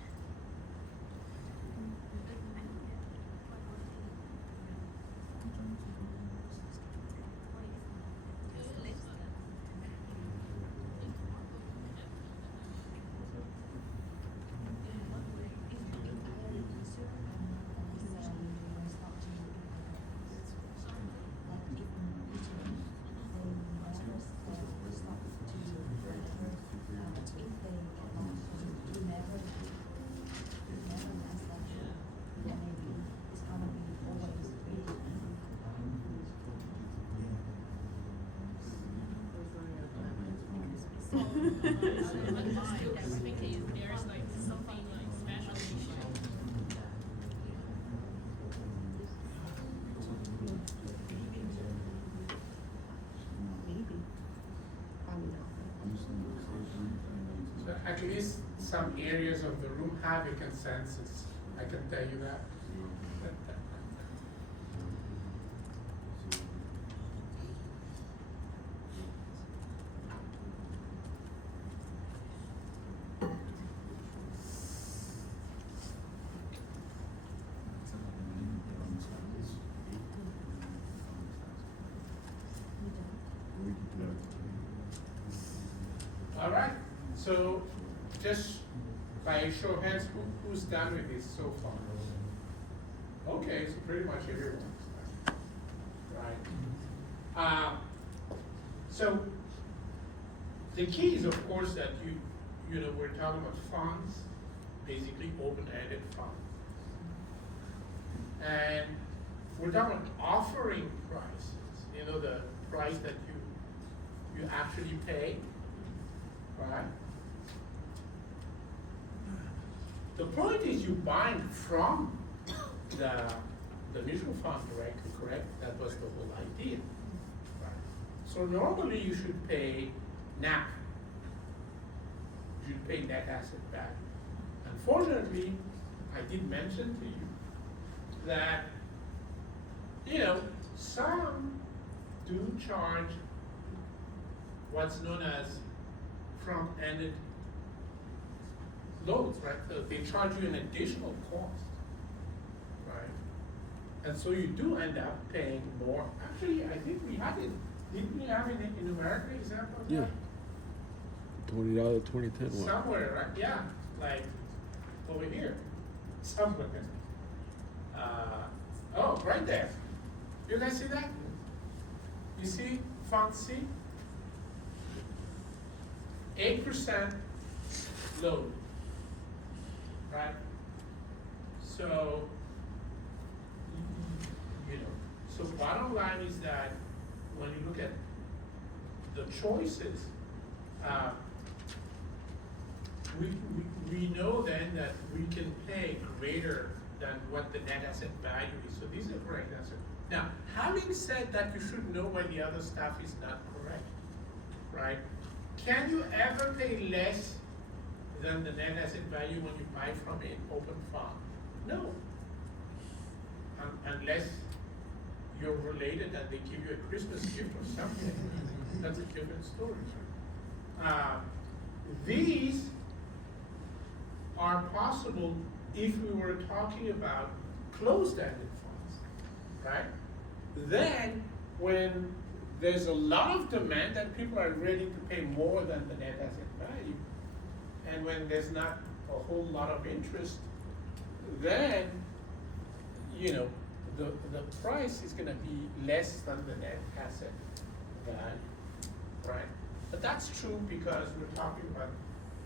I'm still thinking if there's like something like special issue. Maybe. Probably not. So at least some areas of the room have a consensus. I can tell you that. All right, so just by a show of hands, who's done with this so far? Okay, so pretty much everyone. Right. So the key is, of course, that you know, we're talking about funds, basically open-ended funds. And we're talking about offering prices, you know, the price that you actually pay. Right? The point is you buying from the mutual fund directly, correct? That was the whole idea. Right? So normally you should pay NAV. You should pay net asset value. Unfortunately, I did mention to you that, you know, some do charge what's known as front-ended loads, right? So they charge you an additional cost, right? And so you do end up paying more. Actually, I think we had it. Didn't we have it in America example of Yeah. that? $20 2010 one. Somewhere, right? Yeah, like over here, somewhere. Oh, right there. You guys see that? You see fund C? 8% load, right? So, you know, so bottom line is that when you look at the choices, we know then that we can pay greater than what the net asset value is. So these are correct answers. Now, having said that, you should know why the other stuff is not correct, right? Can you ever pay less than the net asset value when you buy from an open fund? No. Unless you're related and they give you a Christmas gift or something. That's a different story. These are possible if we were talking about closed-ended funds, right? Then, when there's a lot of demand and people are ready to pay more than the net asset value, and when there's not a whole lot of interest, then, you know, the price is gonna be less than the net asset value, right? But that's true because we're talking about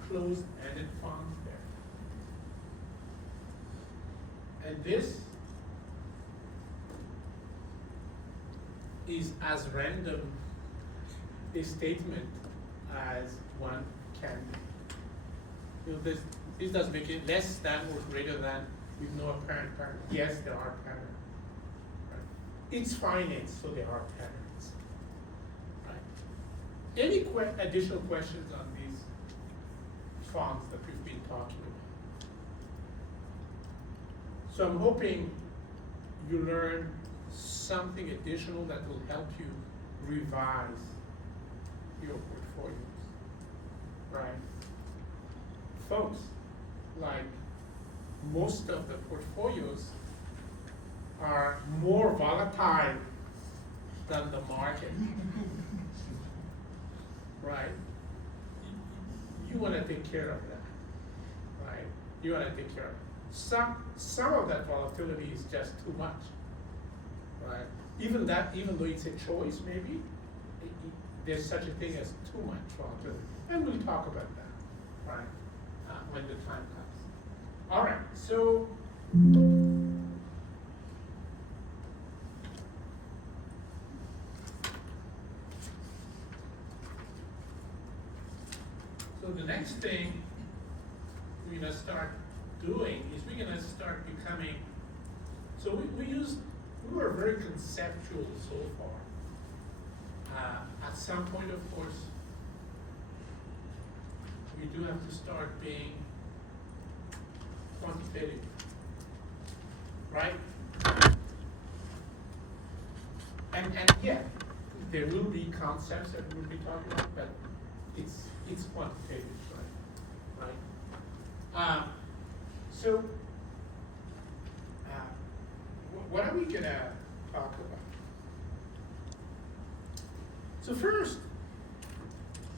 closed-ended funds there. And this is as random a statement as one can be. You know, this does make it less than or greater than with no apparent pattern. Yes, there are patterns. Right? It's finance, so there are patterns. Right? Any additional questions on these fonts that we've been talking about? So I'm hoping you learn something additional that will help you revise your portfolios, right? Folks, like most of the portfolios are more volatile than the market, right? You wanna take care of that, right? You wanna take care of it. Some of that volatility is just too much. Right? Even though it's a choice, maybe, there's such a thing as too much volatility. And we'll talk about that, right, when the time comes. All right, so, the next thing we're gonna start doing is we're gonna start becoming, so we were very conceptual so far. At some point, of course, we do have to start being quantitative, right? And yeah, there will be concepts that we'll be talking about, but it's quantitative, right? So, what are we gonna talk about? So first,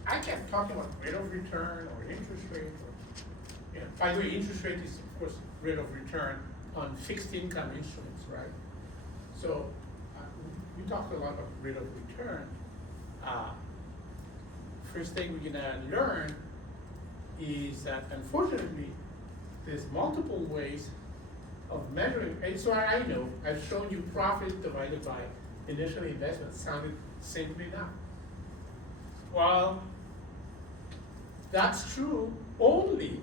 I kept talking about rate of return or interest rate. Or, you know, by the way, interest rate is of course rate of return on fixed income instruments, right? So we talked a lot about rate of return. First thing we're gonna learn is that unfortunately, there's multiple ways of measuring, and so I know, I've shown you profit divided by initial investment, sounded simply enough. Well, that's true only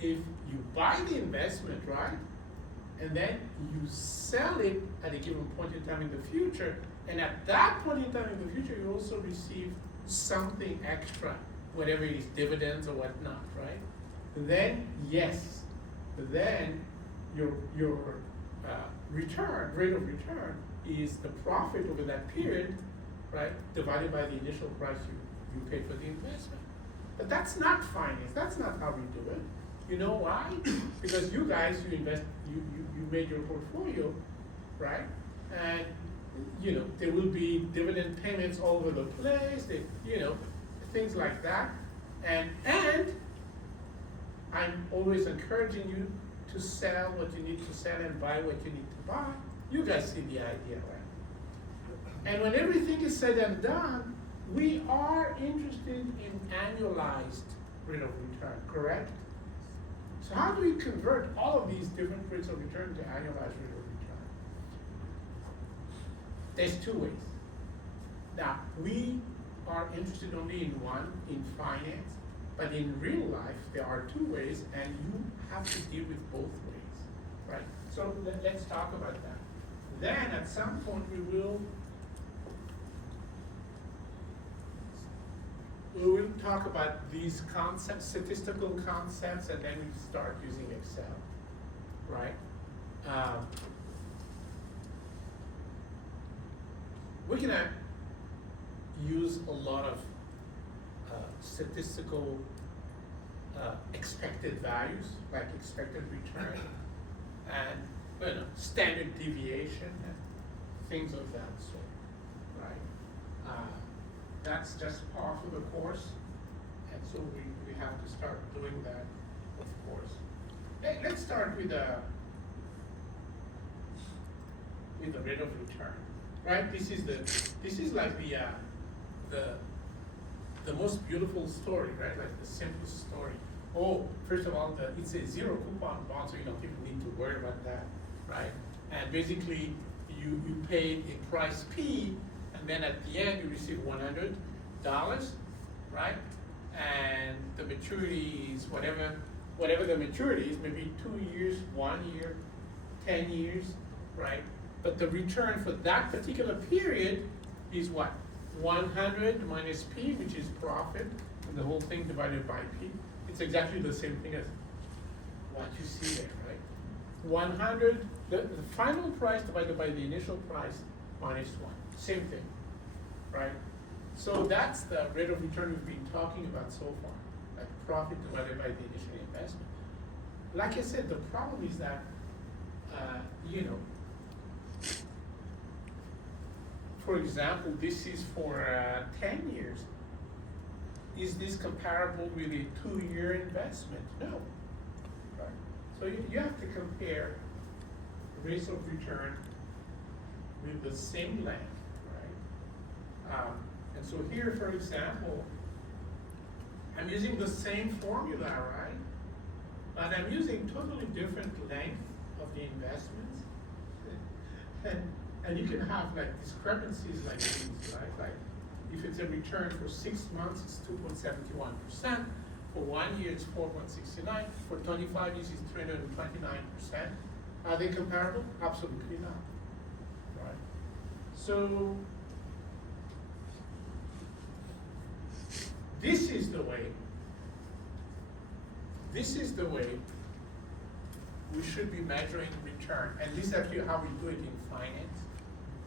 if you buy the investment, right? And then you sell it at a given point in time in the future, and at that point in time in the future, you also receive something extra, whatever it is, dividends or whatnot, right? Then, yes, then your return, rate of return, is the profit over that period, right, divided by the initial price you paid for the investment. But that's not finance, that's not how we do it. You know why? Because you guys, you made your portfolio, right? And, you know, there will be dividend payments all over the place, you know, things like that. And I'm always encouraging you to sell what you need to sell and buy what you need to buy. You guys see the idea, right? And when everything is said and done, we are interested in annualized rate of return, correct? So how do we convert all of these different rates of return to annualized rate of return? There's two ways. Now, we are interested only in one, in finance, but in real life, there are two ways, and you have to deal with both ways, right? So let's talk about that. Then at some point we will talk about these concepts, statistical concepts, and then we start using Excel, right? We're gonna use a lot of statistical expected values, like expected return, and standard deviation, things of that sort, right? That's just part of the course, and so we have to start doing that, of course. Let's start with the rate of return, right? This is like the most beautiful story, right? Like the simplest story. Oh, first of all, it's a zero coupon bond, so you don't even need to worry about that, right? And basically, you pay a price P, and then at the end you receive $100, right? And the maturity is whatever the maturity is, maybe 2 years, 1 year, 10 years, right? But the return for that particular period is what? 100 minus P, which is profit, and the whole thing divided by P. It's exactly the same thing as what you see there, right? 100, the final price divided by the initial price minus 1. Same thing, right? So that's the rate of return we've been talking about so far, like profit divided by the initial investment. Like I said, the problem is that, for example, this is for 10 years. Is this comparable with a 2-year investment? No. Right? So you have to compare rates of return with the same length, right? And so here, for example, I'm using the same formula, right? But I'm using totally different length of the investments. And you can have like discrepancies like these, right? Like if it's a return for 6 months, it's 2.71%. For 1 year, it's 4.69. For 25 years, it's 329%. Are they comparable? Absolutely not, right? So this is the way we should be measuring return, and this is actually how we do it in finance,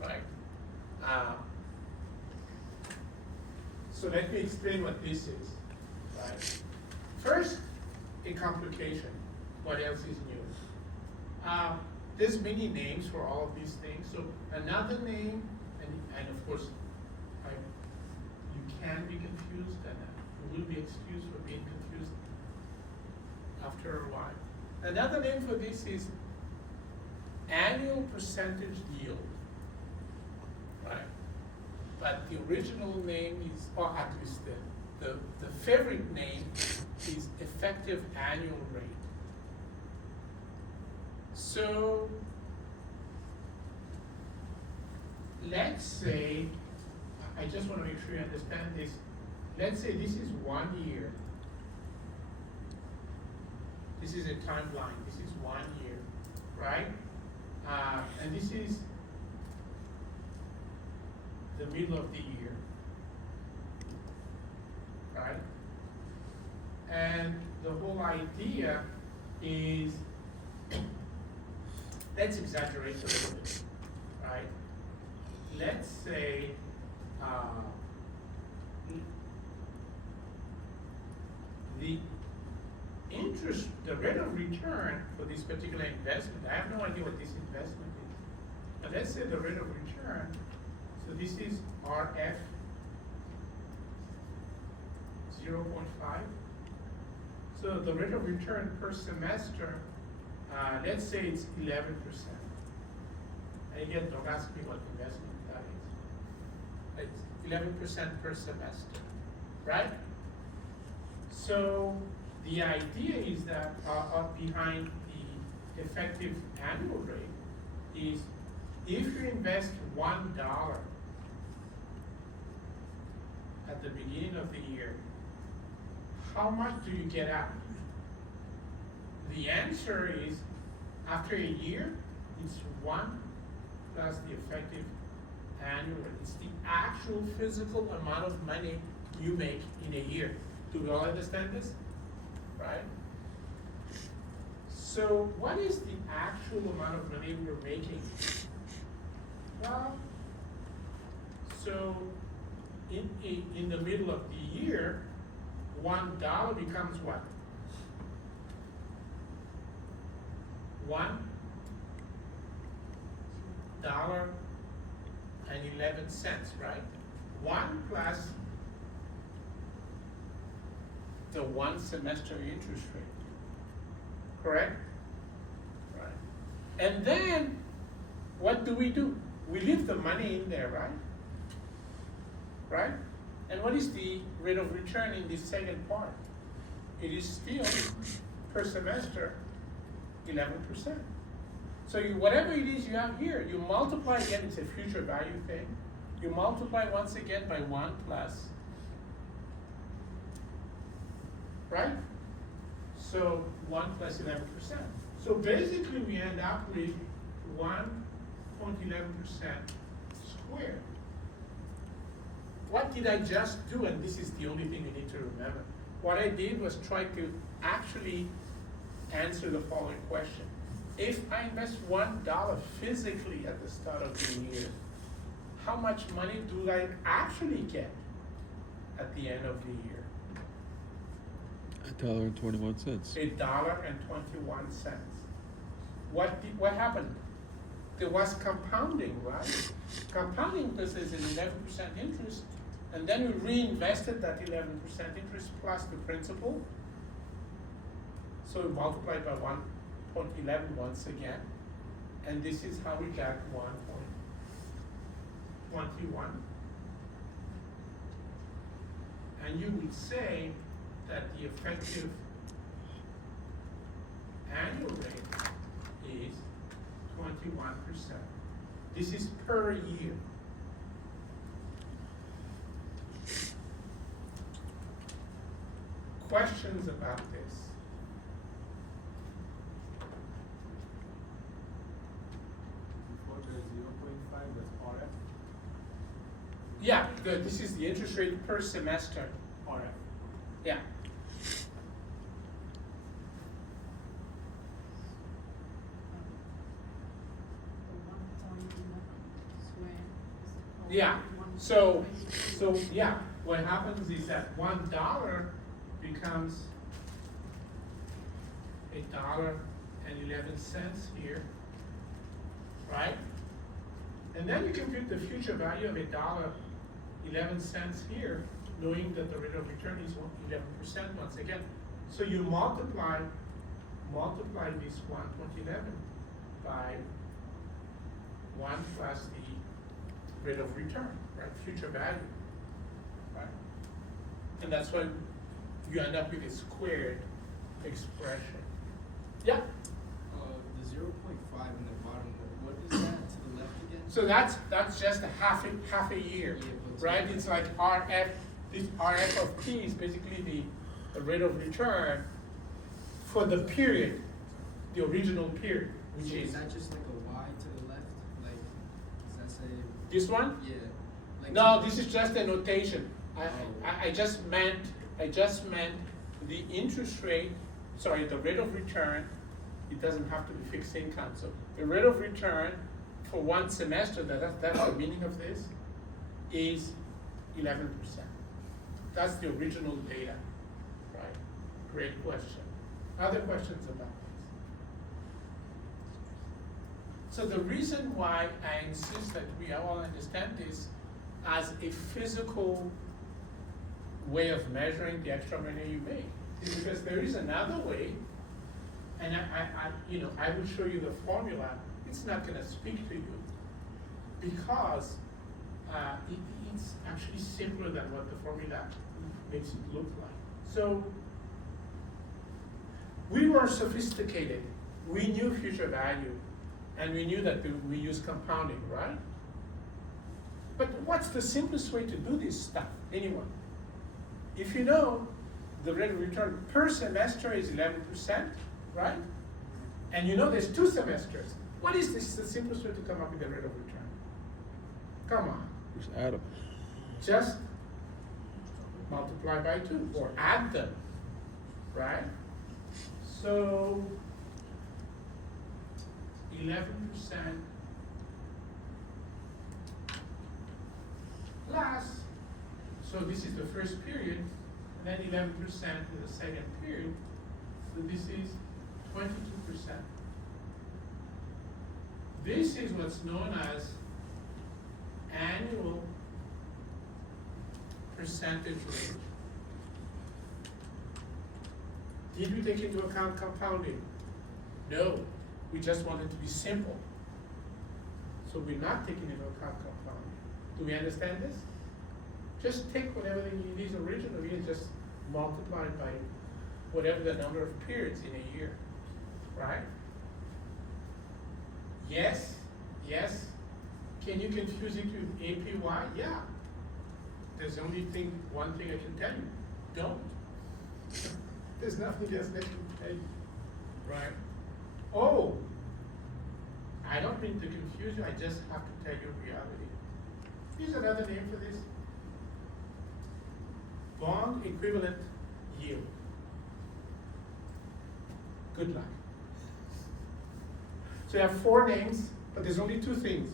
right? So let me explain what this is, right? First, a complication. What else is new? There's many names for all of these things. So another name, and of course, you can be confused, and you will be excused for being confused after a while. Another name for this is annual percentage yield, right? But the original name is, or at least the favorite name is effective annual rate. So let's say, I just want to make sure you understand this. Let's say this is 1 year. This is a timeline. This is 1 year, right? And this is the middle of the year, right? And the whole idea is, let's exaggerate a little bit, right? Let's say the rate of return for this particular investment, I have no idea what this investment is, but let's say the rate of return, so this is RF 0.5. So the rate of return per semester, let's say it's 11%. And again, don't ask me what investment that is. It's 11% per semester, right? So the idea is that behind the effective annual rate is if you invest $1 at the beginning of the year, how much do you get out? The answer is, after a year, it's 1 plus the effective annual rate. It's the actual physical amount of money you make in a year. Do we all understand this? Right? So what is the actual amount of money we're making? Well, so in the middle of the year, $1 becomes what? $1 right? 1 plus the 1 semester interest rate, correct? Right. And then, what do? We leave the money in there, right? Right? And what is the rate of return in the second part? It is still, per semester, 11%. So whatever it is you have here, you multiply again, it's a future value thing. You multiply once again by 1 plus, right? So 1 plus 11%. So basically we end up with 1.11% squared. What did I just do? And this is the only thing you need to remember. What I did was try to actually answer the following question. If I invest $1 physically at the start of the year, how much money do I actually get at the end of the year? $1.21. $1.21. What happened? There was compounding, right? Compounding because there's an 11% interest, and then we reinvested that 11% interest plus the principal. So we multiplied by 1.11 once again, and this is how we got 1.21. And you would say that the effective annual rate is 21%. This is per year. Questions about this? Before the 0.5, that's RF. Yeah, this is the interest rate per semester. RF. Yeah. Yeah. So yeah, what happens is that $1 becomes $1.11 here, right? And then you compute the future value of $1.11 here, knowing that the rate of return is 11% once again. So you multiply this 1.11 by 1 plus the rate of return, right? Future value, right? And that's why you end up with a squared expression. Yeah? The 0.5 in the bottom, what is that to the left again? So that's just a half a year, Yeah, but right? It's like RF. This RF of T is basically the rate of return for the period, the original period, which So is that just like a Y to the left? Like, does that say? this one. Yeah. Like No, this is just a notation. I just meant the interest rate, sorry, the rate of return. It doesn't have to be fixed income. So the rate of return for 1 semester, that's the meaning of this, is 11%. That's the original data, right? Great question. Other questions about this? So the reason why I insist that we all understand this as a physical way of measuring the extra money you make is because there is another way, and I will show you the formula. It's not going to speak to you because it's actually simpler than what the formula makes it look like. So we were sophisticated. We knew future value, and we knew that we use compounding, right? But what's the simplest way to do this stuff? Anyone? If you know the rate of return per semester is 11%, right? And you know there's 2 semesters. What is this? The simplest way to come up with the rate of return? Come on. Just add them. Just multiply by 2 or add them, right? So 11% plus, so this is the first period, and then 11% in the second period, so this is 22%. This is what's known as annual percentage rate. Did we take into account compounding? No, we just want it to be simple. So we're not taking into account compounding. Do we understand this? Just take whatever it is originally and just multiply it by whatever the number of periods in a year, right? Yes, yes. Can you confuse it with APY? Yeah. There's only one thing I can tell you, don't. There's nothing else I can tell you, right? Oh, I don't mean to confuse you, I just have to tell you reality. Here's another name for this. Bond equivalent yield. Good luck. So you have 4 names, but there's only 2 things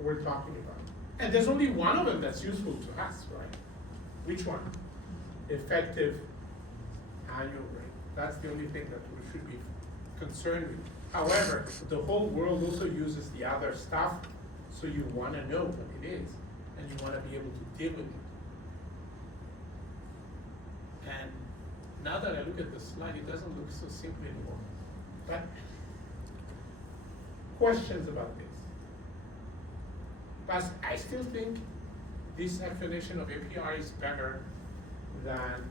we're talking about. And there's only one of them that's useful to us, right? Which one? Effective annual rate. That's the only thing that we should be concerned with. However, the whole world also uses the other stuff, so you want to know what it is, and you want to be able to deal with it. And now that I look at the slide, it doesn't look so simple anymore. But questions about this? But I still think this explanation of APR is better than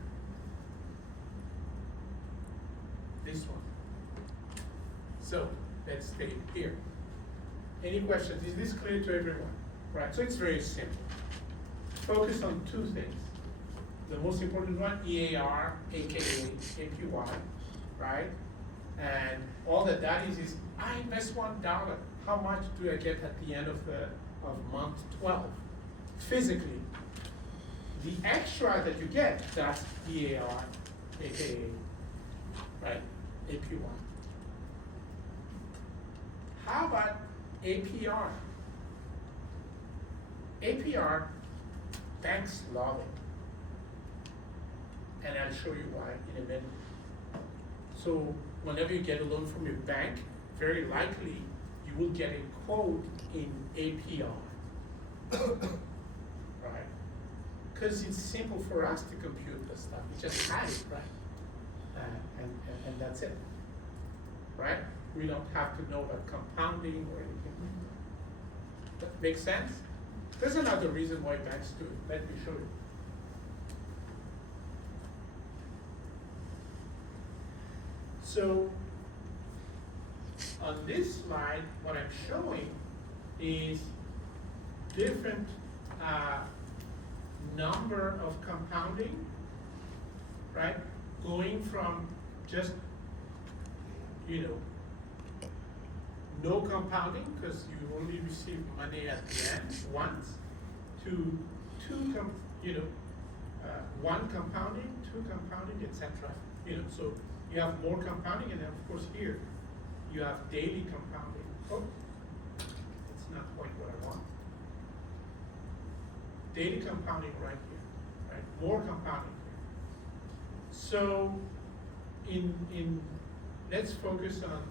this one. So let's stay here. Any questions? Is this clear to everyone? Right, so it's very simple. Focus on 2 things. The most important one, EAR, aka APY, right? And all that is I invest $1. How much do I get at the end of month 12? Physically, the extra that you get, that's EAR, aka, right, APY. How about APR? APR, banks love it. And I'll show you why in a minute. So whenever you get a loan from your bank, very likely you will get a quote in APR, right? Because it's simple for us to compute the stuff. We just add it, right? And that's it, right? We don't have to know about compounding or anything like that. That makes sense? There's another reason why banks do it. Let me show you. So on this slide, what I'm showing is different number of compounding, right? Going from just, no compounding because you only receive money at the end once, to one compounding, 2 compounding, etc. So you have more compounding, and then of course here you have daily compounding. Oh, it's not quite what I want. Daily compounding right here, right? More compounding here. So let's focus on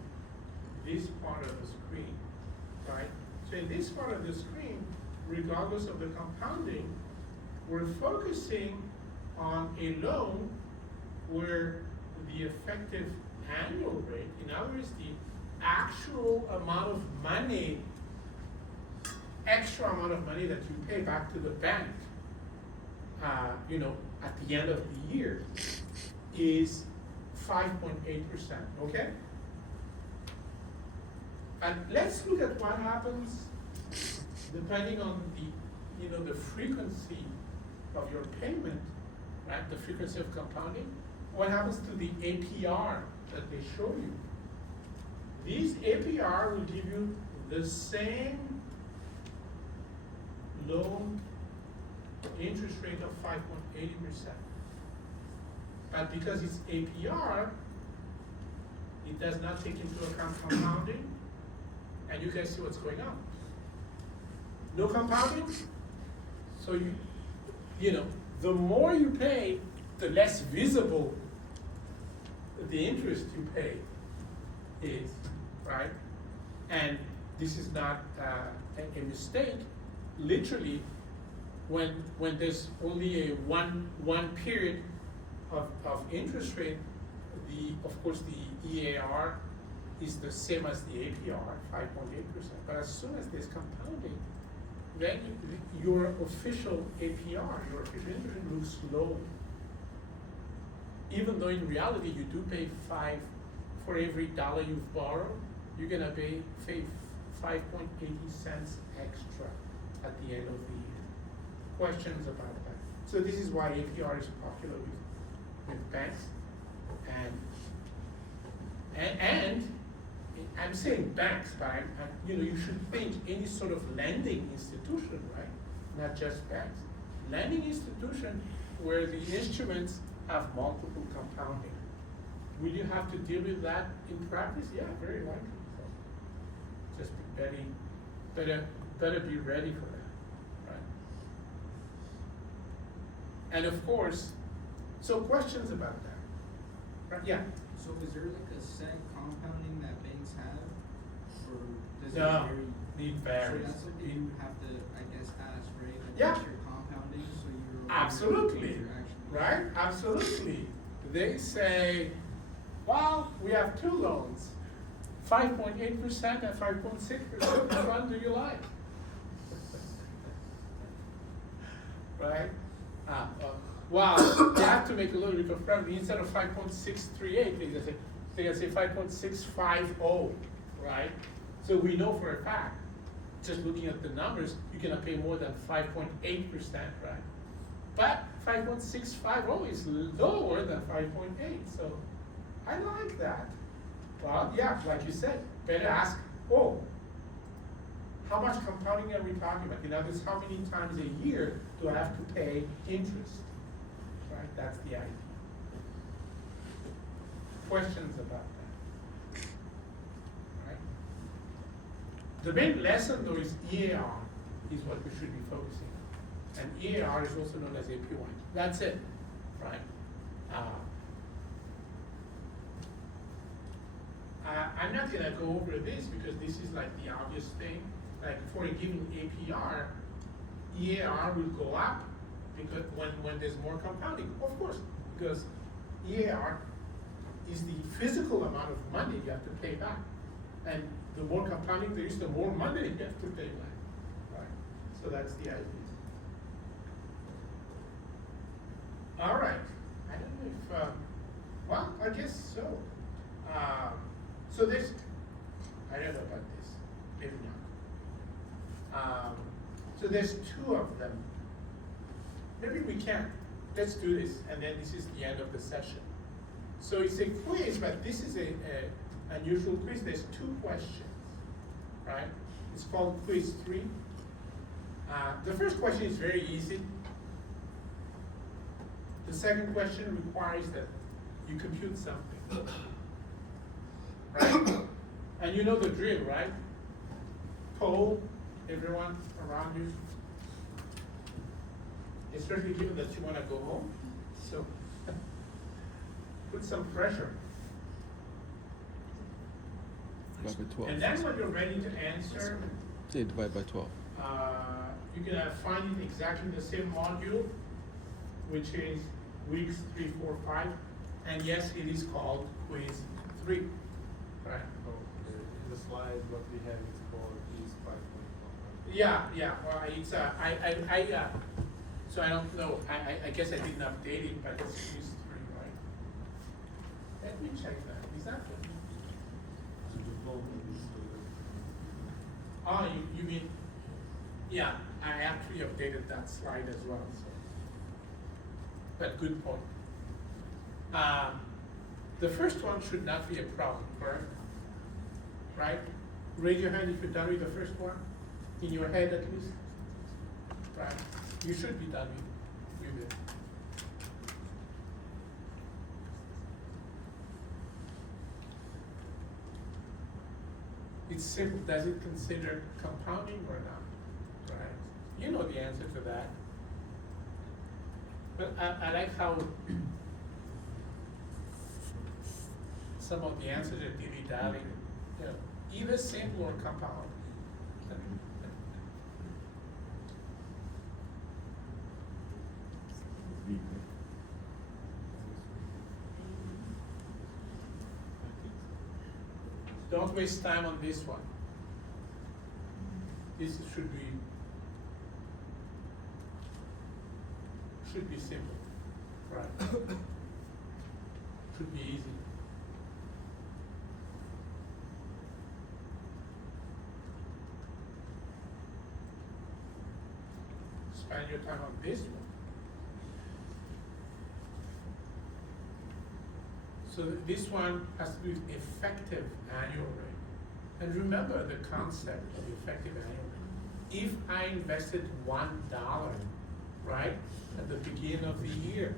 this part of the screen, right? So in this part of the screen, regardless of the compounding, we're focusing on a loan where the effective annual rate, in other words, the actual amount of money, extra amount of money that you pay back to the bank, at the end of the year, is 5.8%, okay? And let's look at what happens depending on the frequency of your payment, right? The frequency of compounding. What happens to the APR that they show you? These APR will give you the same loan interest rate of 5.80%. But because it's APR, it does not take into account compounding, and you guys see what's going on. No compounding, so the more you pay, the less visible the interest you pay is, right? And this is not a mistake. literally, when there's only a one period of interest rate, of course the EAR is the same as the APR, 5.8%. But as soon as there's compounding, then your official APR, your official interest rate looks low. Even though in reality you do pay 5 for every dollar you've borrowed, you're gonna pay 5.80 cents extra at the end of the year. Questions about that? So this is why APR is popular with banks, and I'm saying banks, but you should think any sort of lending institution, right? Not just banks. Lending institution where the instruments have multiple compounding. Will you have to deal with that in practice? Yeah, very likely. So just better be ready for that, right? And of course, so questions about that, right? Yeah. So is there like a set compounding that banks have, or does it No, vary? it So varies. that's something you have to, I guess, ask, right? Like, Yeah. what's your compounding, so you're aware of Absolutely, what you're actually- right? Absolutely. They say, well, we have two loans, 5.8% and 5.6%. Which one do you like? Right? Wow, you have to make a little bit of friendly. Instead of 5.638, they can say 5.650, right? So we know for a fact, just looking at the numbers, you're gonna pay more than 5.8%, right? But 5.650 is lower than 5.8, so I like that. Well, yeah, like you said, better ask, how much compounding are we talking about? In other words, how many times a year do I have to pay interest? Right, that's the idea. Questions about that? Right? The main lesson though is EAR is what we should be focusing on. And EAR is also known as APY. That's it, right? I'm not gonna go over this because this is like the obvious thing. Like for a given APR, EAR will go up because when there's more compounding, of course, because EAR is the physical amount of money you have to pay back. And the more compounding there is, the more money you have to pay back, right? So that's the idea. All right, I don't know if, well, I guess so. So there's, I don't know about this, maybe not. So there's two of them. Maybe we can. Let's do this, and then this is the end of the session. So it's a quiz, but this is a unusual quiz. There's two questions, right? It's called quiz 3. The first question is very easy. The second question requires that you compute something, right? And you know the drill, right? Poll everyone around you, especially given that you want to go home. So put some pressure. Divide by 12. And then when you're ready to answer, Say divide by 12. you're gonna find it exactly the same module, which is weeks 3, 4, 5. And yes, it is called quiz 3, right? In the slide, what we have is called is 5.1. Yeah, well, it's, so I don't know, I guess I didn't update it, but it's quiz 3, right? Let me check that, is that good? Oh, you mean, yeah, I actually updated that slide as well, so. But good point. The first one should not be a problem, correct? Right? Raise your hand if you're done with the first one, in your head at least. Right? You should be done with it. It's simple. Does it consider compounding or not? Right? You know the answer to that. But I like how some of the answers are dilly-dally. You know, either simple or compound. Don't waste time on this one. This should be simple, right? Should be easy. Spend your time on this one. So this one has to be effective annual rate. And remember the concept of effective annual rate. If I invested $1, right, at the beginning of the year,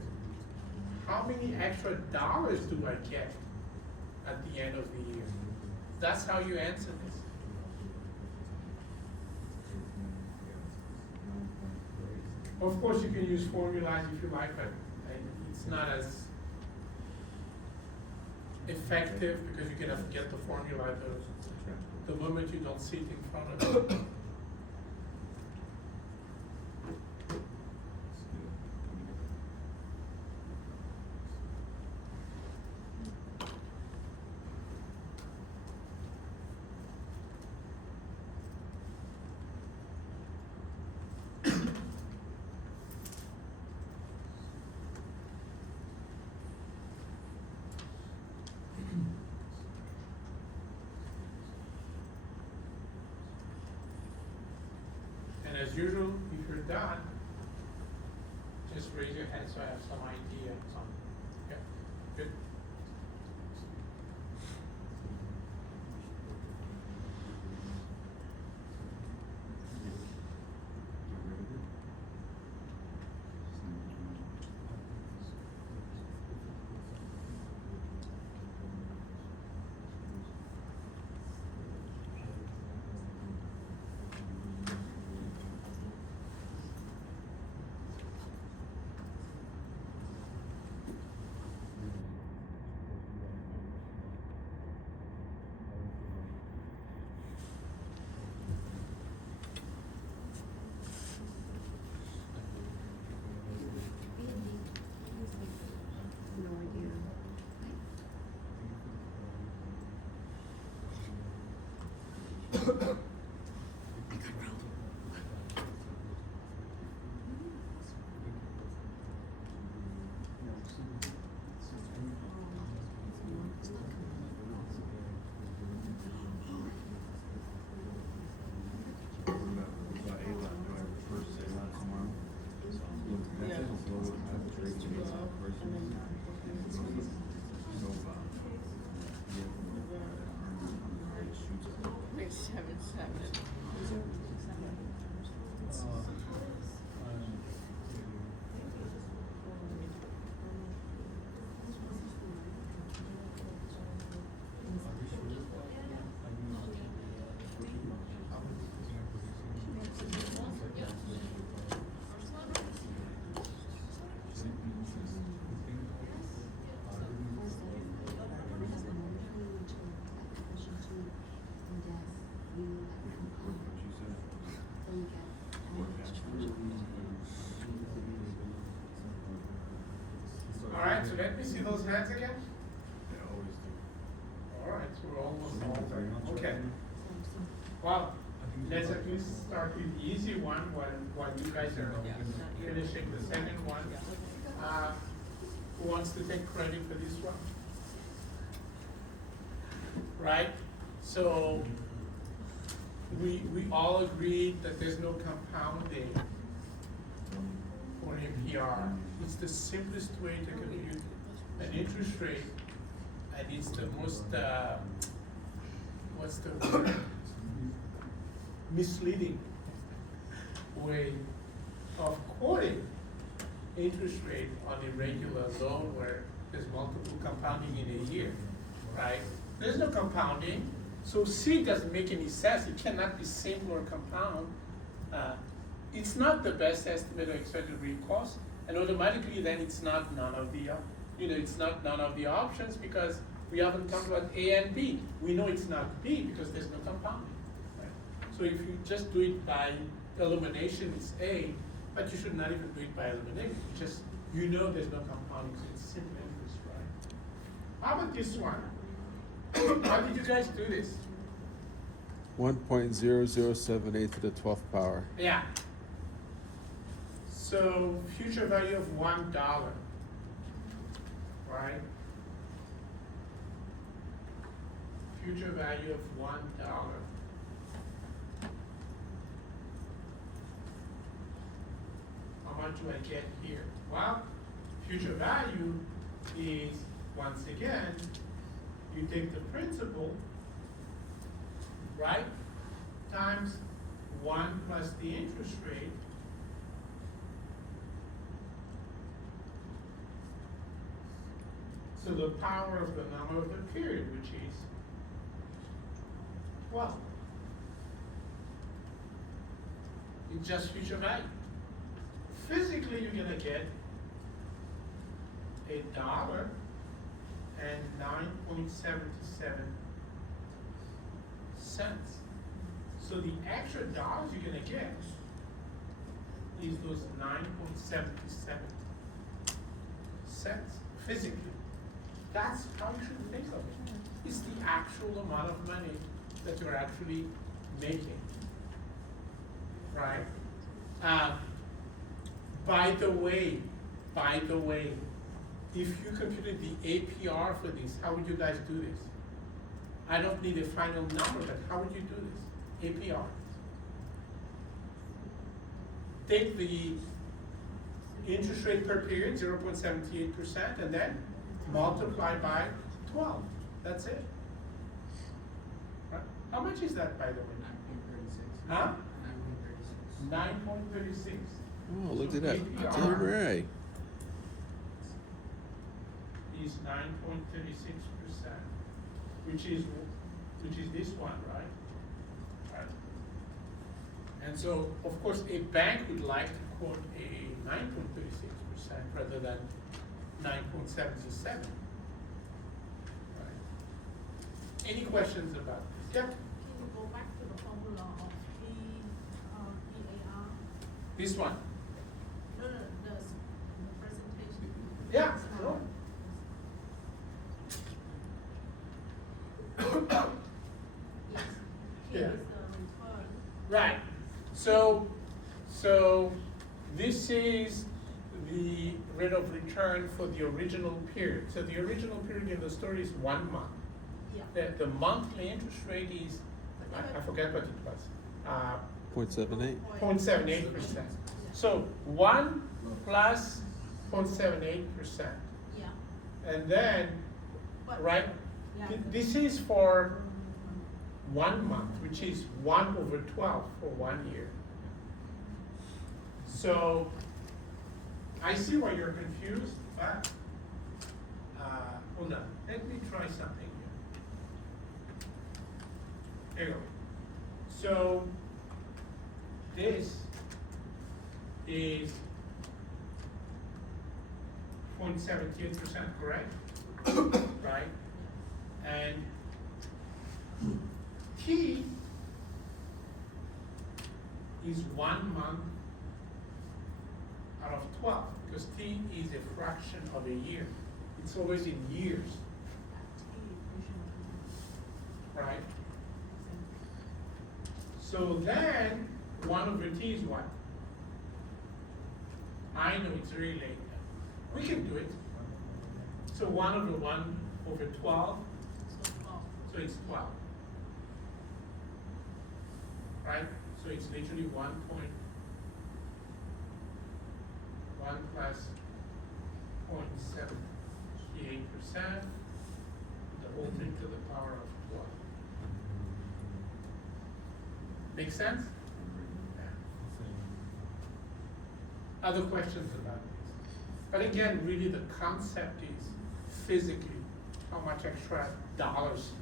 how many extra dollars do I get at the end of the year? That's how you answer this. Of course, you can use formulas if you like, but it's not as effective because you're gonna forget the formula the moment you don't see it in front of you. As usual, if you're done, just raise your hand so I have some idea. Yeah, good. No idea. All right, so let me see those hands again. All right, so we're almost all done. Okay. Well, let's at least start with the easy one while you guys are finishing the second one. Who wants to take credit for this one? Right? So we all agreed that there's no compounding for APR. It's the simplest way to compute an interest rate, and it's the most, what's the word? Misleading way of quoting interest rate on a regular loan where there's multiple compounding in a year, right? There's no compounding, so C doesn't make any sense. It cannot be simple or compound. It's not the best estimate of expected real cost, and automatically then it's not none of the, it's not none of the options because we haven't talked about A and B. We know it's not B because there's no compounding. Right? So if you just do it by elimination, it's A. But you should not even do it by elimination, just, you know there's no compounding, so it's simple interest, right? How about this one? How did you guys do this? 1.0078 to the 12th power. Yeah. So future value of $1, right? Future value of $1. How much do I get here? Well, future value is, once again, you take the principal, right, times 1 plus the interest rate, so the power of the number of the period, which is 12. It's just future value. Physically, you're gonna get $1 and 9.77 cents. So the extra dollars you're gonna get is those 9.77 cents physically. That's how you should think of it. It's the actual amount of money that you're actually making, right? By the way, if you computed the APR for this, how would you guys do this? I don't need a final number, but how would you do this? APR. Take the interest rate per period, 0.78%, and then multiply by 12. That's it. Right? How much is that, by the way? 9.36. Huh? 9.36. 9.36. Oh, look at that. APR Damn right. is 9.36%, which is this one, right? Right. And so, of course, a bank would like to quote a 9.36% rather than 9.77. Right. Any questions about this? Yep. Can you go back to the formula of PAR? This one. No, the presentation. Yeah, It's not- sure. Yes, Yeah. here is the return. Right. So this is the rate of return for the original period. So the original period in the story is 1 month. Yeah. The monthly interest rate is, I forget what it was, 0.78. 0.78%. So 1 plus 0.78%. Yeah. And then, But- right, Yeah. this is for 1 month, which is 1/12 for 1 year. So, I see why you're confused, but, hold on, let me try something here. There you go. So, this is 0.78%, correct? Right? And T is 1 month out of 12, because T is a fraction of a year. It's always in years, right? So then, 1/T is what? I know it's really late now. We can do it. So 1/1/12, So 12. so it's 12. Right? So it's literally 1 plus 0.78%, the whole thing to the power of 12. Make sense? Other questions about this? But again, really the concept is physically, how much extra dollars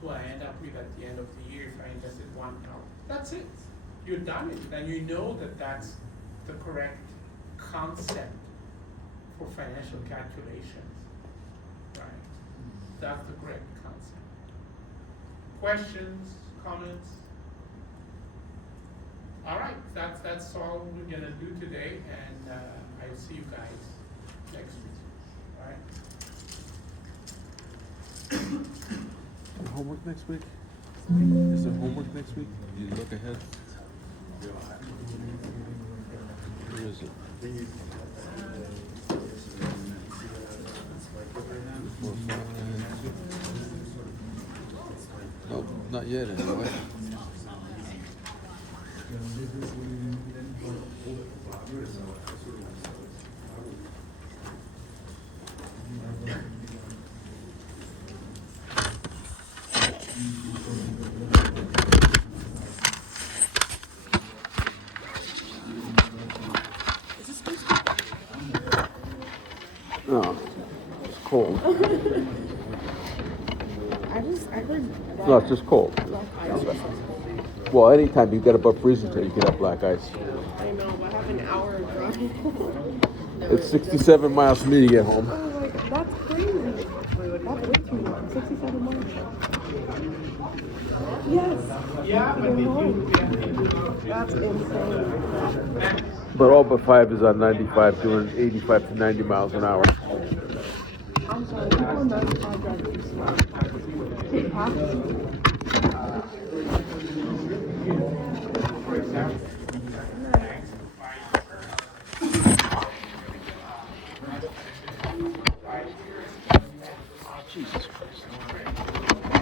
do I end up with at the end of the year if I invested $1? That's it. You're done with it, and you know that that's the correct concept for financial calculations, right? That's the correct concept. Questions, comments? All right, that's all we're gonna do today, and, I'll see you guys next week, all right? Homework next week? Is there homework next week? You look ahead? Where is it? No, not yet anyway. No, it's cold. I heard No, it's just cold. black ice. Well, anytime you get above freezing temperature, you get up black ice. I know, but I have an hour drive. It's 67 miles for me to get home. Oh my god, that's crazy. That's way too long. 67 miles. Yes. Yeah, but they do. That's insane. But all but 5 is on 95, doing 85 to 90 miles an hour. I'm sorry, people on 95 drive too slow. They have to. Jesus Christ.